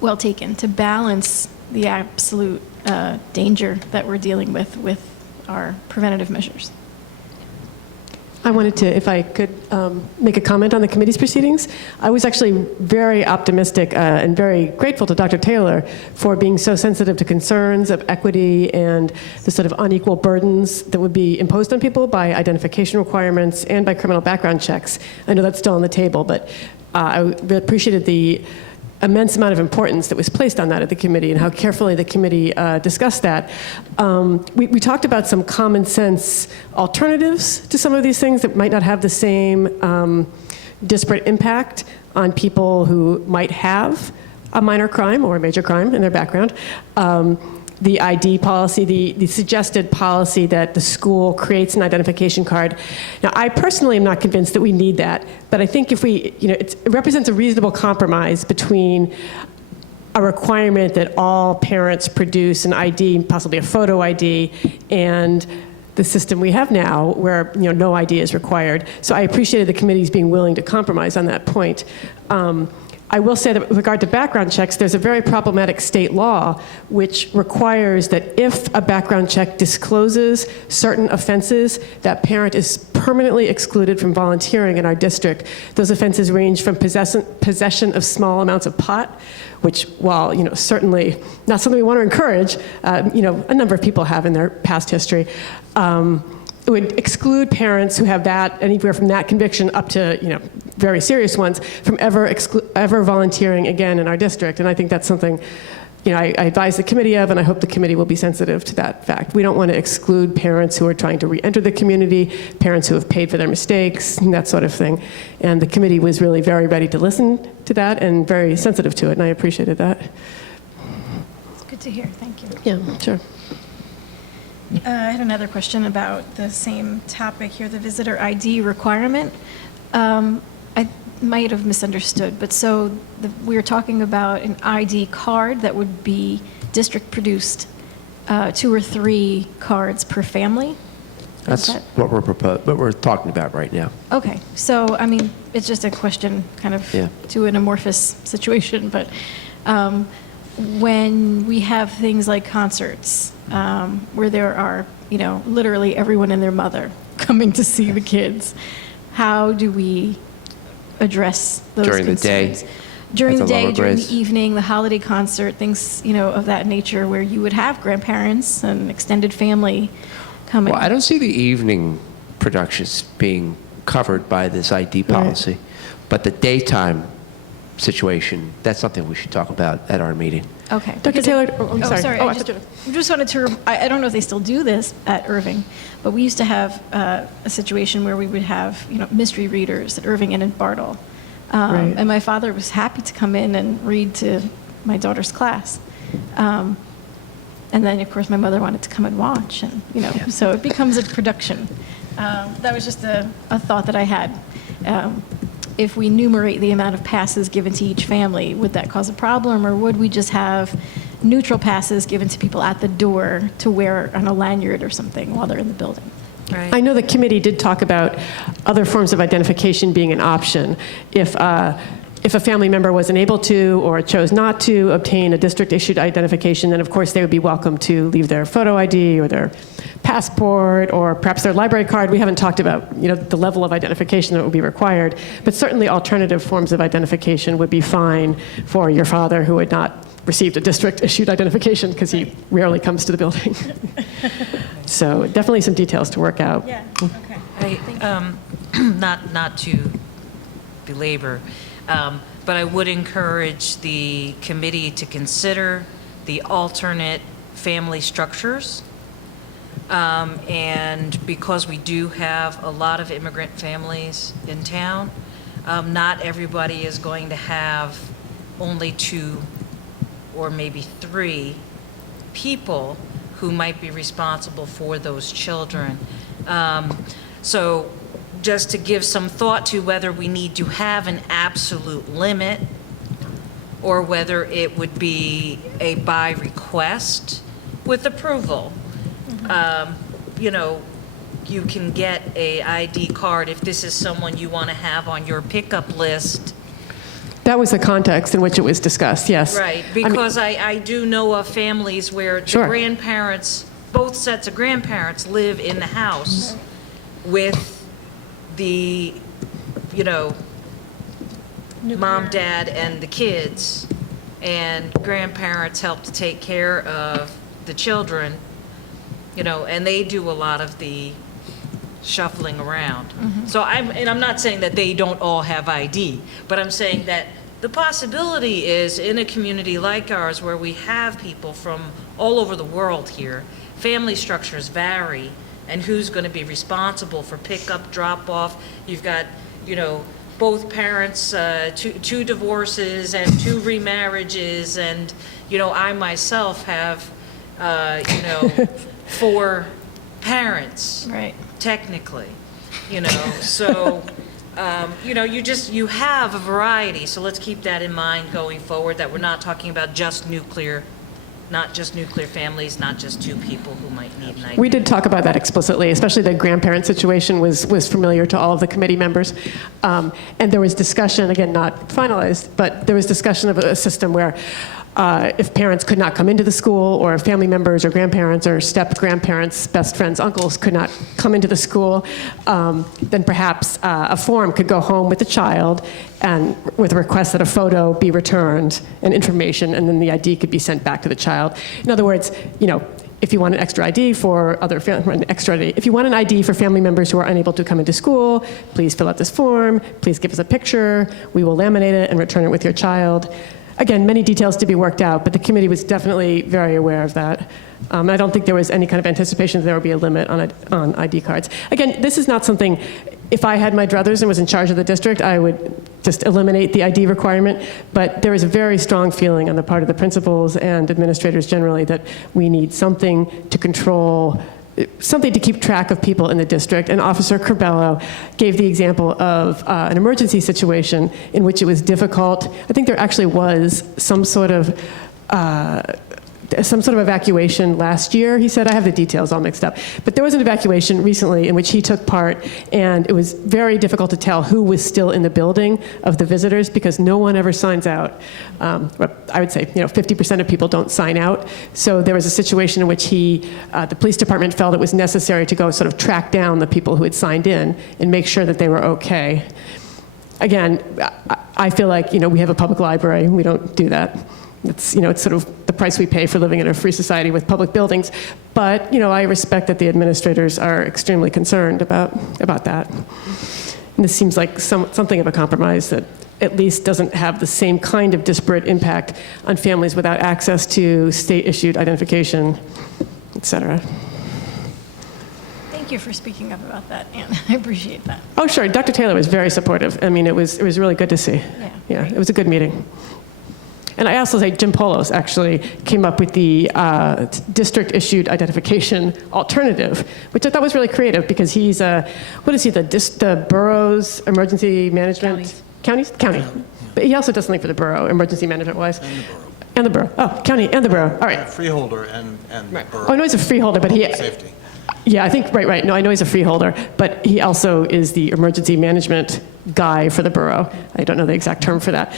well taken, to balance the absolute danger that we're dealing with our preventative measures. I wanted to, if I could, make a comment on the committee's proceedings. I was actually very optimistic and very grateful to Dr. Taylor for being so sensitive to concerns of equity and the sort of unequal burdens that would be imposed on people by identification requirements and by criminal background checks. I know that's still on the table, but I really appreciated the immense amount of importance that was placed on that at the committee and how carefully the committee discussed that. We talked about some common sense alternatives to some of these things that might not have the same disparate impact on people who might have a minor crime or a major crime in their background. The ID policy, the suggested policy that the school creates an identification card. Now, I personally am not convinced that we need that, but I think if we, it represents a reasonable compromise between a requirement that all parents produce an ID, possibly a photo ID, and the system we have now where no ID is required. So I appreciated the committee's being willing to compromise on that point. I will say that with regard to background checks, there's a very problematic state law which requires that if a background check discloses certain offenses, that parent is permanently excluded from volunteering in our district. Those offenses range from possession of small amounts of pot, which, while certainly not something we want to encourage, a number of people have in their past history. It would exclude parents who have that, anywhere from that conviction up to, very serious ones, from ever volunteering again in our district. And I think that's something I advise the committee of, and I hope the committee will be sensitive to that fact. We don't want to exclude parents who are trying to re-enter the community, parents who have paid for their mistakes, and that sort of thing. And the committee was really very ready to listen to that and very sensitive to it, and I appreciated that. It's good to hear, thank you. Yeah, sure. I had another question about the same topic here, the visitor ID requirement. I might have misunderstood, but so we're talking about an ID card that would be district-produced, 2 or 3 cards per family? That's what we're talking about right now. Okay, so, I mean, it's just a question kind of Yeah. to an amorphous situation, but when we have things like concerts, where there are, literally everyone and their mother coming to see the kids, how do we address those During the day, concerns? During at the the day, lower during grades? the evening, the holiday concert, things, of that nature, where you would have grandparents and extended family coming. Well, I don't see the evening productions being covered by this ID policy, but the daytime situation, that's something we should talk about at our meeting. Okay. Dr. Because Taylor, I'm sorry. sorry. Oh, I I thought just wanted to, I don't know if they still do this at Irving, but we used to have a situation where we would have, mystery readers at Irving and in Bartle. Right. And my father was happy to come in and read to my daughter's class. And then, of course, my mother wanted to come and watch, and, so it becomes a production. That was just a thought that I had. If we numerate the amount of passes given to each family, would that cause a problem, or would we just have neutral passes given to people at the door to wear on a lanyard or something while they're in the building? Right. I know the committee did talk about other forms of identification being an option. If a family member wasn't able to or chose not to obtain a district-issued identification, then of course they would be welcome to leave their photo ID or their passport or perhaps their library card. We haven't talked about the level of identification that would be required, but certainly alternative forms of identification would be fine for your father who had not received a district-issued identification because he rarely comes to the building. So definitely some details to work out. Yeah, okay. Not to belabor, but I would encourage the committee to consider the alternate family structures. And because we do have a lot of immigrant families in town, not everybody is going to have only 2 or maybe 3 people who might be responsible for those children. So just to give some thought to whether we need to have an absolute limit or whether it would be a by request with approval. You can get a ID card if this is someone you want to have on your pickup list. That was the context in which it was discussed, yes. Right, I mean- because I do know of families where the Sure. grandparents, both sets of grandparents live in the house with the, mom, dad, and the kids, and grandparents help to take care of the children, and they do a lot of the shuffling around. So I'm not saying that they don't all have ID, but I'm saying that the possibility is in a community like ours where we have people from all over the world here, family structures vary, and who's going to be responsible for pickup, drop-off. You've got, both parents, 2 divorces and 2 remarriages, and, I myself have, 4 parents. Right. Technically, so, you have a variety, so let's keep that in mind going forward, that we're not talking about just nuclear families, not just 2 people who might need an ID. We did talk about that explicitly, especially the grandparent situation was familiar to all of the committee members. And there was discussion, again, not finalized, but there was discussion of a system where if parents could not come into the school, or if family members or grandparents or step-grandparents, best friends, uncles could not come into the school, then perhaps a form could go home with the child and with a request that a photo be returned and information, and then the ID could be sent back to the child. In other words, if you want an extra ID for if you want an ID for family members who are unable to come into school, please fill out this form, please give us a picture, we will laminate it and return it with your child. again, many details to be worked out, but the committee was definitely very aware of that. I don't think there was any kind of anticipation that there would be a limit on ID cards. Again, this is not something, if I had my druthers and was in charge of the district, I would just eliminate the ID requirement, but there is a very strong feeling on the part of the principals and administrators generally that we need something to control, something to keep track of people in the district. And Officer Corbello gave the example of an emergency situation in which it was difficult. I think there actually was some sort of evacuation last year, he said. I have the details all mixed up. But there was an evacuation recently in which he took part, and it was very difficult to tell who was still in the building of the visitors because no one ever signs out. I would say, 50% of people don't sign out. So there was a situation in which the police department felt it was necessary to go sort of track down the people who had signed in and make sure that they were okay. Again, I feel like, we have a public library, and we don't do that. It's, it's sort of the price we pay for living in a free society with public buildings. But, I respect that the administrators are extremely concerned about that. And this seems like something of a compromise that at least doesn't have the same kind of disparate impact on families without access to state-issued identification, et cetera. Thank you for speaking up about that, Anne. I appreciate that. Oh, sure. Dr. Taylor was very supportive. I mean, it was really good to see. Yeah, it was a good meeting. And I also say Jim Polos actually came up with the district-issued identification alternative, which I thought was really creative because he's, what is he, the borough's emergency management? Counties? County. But he also does something for the borough, emergency management-wise. And the borough. Oh, county and the borough. All right. Freeholder and right. borough. Oh, I know he's a freeholder, but he... Safety. Yeah, I think, right. No, I know he's a freeholder, but he also is the emergency management guy for the borough. I don't know the exact term for that.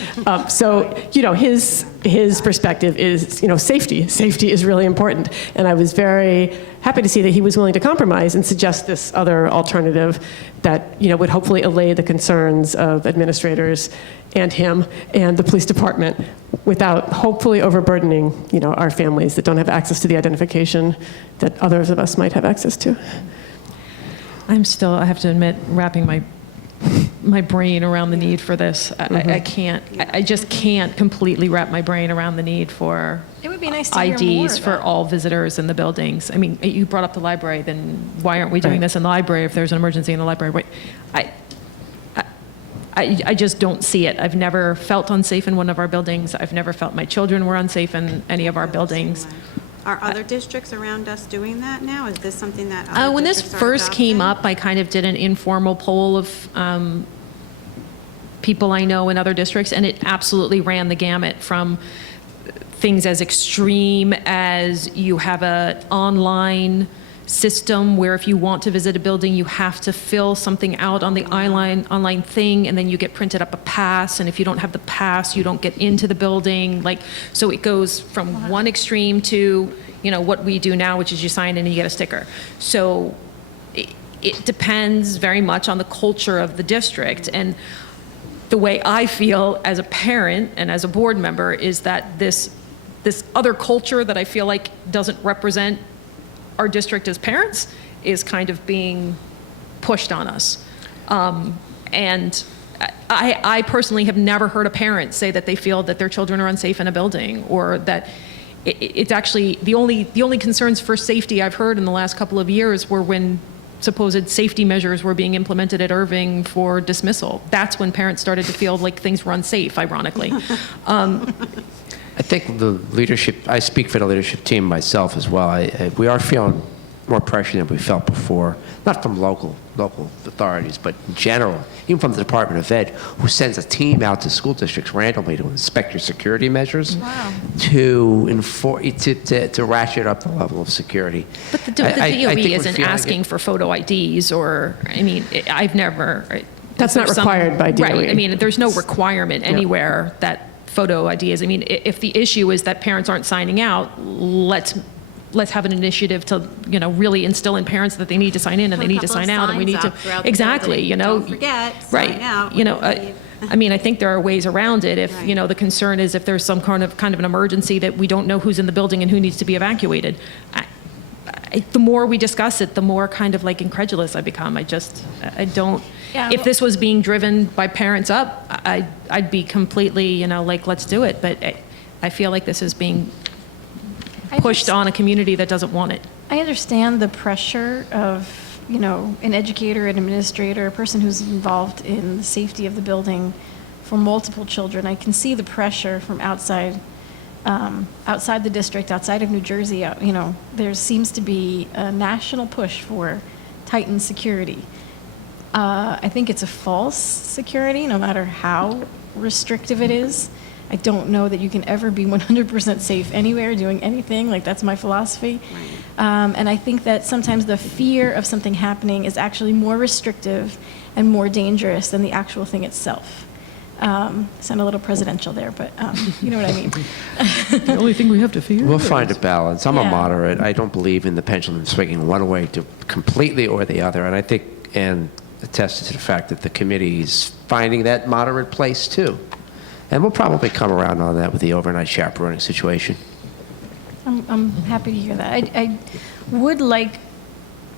So, his perspective is, safety. Safety is really important. And I was very happy to see that he was willing to compromise and suggest this other alternative that, would hopefully allay the concerns of administrators and him and the police department without hopefully overburdening, our families that don't have access to the identification that others of us might have access to. I'm still, I have to admit, wrapping my brain around the need for this. I can't, I just can't completely wrap my brain around the need for It would be nice to hear more, IDs for though. all visitors in the buildings. I mean, you brought up the library, then why aren't we doing this in the library if there's an emergency in the library? I just don't see it. I've never felt unsafe in one of our buildings. I've never felt my children were unsafe in any of our buildings. Are other districts around us doing that now? Is this something that other When this districts are first came adopting? up, I kind of did an informal poll of people I know in other districts, and it absolutely ran the gamut from things as extreme as you have an online system where if you want to visit a building, you have to fill something out on the online thing, and then you get printed up a pass, and if you don't have the pass, you don't get into the building. So it goes from one extreme to, what we do now, which is you sign in and you get a sticker. So it depends very much on the culture of the district. And the way I feel as a parent and as a board member is that this other culture that I feel like doesn't represent our district as parents is kind of being pushed on us. And I personally have never heard a parent say that they feel that their children are unsafe in a building, or that it's actually the only concerns for safety I've heard in the last couple of years were when supposed safety measures were being implemented at Irving for dismissal. That's when parents started to feel like things were unsafe, ironically. I think the leadership, I speak for the leadership team myself as well. We are feeling more pressure than we felt before, not from local authorities, but in general, even from the Department of Ed, who sends a team out to school districts randomly to inspect your security measures, to ratchet up the level of security. But the DOE isn't asking for photo IDs, or, I've never... That's not required by DOE. Right, there's no requirement anywhere that photo ID is. If the issue is that parents aren't signing out, let's have an initiative to, really instill in parents that they need to sign in and they need to sign out, and we need to exactly, Don't forget, right, sign out. I think there are ways around it. If the concern is if there's some kind of an emergency that we don't know who's in the building and who needs to be evacuated. the more we discuss it, the more kind of like incredulous I become. I don't, Yeah, if well- this was being driven by parents up, I'd be completely, like, let's do it. But I feel like this is being pushed on a community that doesn't want it. I understand the pressure of, an educator, an administrator, a person who's involved in the safety of the building for multiple children. I can see the pressure from outside the district, outside of New Jersey. There seems to be a national push for tightened security. I think it's a false security, no matter how restrictive it is. I don't know that you can ever be 100% safe anywhere doing anything. Like, that's my philosophy. And I think that sometimes the fear of something happening is actually more restrictive and more dangerous than the actual thing itself. Sound a little presidential there, but you know what I mean. The only thing we have to fear. We'll find a balance. I'm a Yeah. moderate. I don't believe in the pendulum swinging one way to completely or the other. And I think, and attested to the fact that the committee is finding that moderate place too. And we'll probably come around on that with the overnight chaperoning situation. I'm happy to hear that. I would like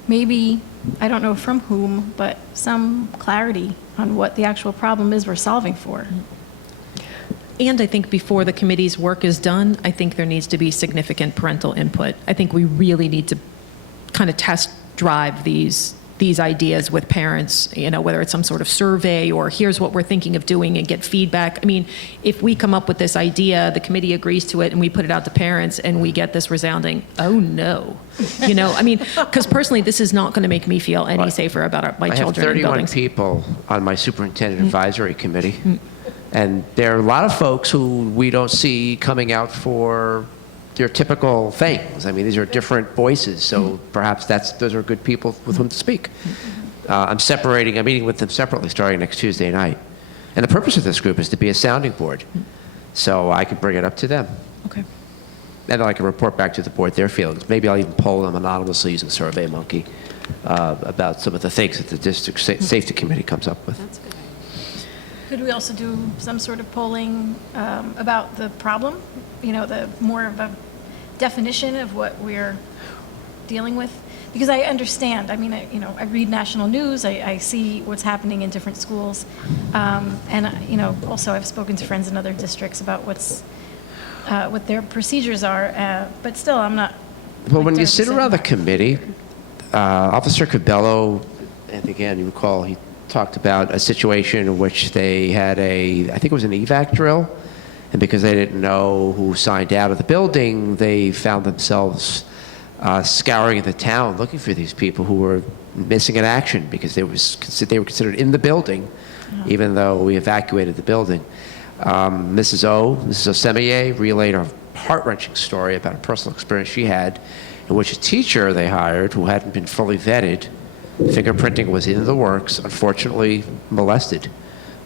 maybe, I don't know from whom, but some clarity on what the actual problem is we're solving for. And I think before the committee's work is done, I think there needs to be significant parental input. I think we really need to kind of test drive these ideas with parents, whether it's some sort of survey or here's what we're thinking of doing, and get feedback. I mean, if we come up with this idea, the committee agrees to it, and we put it out to parents, and we get this resounding, oh no. Because personally, this is not going to make me feel any safer about my children in I have 31 buildings. people on my superintendent advisory committee. And there are a lot of folks who we don't see coming out for their typical things. I mean, these are different voices, so perhaps those are good people with whom to speak. I'm meeting with them separately starting next Tuesday night. And the purpose of this group is to be a sounding board, so I can bring it up to them. Okay. And then I can report back to the board their feelings. Maybe I'll even poll them anonymously using SurveyMonkey about some of the things that the district safety committee comes up with. That's good. Could we also do some sort of polling about the problem? The more of a definition of what we're dealing with? Because I understand, I read national news, I see what's happening in different schools. And, also I've spoken to friends in other districts about what their procedures are, but still I'm not. Well, when you sit around the committee, Officer Cabello, and again, you recall, he talked about a situation in which they had I think it was an evac drill, and because they didn't know who signed out of the building, they found themselves scouring the town looking for these people who were missing in action because they were considered in the building, even though we evacuated the building. Mrs. Osemier relayed a heart-wrenching story about a personal experience she had in which a teacher they hired who hadn't been fully vetted, fingerprinting was in the works, unfortunately molested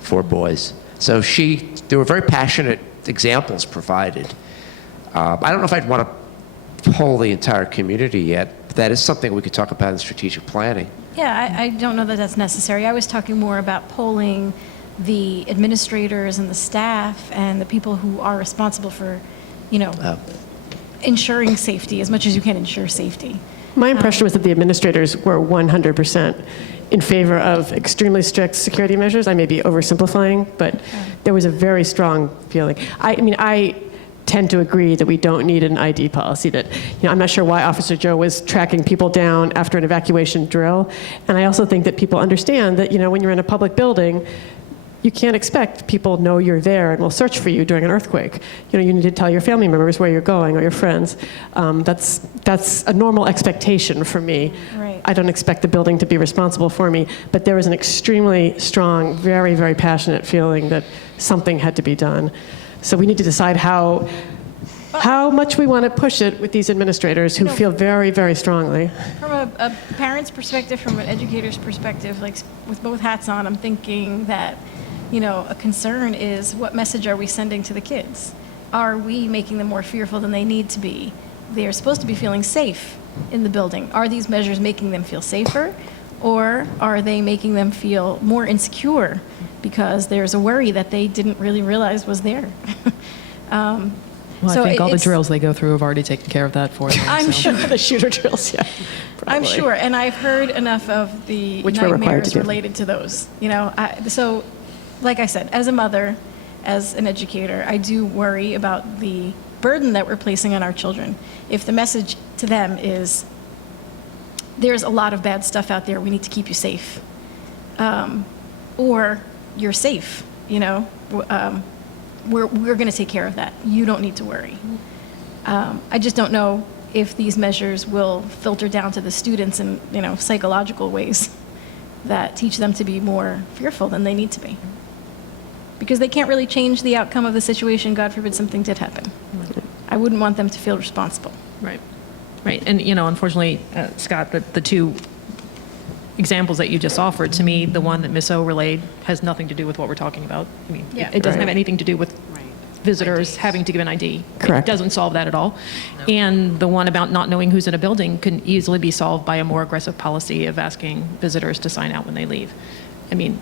4 boys. So there were very passionate examples provided. I don't know if I'd want to poll the entire community yet, but that is something we could talk about in strategic planning. Yeah, I don't know that that's necessary. I was talking more about polling the administrators and the staff and the people who are responsible for, ensuring safety as much as you can ensure safety. My impression was that the administrators were 100% in favor of extremely strict security measures. I may be oversimplifying, but there was a very strong feeling. I tend to agree that we don't need an ID policy. That, I'm not sure why Officer Joe was tracking people down after an evacuation drill. And I also think that people understand that, when you're in a public building, you can't expect people know you're there and will search for you during an earthquake. You need to tell your family members where you're going or your friends. That's a normal expectation for me. Right. I don't expect the building to be responsible for me, but there was an extremely strong, very, very passionate feeling that something had to be done. So we need to decide how much we want to push it with these administrators who feel very, very strongly. From a parent's perspective, from an educator's perspective, like with both hats on, I'm thinking that, a concern is what message are we sending to the kids? Are we making them more fearful than they need to be? They're supposed to be feeling safe in the building. Are these measures making them feel safer, or are they making them feel more insecure because there's a worry that they didn't really realize was there? Well, So I think all the it's- drills they go through have already taken care of that for them. I'm so. sure. The shooter drills, yeah. I'm probably. sure, and I've heard enough of the Which we're required to nightmares do. related to those. You know, so, like I said, as a mother, as an educator, I do worry about the burden that we're placing on our children. If the message to them is, there's a lot of bad stuff out there, we need to keep you safe, or you're safe, you know, we're going to take care of that. You don't need to worry. I just don't know if these measures will filter down to the students in, you know, psychological ways that teach them to be more fearful than they need to be. Because they can't really change the outcome of the situation, God forbid something did happen. I wouldn't want them to feel responsible. Right, right. And, you know, unfortunately, Scott, the two examples that you just offered, to me, the one that Ms. O relayed has nothing to do with what we're talking about. I mean, Yeah. it doesn't have Right. anything to do with visitors having to give an ID. Correct. It doesn't solve that at all. And the one about not knowing who's in a building can easily be solved by a more aggressive policy of asking visitors to sign out when they leave. I mean,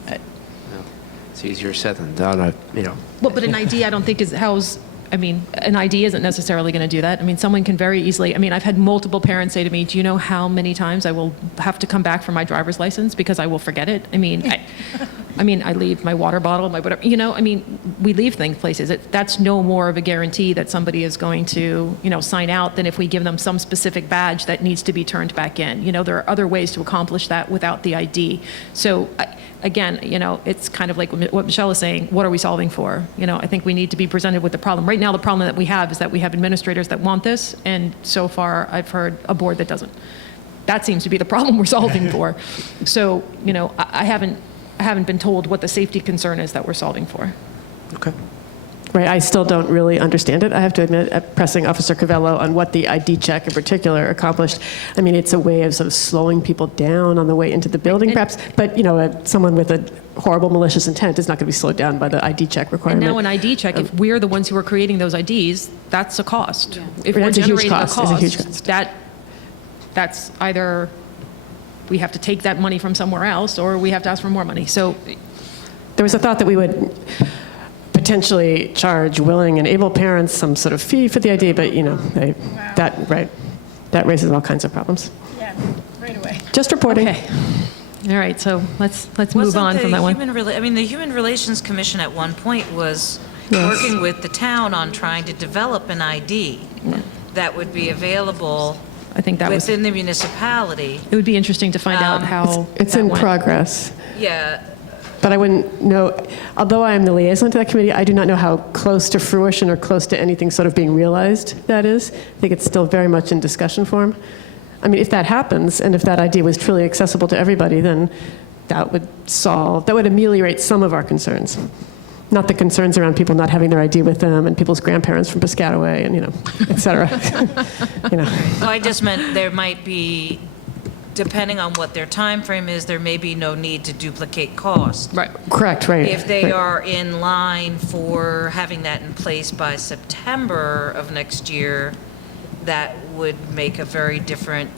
It's easier said than done, you know. well, but an ID, I don't think is how's. I mean, an ID isn't necessarily going to do that. I mean, someone can very easily. I mean, I've had multiple parents say to me, "Do you know how many times I will have to come back for my driver's license because I will forget it?" I mean, I leave my water bottle, my whatever. You know, I mean, we leave things places. That's no more of a guarantee that somebody is going to, you know, sign out than if we give them some specific badge that needs to be turned back in. You know, there are other ways to accomplish that without the ID. So. Again, you know, it's kind of like what Michelle is saying, what are we solving for? You know, I think we need to be presented with the problem. Right now, the problem that we have is that we have administrators that want this, and so far, I've heard a board that doesn't. That seems to be the problem we're solving for. So, you know, I haven't been told what the safety concern is that we're solving for. Okay. Right, I still don't really understand it. I have to admit, pressing Officer Covello on what the ID check in particular accomplished. I mean, it's a way of sort of slowing people down on the way into the building, perhaps. But, you know, someone with a horrible malicious intent is not going to be slowed down by the ID check And requirement. now an ID check, if we're the ones who are creating those IDs, that's a cost. If we're That's a huge generating a cost. It's a huge cost, cost. that's either we have to take that money from somewhere else, or we have to ask for more money. So There was a thought that we would potentially charge willing and able parents some sort of fee for the ID, but, you know, that raises all kinds of problems. Yeah, right away. Just reporting. okay. All right, so let's move on from that one. The Human Relations Commission at one point was working with the town on trying to develop an ID that would be available I think that was, within the municipality. it would be interesting to find out how It's that in went. progress. Yeah, But I wouldn't know, although I am the liaison to that committee, I do not know how close to fruition or close to anything sort of being realized that is. I think it's still very much in discussion form. I mean, if that happens, and if that idea was truly accessible to everybody, then that would ameliorate some of our concerns. Not the concerns around people not having their ID with them and people's grandparents from Piscataway and, you know, et cetera. You know. well, I just meant there might be, depending on what their time frame is, there may be no need to duplicate cost. Right. Correct, right. If they right. are in line for having that in place by September of next year, that would make a very different,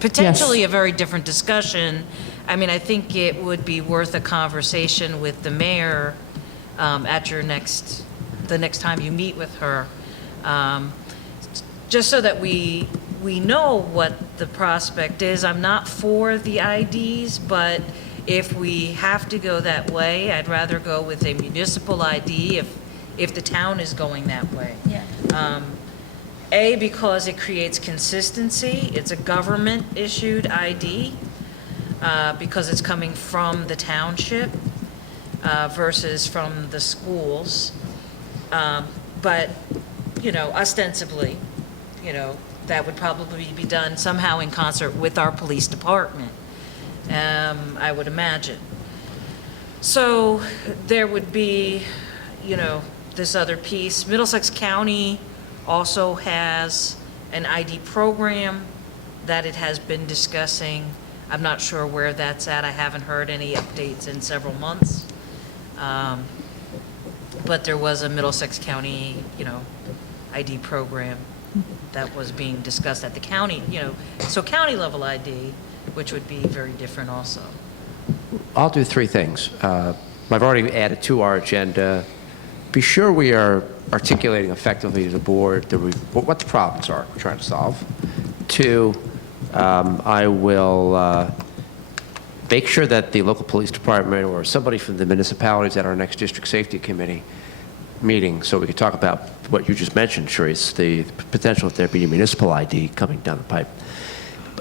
potentially a very different discussion. I mean, I think it would be worth a conversation with the mayor at the next time you meet with her, just so that we know what the prospect is. I'm not for the IDs, but if we have to go that way, I'd rather go with a municipal ID if the town is going that way. Yeah. Because it creates consistency. It's a government-issued ID because it's coming from the township versus from the schools. But, you know, ostensibly, you know, that would probably be done somehow in concert with our police department, I would imagine. So there would be, you know, this other piece. Middlesex County also has an ID program that it has been discussing. I'm not sure where that's at. I haven't heard any updates in several months. But there was a Middlesex County, you know, ID program that was being discussed at the county, you know, so county level ID, which would be very different also. I'll do three things. I've already added to our agenda be sure we are articulating effectively to the board what the problems are we're trying to solve. 2, I will make sure that the local police department or somebody from the municipalities at our next district safety committee meeting, so we could talk about what you just mentioned, Sharice, the potential of there being a municipal ID coming down the pipe.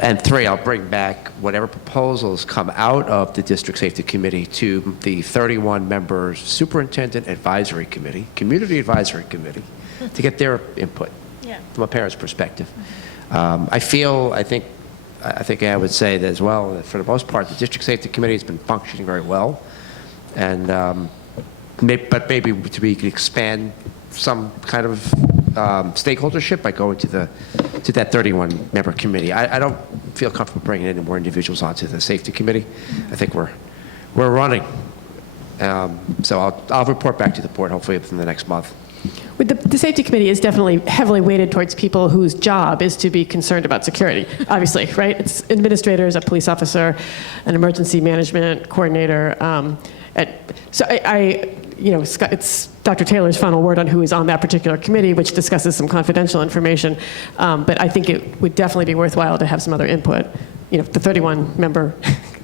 And 3, I'll bring back whatever proposals come out of the District Safety Committee to the 31-member Superintendent Advisory Committee, Community Advisory Committee, to get their input from a parent's perspective. I think I would say that as well, that for the most part, the District Safety Committee has been functioning very well. And, but maybe we could expand some kind of stakeholdership by going to that 31-member committee. I don't feel comfortable bringing any more individuals onto the safety committee. I think we're running. So I'll report back to the board hopefully within the next month. With the safety committee is definitely heavily weighted towards people whose job is to be concerned about security, obviously, right? It's administrators, a police officer, an emergency management coordinator. Scott, it's Dr. Taylor's final word on who is on that particular committee, which discusses some confidential information. But I think it would definitely be worthwhile to have some other input. The 31-member,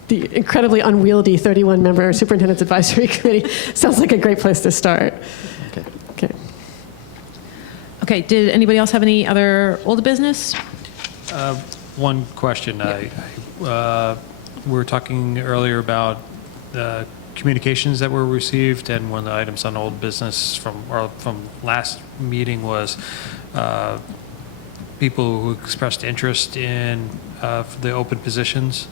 the incredibly unwieldy 31-member Superintendent's Advisory Committee sounds like a great place to start. Okay. Okay, did anybody else have any other old business? One question. We were talking earlier about communications that were received, and one of the items on old business from last meeting was people who expressed interest in the open positions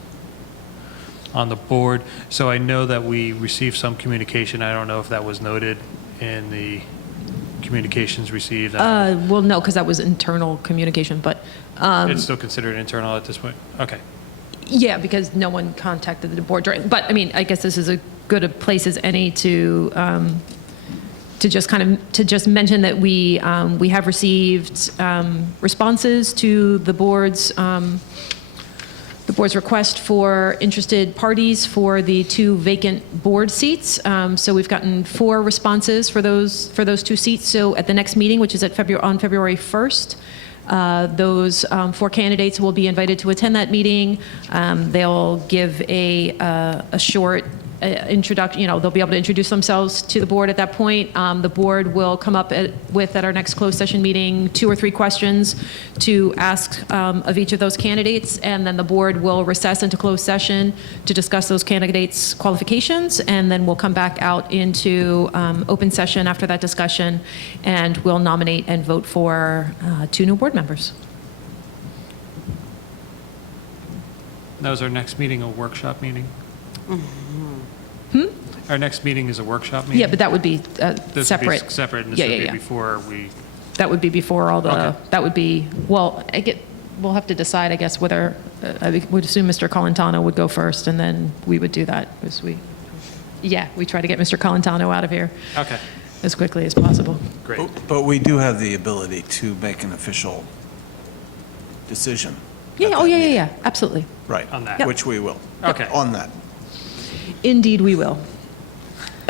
on the board. So I know that we received some communication. I don't know if that was noted in the communications received. Well, no, because that was internal communication, but... it's still considered internal at this point? Okay. Yeah, because no one contacted the board during, but I mean, I guess this is as good a place as any to just mention that we have received responses to the board's request for interested parties for the 2 vacant board seats. So we've gotten 4 responses for those 2 seats. So at the next meeting, which is on February 1st, those 4 candidates will be invited to attend that meeting. They'll give a short introduction, they'll be able to introduce themselves to the board at that point. The board will come up at our next closed session meeting 2 or 3 questions to ask of each of those candidates, and then the board will recess into closed session to discuss those candidates' qualifications, and then we'll come back out into open session after that discussion, and we'll nominate and vote for 2 new board members. That was our next meeting, a workshop meeting? Our next meeting is a workshop meeting? Yeah, but that would be This separate. would be separate, and this would be before we... That would be before all the, Okay. that would be, well, we'll have to decide, I guess, whether, I would assume Mr. Colantano would go first, and then we would do that, as we try to get Mr. Colantano out of here Okay, as quickly as possible. great. But we do have the ability to make an official decision. at that meeting. Yeah, absolutely. Right. On that. Yep. Which we will. Okay. On that. Indeed, we will.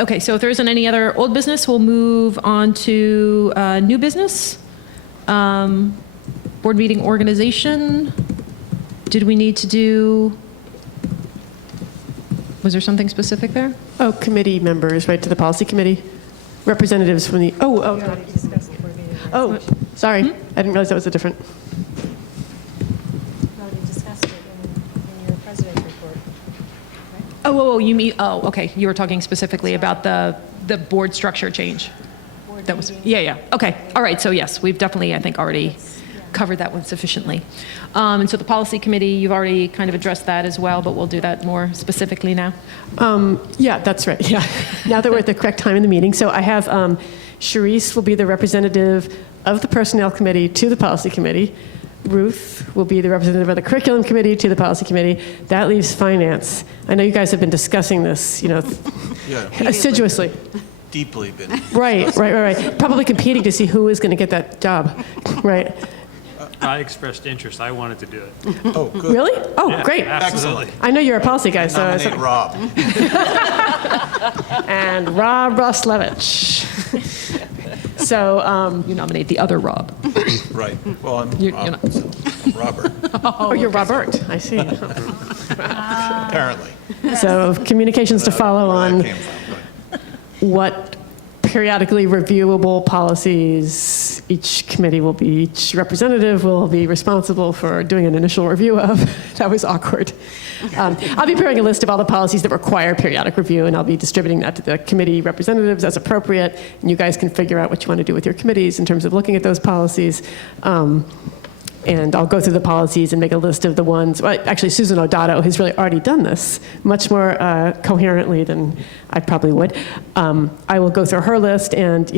Okay, so if there isn't any other old business, we'll move on to new business. Board meeting organization. Did we need to do, was there something specific there? Oh, committee members, right, to the policy committee? Representatives from the, oh, sorry. I didn't realize that was a different. Already discussed it in your president's report. Oh, you mean, okay, you were talking specifically about the board structure change. That was, yeah, okay, all right, so yes, we've definitely, I think, already covered that one sufficiently. And so the policy committee, you've already kind of addressed that as well, but we'll do that more specifically now. Yeah, that's right, yeah. Now that we're at the correct time in the meeting. So I have Sharice will be the representative of the Personnel Committee to the Policy Committee. Ruth will be the representative of the Curriculum Committee to the Policy Committee. That leaves Finance. I know you guys have been discussing this, assiduously. Deeply been. Right. Probably competing to see who is going to get that job, right? I expressed interest. I wanted to do it. Oh, good. Really? Oh, Yeah, great. absolutely. I know you're a policy guy, so. Nominate Rob. And Rob Roslevich. So, You nominate the other Rob. Right. Well, I'm You're Rob, not- so I'm Robert, oh, you're Robert, I see. apparently. So communications to follow Where that on came from, but- what periodically reviewable policies each representative will be responsible for doing an initial review of. That was awkward. I'll be preparing a list of all the policies that require periodic review, and I'll be distributing that to the committee representatives as appropriate, and you guys can figure out what you want to do with your committees in terms of looking at those policies. And I'll go through the policies and make a list of the ones, well, actually Susan O'Dotto has really already done this much more coherently than I probably would. I will go through her list and,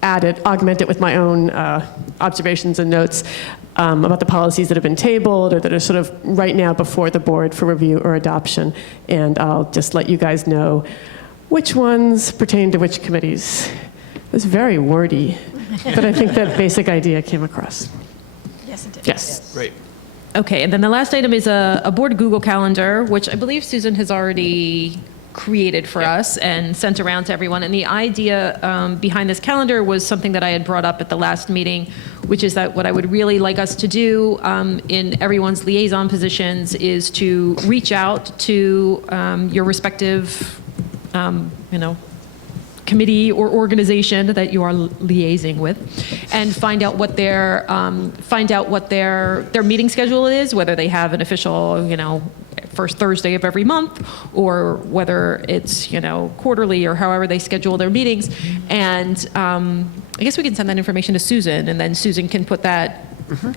augment it with my own observations and notes about the policies that have been tabled or that are sort of right now before the board for review or adoption. And I'll just let you guys know which ones pertain to which committees. It was very wordy, but I think that basic idea came across. Yes, it did. Yes. Great. Okay, and then the last item is a board Google Calendar, which I believe Susan has already created for us and sent around to everyone. And the idea behind this calendar was something that I had brought up at the last meeting, which is that what I would really like us to do in everyone's liaison positions is to reach out to your respective, committee or organization that you are liaising with, and find out what their meeting schedule is, whether they have an official, first Thursday of every month, or whether it's, quarterly, or however they schedule their meetings. And I guess we can send that information to Susan, and then Susan can put that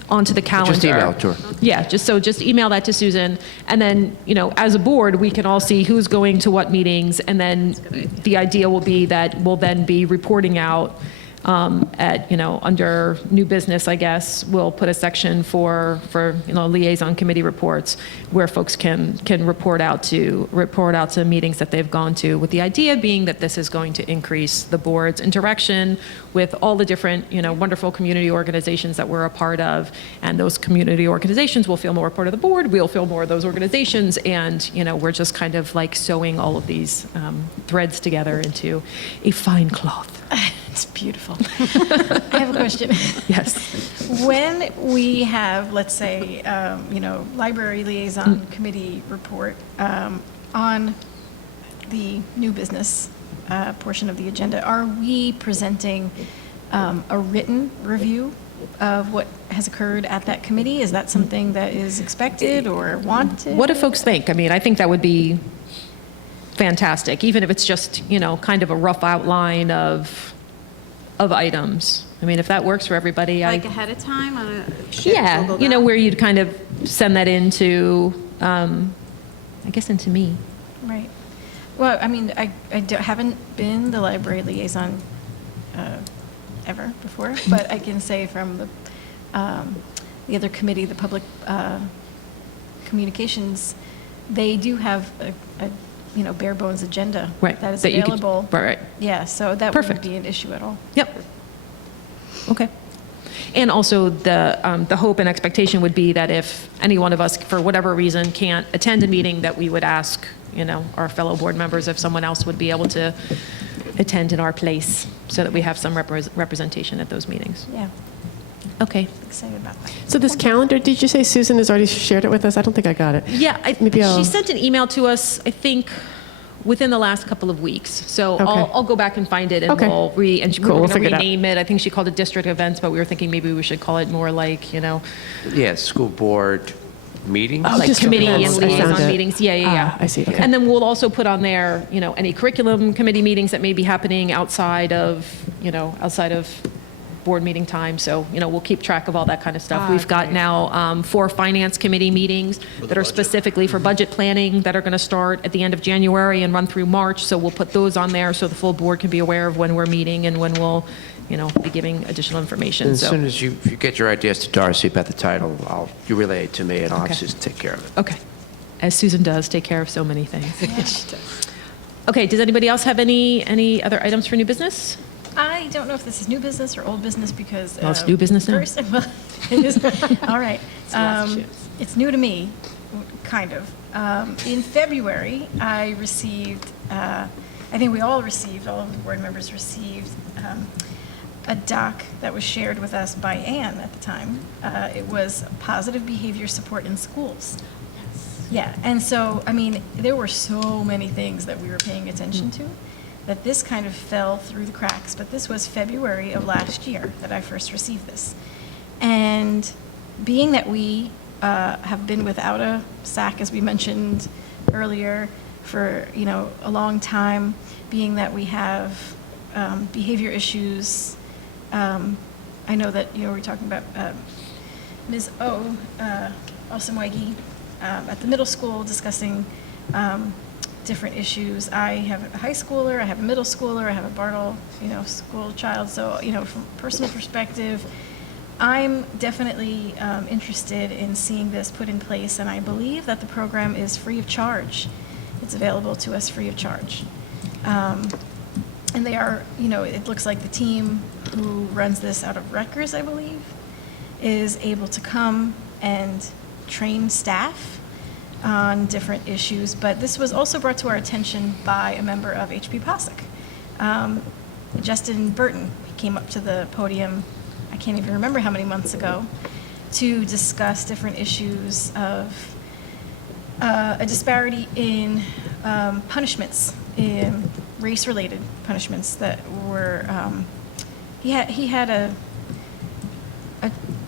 onto the calendar. Just email it to her. Yeah, just email that to Susan, and then, as a board, we can all see who's going to what meetings, and then the idea will be that we'll then be reporting out at, under new business, I guess, we'll put a section for liaison committee reports where folks can report out to meetings that they've gone to, with the idea being that this is going to increase the board's interaction with all the different, wonderful community organizations that we're a part of. And those community organizations will feel more a part of the board, we'll feel more of those organizations, and, we're just kind of like sewing all of these threads together into a fine cloth. It's beautiful. I have a question. Yes. When we have, let's say, library liaison committee report on the new business portion of the agenda, are we presenting a written review of what has occurred at that committee? Is that something that is expected or wanted? What do folks think? I mean, I think that would be fantastic, even if it's just, kind of a rough outline of items. I mean, if that works for everybody, Like ahead of time on a yeah, Google Doc? where you'd kind of send that into, I guess, into me. Right. Well, I mean, I haven't been the library liaison ever before, but I can say from the other committee, the public communications, they do have a bare bones agenda Right, that is that you could- available. right. Yeah, so that Perfect. wouldn't be an issue at all. Yep. Okay. And also, the hope and expectation would be that if any one of us, for whatever reason, can't attend a meeting, that we would ask, our fellow board members if someone else would be able to attend in our place, so that we have some representation at those meetings. Yeah, Okay. excited about that. So this calendar, did you say Susan has already shared it with us? I don't think I got it. Yeah, Maybe I'll- she sent an email to us, I think, within the last couple of weeks. So Okay. I'll go back and find it, and Okay. we'll and Cool, we'll we're going figure to it out. rename it. I think she called it district events, but we were thinking maybe we should call it more like, Yeah, school board meetings. Oh, like district committee and events. I found liaison it. meetings. Yeah, yeah, yeah. I see, okay. And then we'll also put on there, any curriculum committee meetings that may be happening outside of board meeting time. So, we'll keep track of all that kind of stuff. We've got now 4 finance committee meetings that are specifically for budget planning that are going to start at the end of January and run through March. So we'll put those on there so the full board can be aware of when we're meeting and when we'll, be giving additional information. As So, soon as you get your ideas to Darcy about the title, you relay it to me, and I'll Okay. just take care of it. okay. As Susan does, take care of so many things. Okay, does anybody else have any other items for new business? I don't know if this is new business or old business because. Well, it's new business now. First, well, it is, all right. It's new to me, kind of. In February, I received, I think we all received, all of the board members received a doc that was shared with us by Anne at the time. It was positive behavior support in schools. Yeah, and so, I mean, there were so many things that we were paying attention to that this kind of fell through the cracks. But this was February of last year that I first received this. And being that we have been without a SAC, as we mentioned earlier, for, you know, a long time, being that we have behavior issues, I know that, you know, we're talking about Ms. O. Osamwegi, at the middle school discussing different issues. I have a high schooler, I have a middle schooler, I have a Bartle, you know, school child. So, you know, from a personal perspective, I'm definitely interested in seeing this put in place, and I believe that the program is free of charge. It's available to us free of charge. And they are, you know, it looks like the team who runs this out of Rutgers, I believe, is able to come and train staff on different issues. But this was also brought to our attention by a member of HP POSIC. Justin Burton came up to the podium, I can't even remember how many months ago, to discuss different issues of a disparity in punishments, in race-related punishments that were, he had a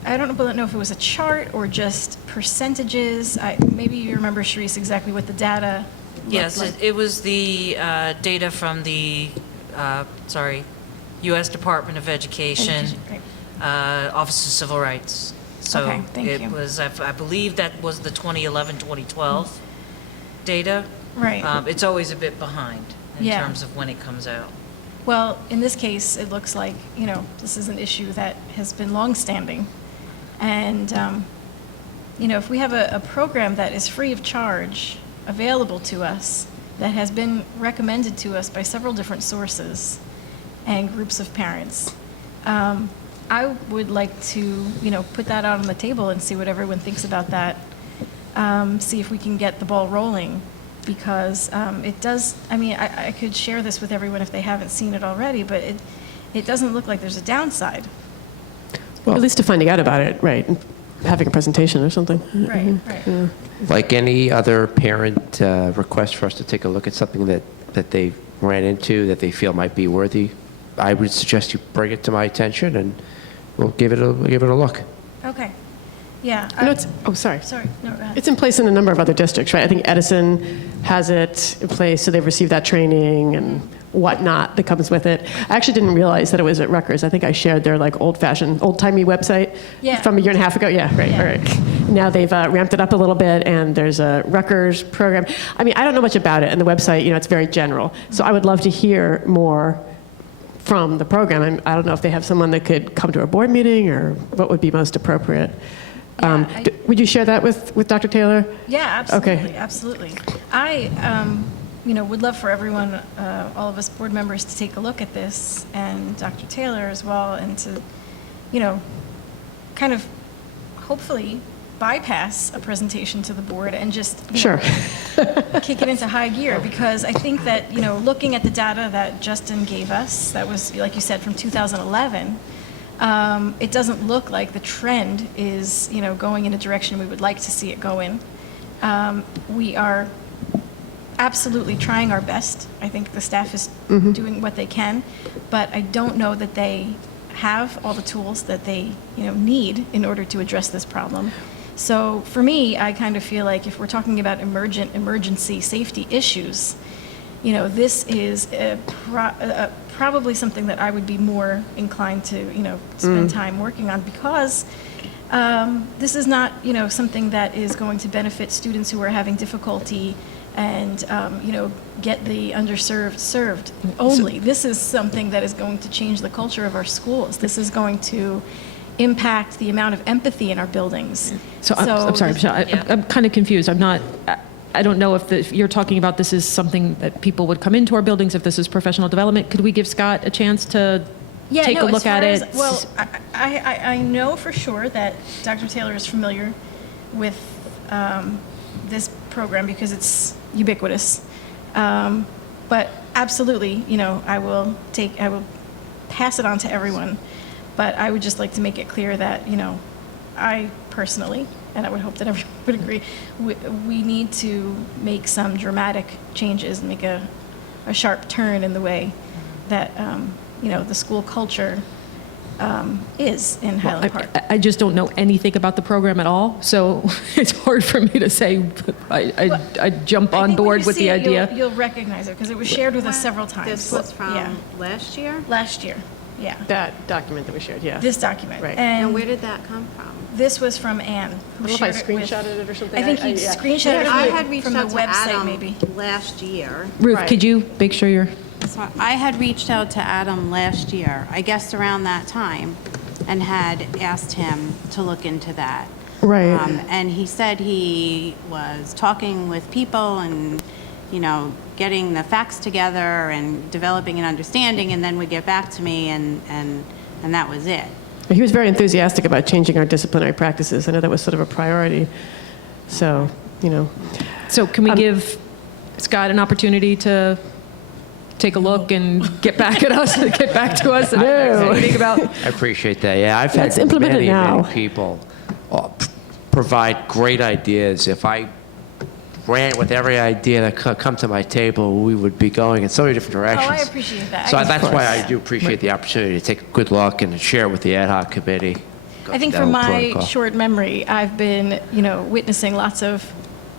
I don't know if it was a chart or just percentages. Maybe you remember, Sharice, exactly what the data looked Yes, like. it was the data from the, U.S. Department of Education, Right. Office of Civil Rights. So Okay, thank it you. was, I believe that was the 2011-2012 data. Right. It's always a bit behind in Yeah. terms of when it comes out. Well, in this case, it looks like, you know, this is an issue that has been longstanding. And, you know, if we have a program that is free of charge available to us, that has been recommended to us by several different sources and groups of parents, I would like to, you know, put that out on the table and see what everyone thinks about that. See if we can get the ball rolling, because it does, I mean, I could share this with everyone if they haven't seen it already, but it doesn't look like there's a downside. Well, at least to finding out about it, right, and having a presentation or something. Right, right. Like any other parent request for us to take a look at something that they ran into that they feel might be worthy, I would suggest you bring it to my attention and we'll give it a look. Okay. Yeah. You know, it's, oh, sorry. Sorry, no, go ahead. It's in place in a number of other districts, right? I think Edison has it in place, so they've received that training and whatnot that comes with it. I actually didn't realize that it was at Rutgers. I think I shared their like old-timey website Yeah. from a year and a half ago. Yeah, right, Yeah. all right. Now they've ramped it up a little bit, and there's a Rutgers program. I mean, I don't know much about it, and the website, you know, it's very general. So I would love to hear more from the program. I don't know if they have someone that could come to a board meeting or what would be most appropriate. Yeah, Would you share that with Dr. Taylor? Yeah, absolutely, Okay. absolutely. I, you know, would love for everyone, all of us board members, to take a look at this, and Dr. Taylor as well, and to, you know, kind of hopefully bypass a presentation to the board and just, you Sure. know, kick it into high gear, because I think that, you know, looking at the data that Justin gave us, that was, like you said, from 2011, it doesn't look like the trend is, you know, going in a direction we would like to see it go in. We are absolutely trying our best. I think the staff is doing what they can, but I don't know that they have all the tools that they, you know, need in order to address this problem. So for me, I kind of feel like if we're talking about emergency safety issues, you know, this is probably something that I would be more inclined to, you know, spend time working on, because this is not, you know, something that is going to benefit students who are having difficulty and, you know, get the underserved served only. This is something that is going to change the culture of our schools. This is going to impact the amount of empathy in our buildings. So I'm sorry, Michelle, I'm kind of confused. I don't know if you're talking about this is something that people would come into our buildings, if this is professional development. Could we give Scott a chance to take a look at it? Well, I know for sure that Dr. Taylor is familiar with this program because it's ubiquitous. But absolutely, you know, I will pass it on to everyone. But I would just like to make it clear that, I personally, and I would hope that everyone would agree, we need to make some dramatic changes and make a sharp turn in the way that, the school culture is in Highland Park. I just don't know anything about the program at all, so it's hard for me to say. I jump on board with the idea. You'll recognize it, because it was shared with us several times. This was Yeah. from last year? Last year, yeah. That document that we shared, yeah. This document. Right. And And where did that come from? this was from Anne, I who don't know if I shared it with. screenshotted it or something. I think he yeah. screenshotted I it had reached from the out to website, Adam maybe. last year. Ruth, Right. could you make sure you're... So I had reached out to Adam last year, I guess around that time, and had asked him to look into that. Right. And he said he was talking with people and, getting the facts together and developing an understanding, and then would get back to me, and that was it. He was very enthusiastic about changing our disciplinary practices. I know that was sort of a priority. So, So can we give Scott an opportunity to take a look and get back at us, get back to us? And No. anything about... I appreciate that. Yeah, I've Let's had implement it many, now. many people provide great ideas. If I ran with every idea that could come to my table, we would be going in so many different directions. Oh, I appreciate that. So I- that's why I do appreciate the opportunity to take a good look and share with the ad hoc committee. I think that from whole my protocol. short memory, I've been, witnessing lots of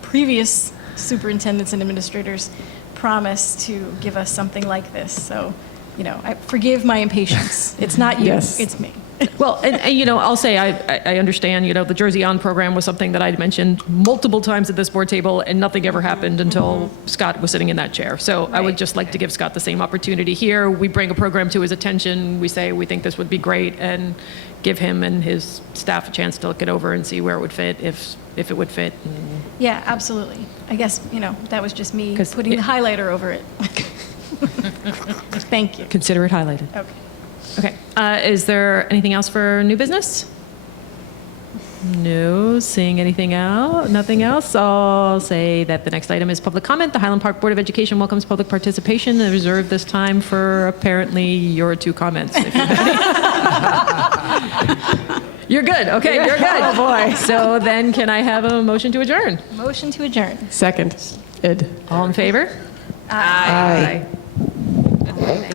previous superintendents and administrators promise to give us something like this. So, I forgive my impatience. It's not you, Yes. it's me. Well, and I'll say I understand, the Jersey On program was something that I mentioned multiple times at this board table, and nothing ever happened until Scott was sitting in that chair. So I would Right. just like to give Scott the same opportunity here. We bring a program to his attention, we say we think this would be great, and give him and his staff a chance to look it over and see where it would fit, if it would fit. Yeah, absolutely. I guess, that was just me 'Cause putting it- the highlighter over it. Thank you. Consider it highlighted. Okay. Okay. Is there anything else for new business? No, seeing anything out, nothing else. I'll say that the next item is public comment. The Highland Park Board of Education welcomes public participation and reserve this time for apparently your two comments. If you have any. You're good. Okay, you're good. Oh, boy. So then can I have a motion to adjourn? Motion to adjourn. Second, Ed. All in favor? Aye.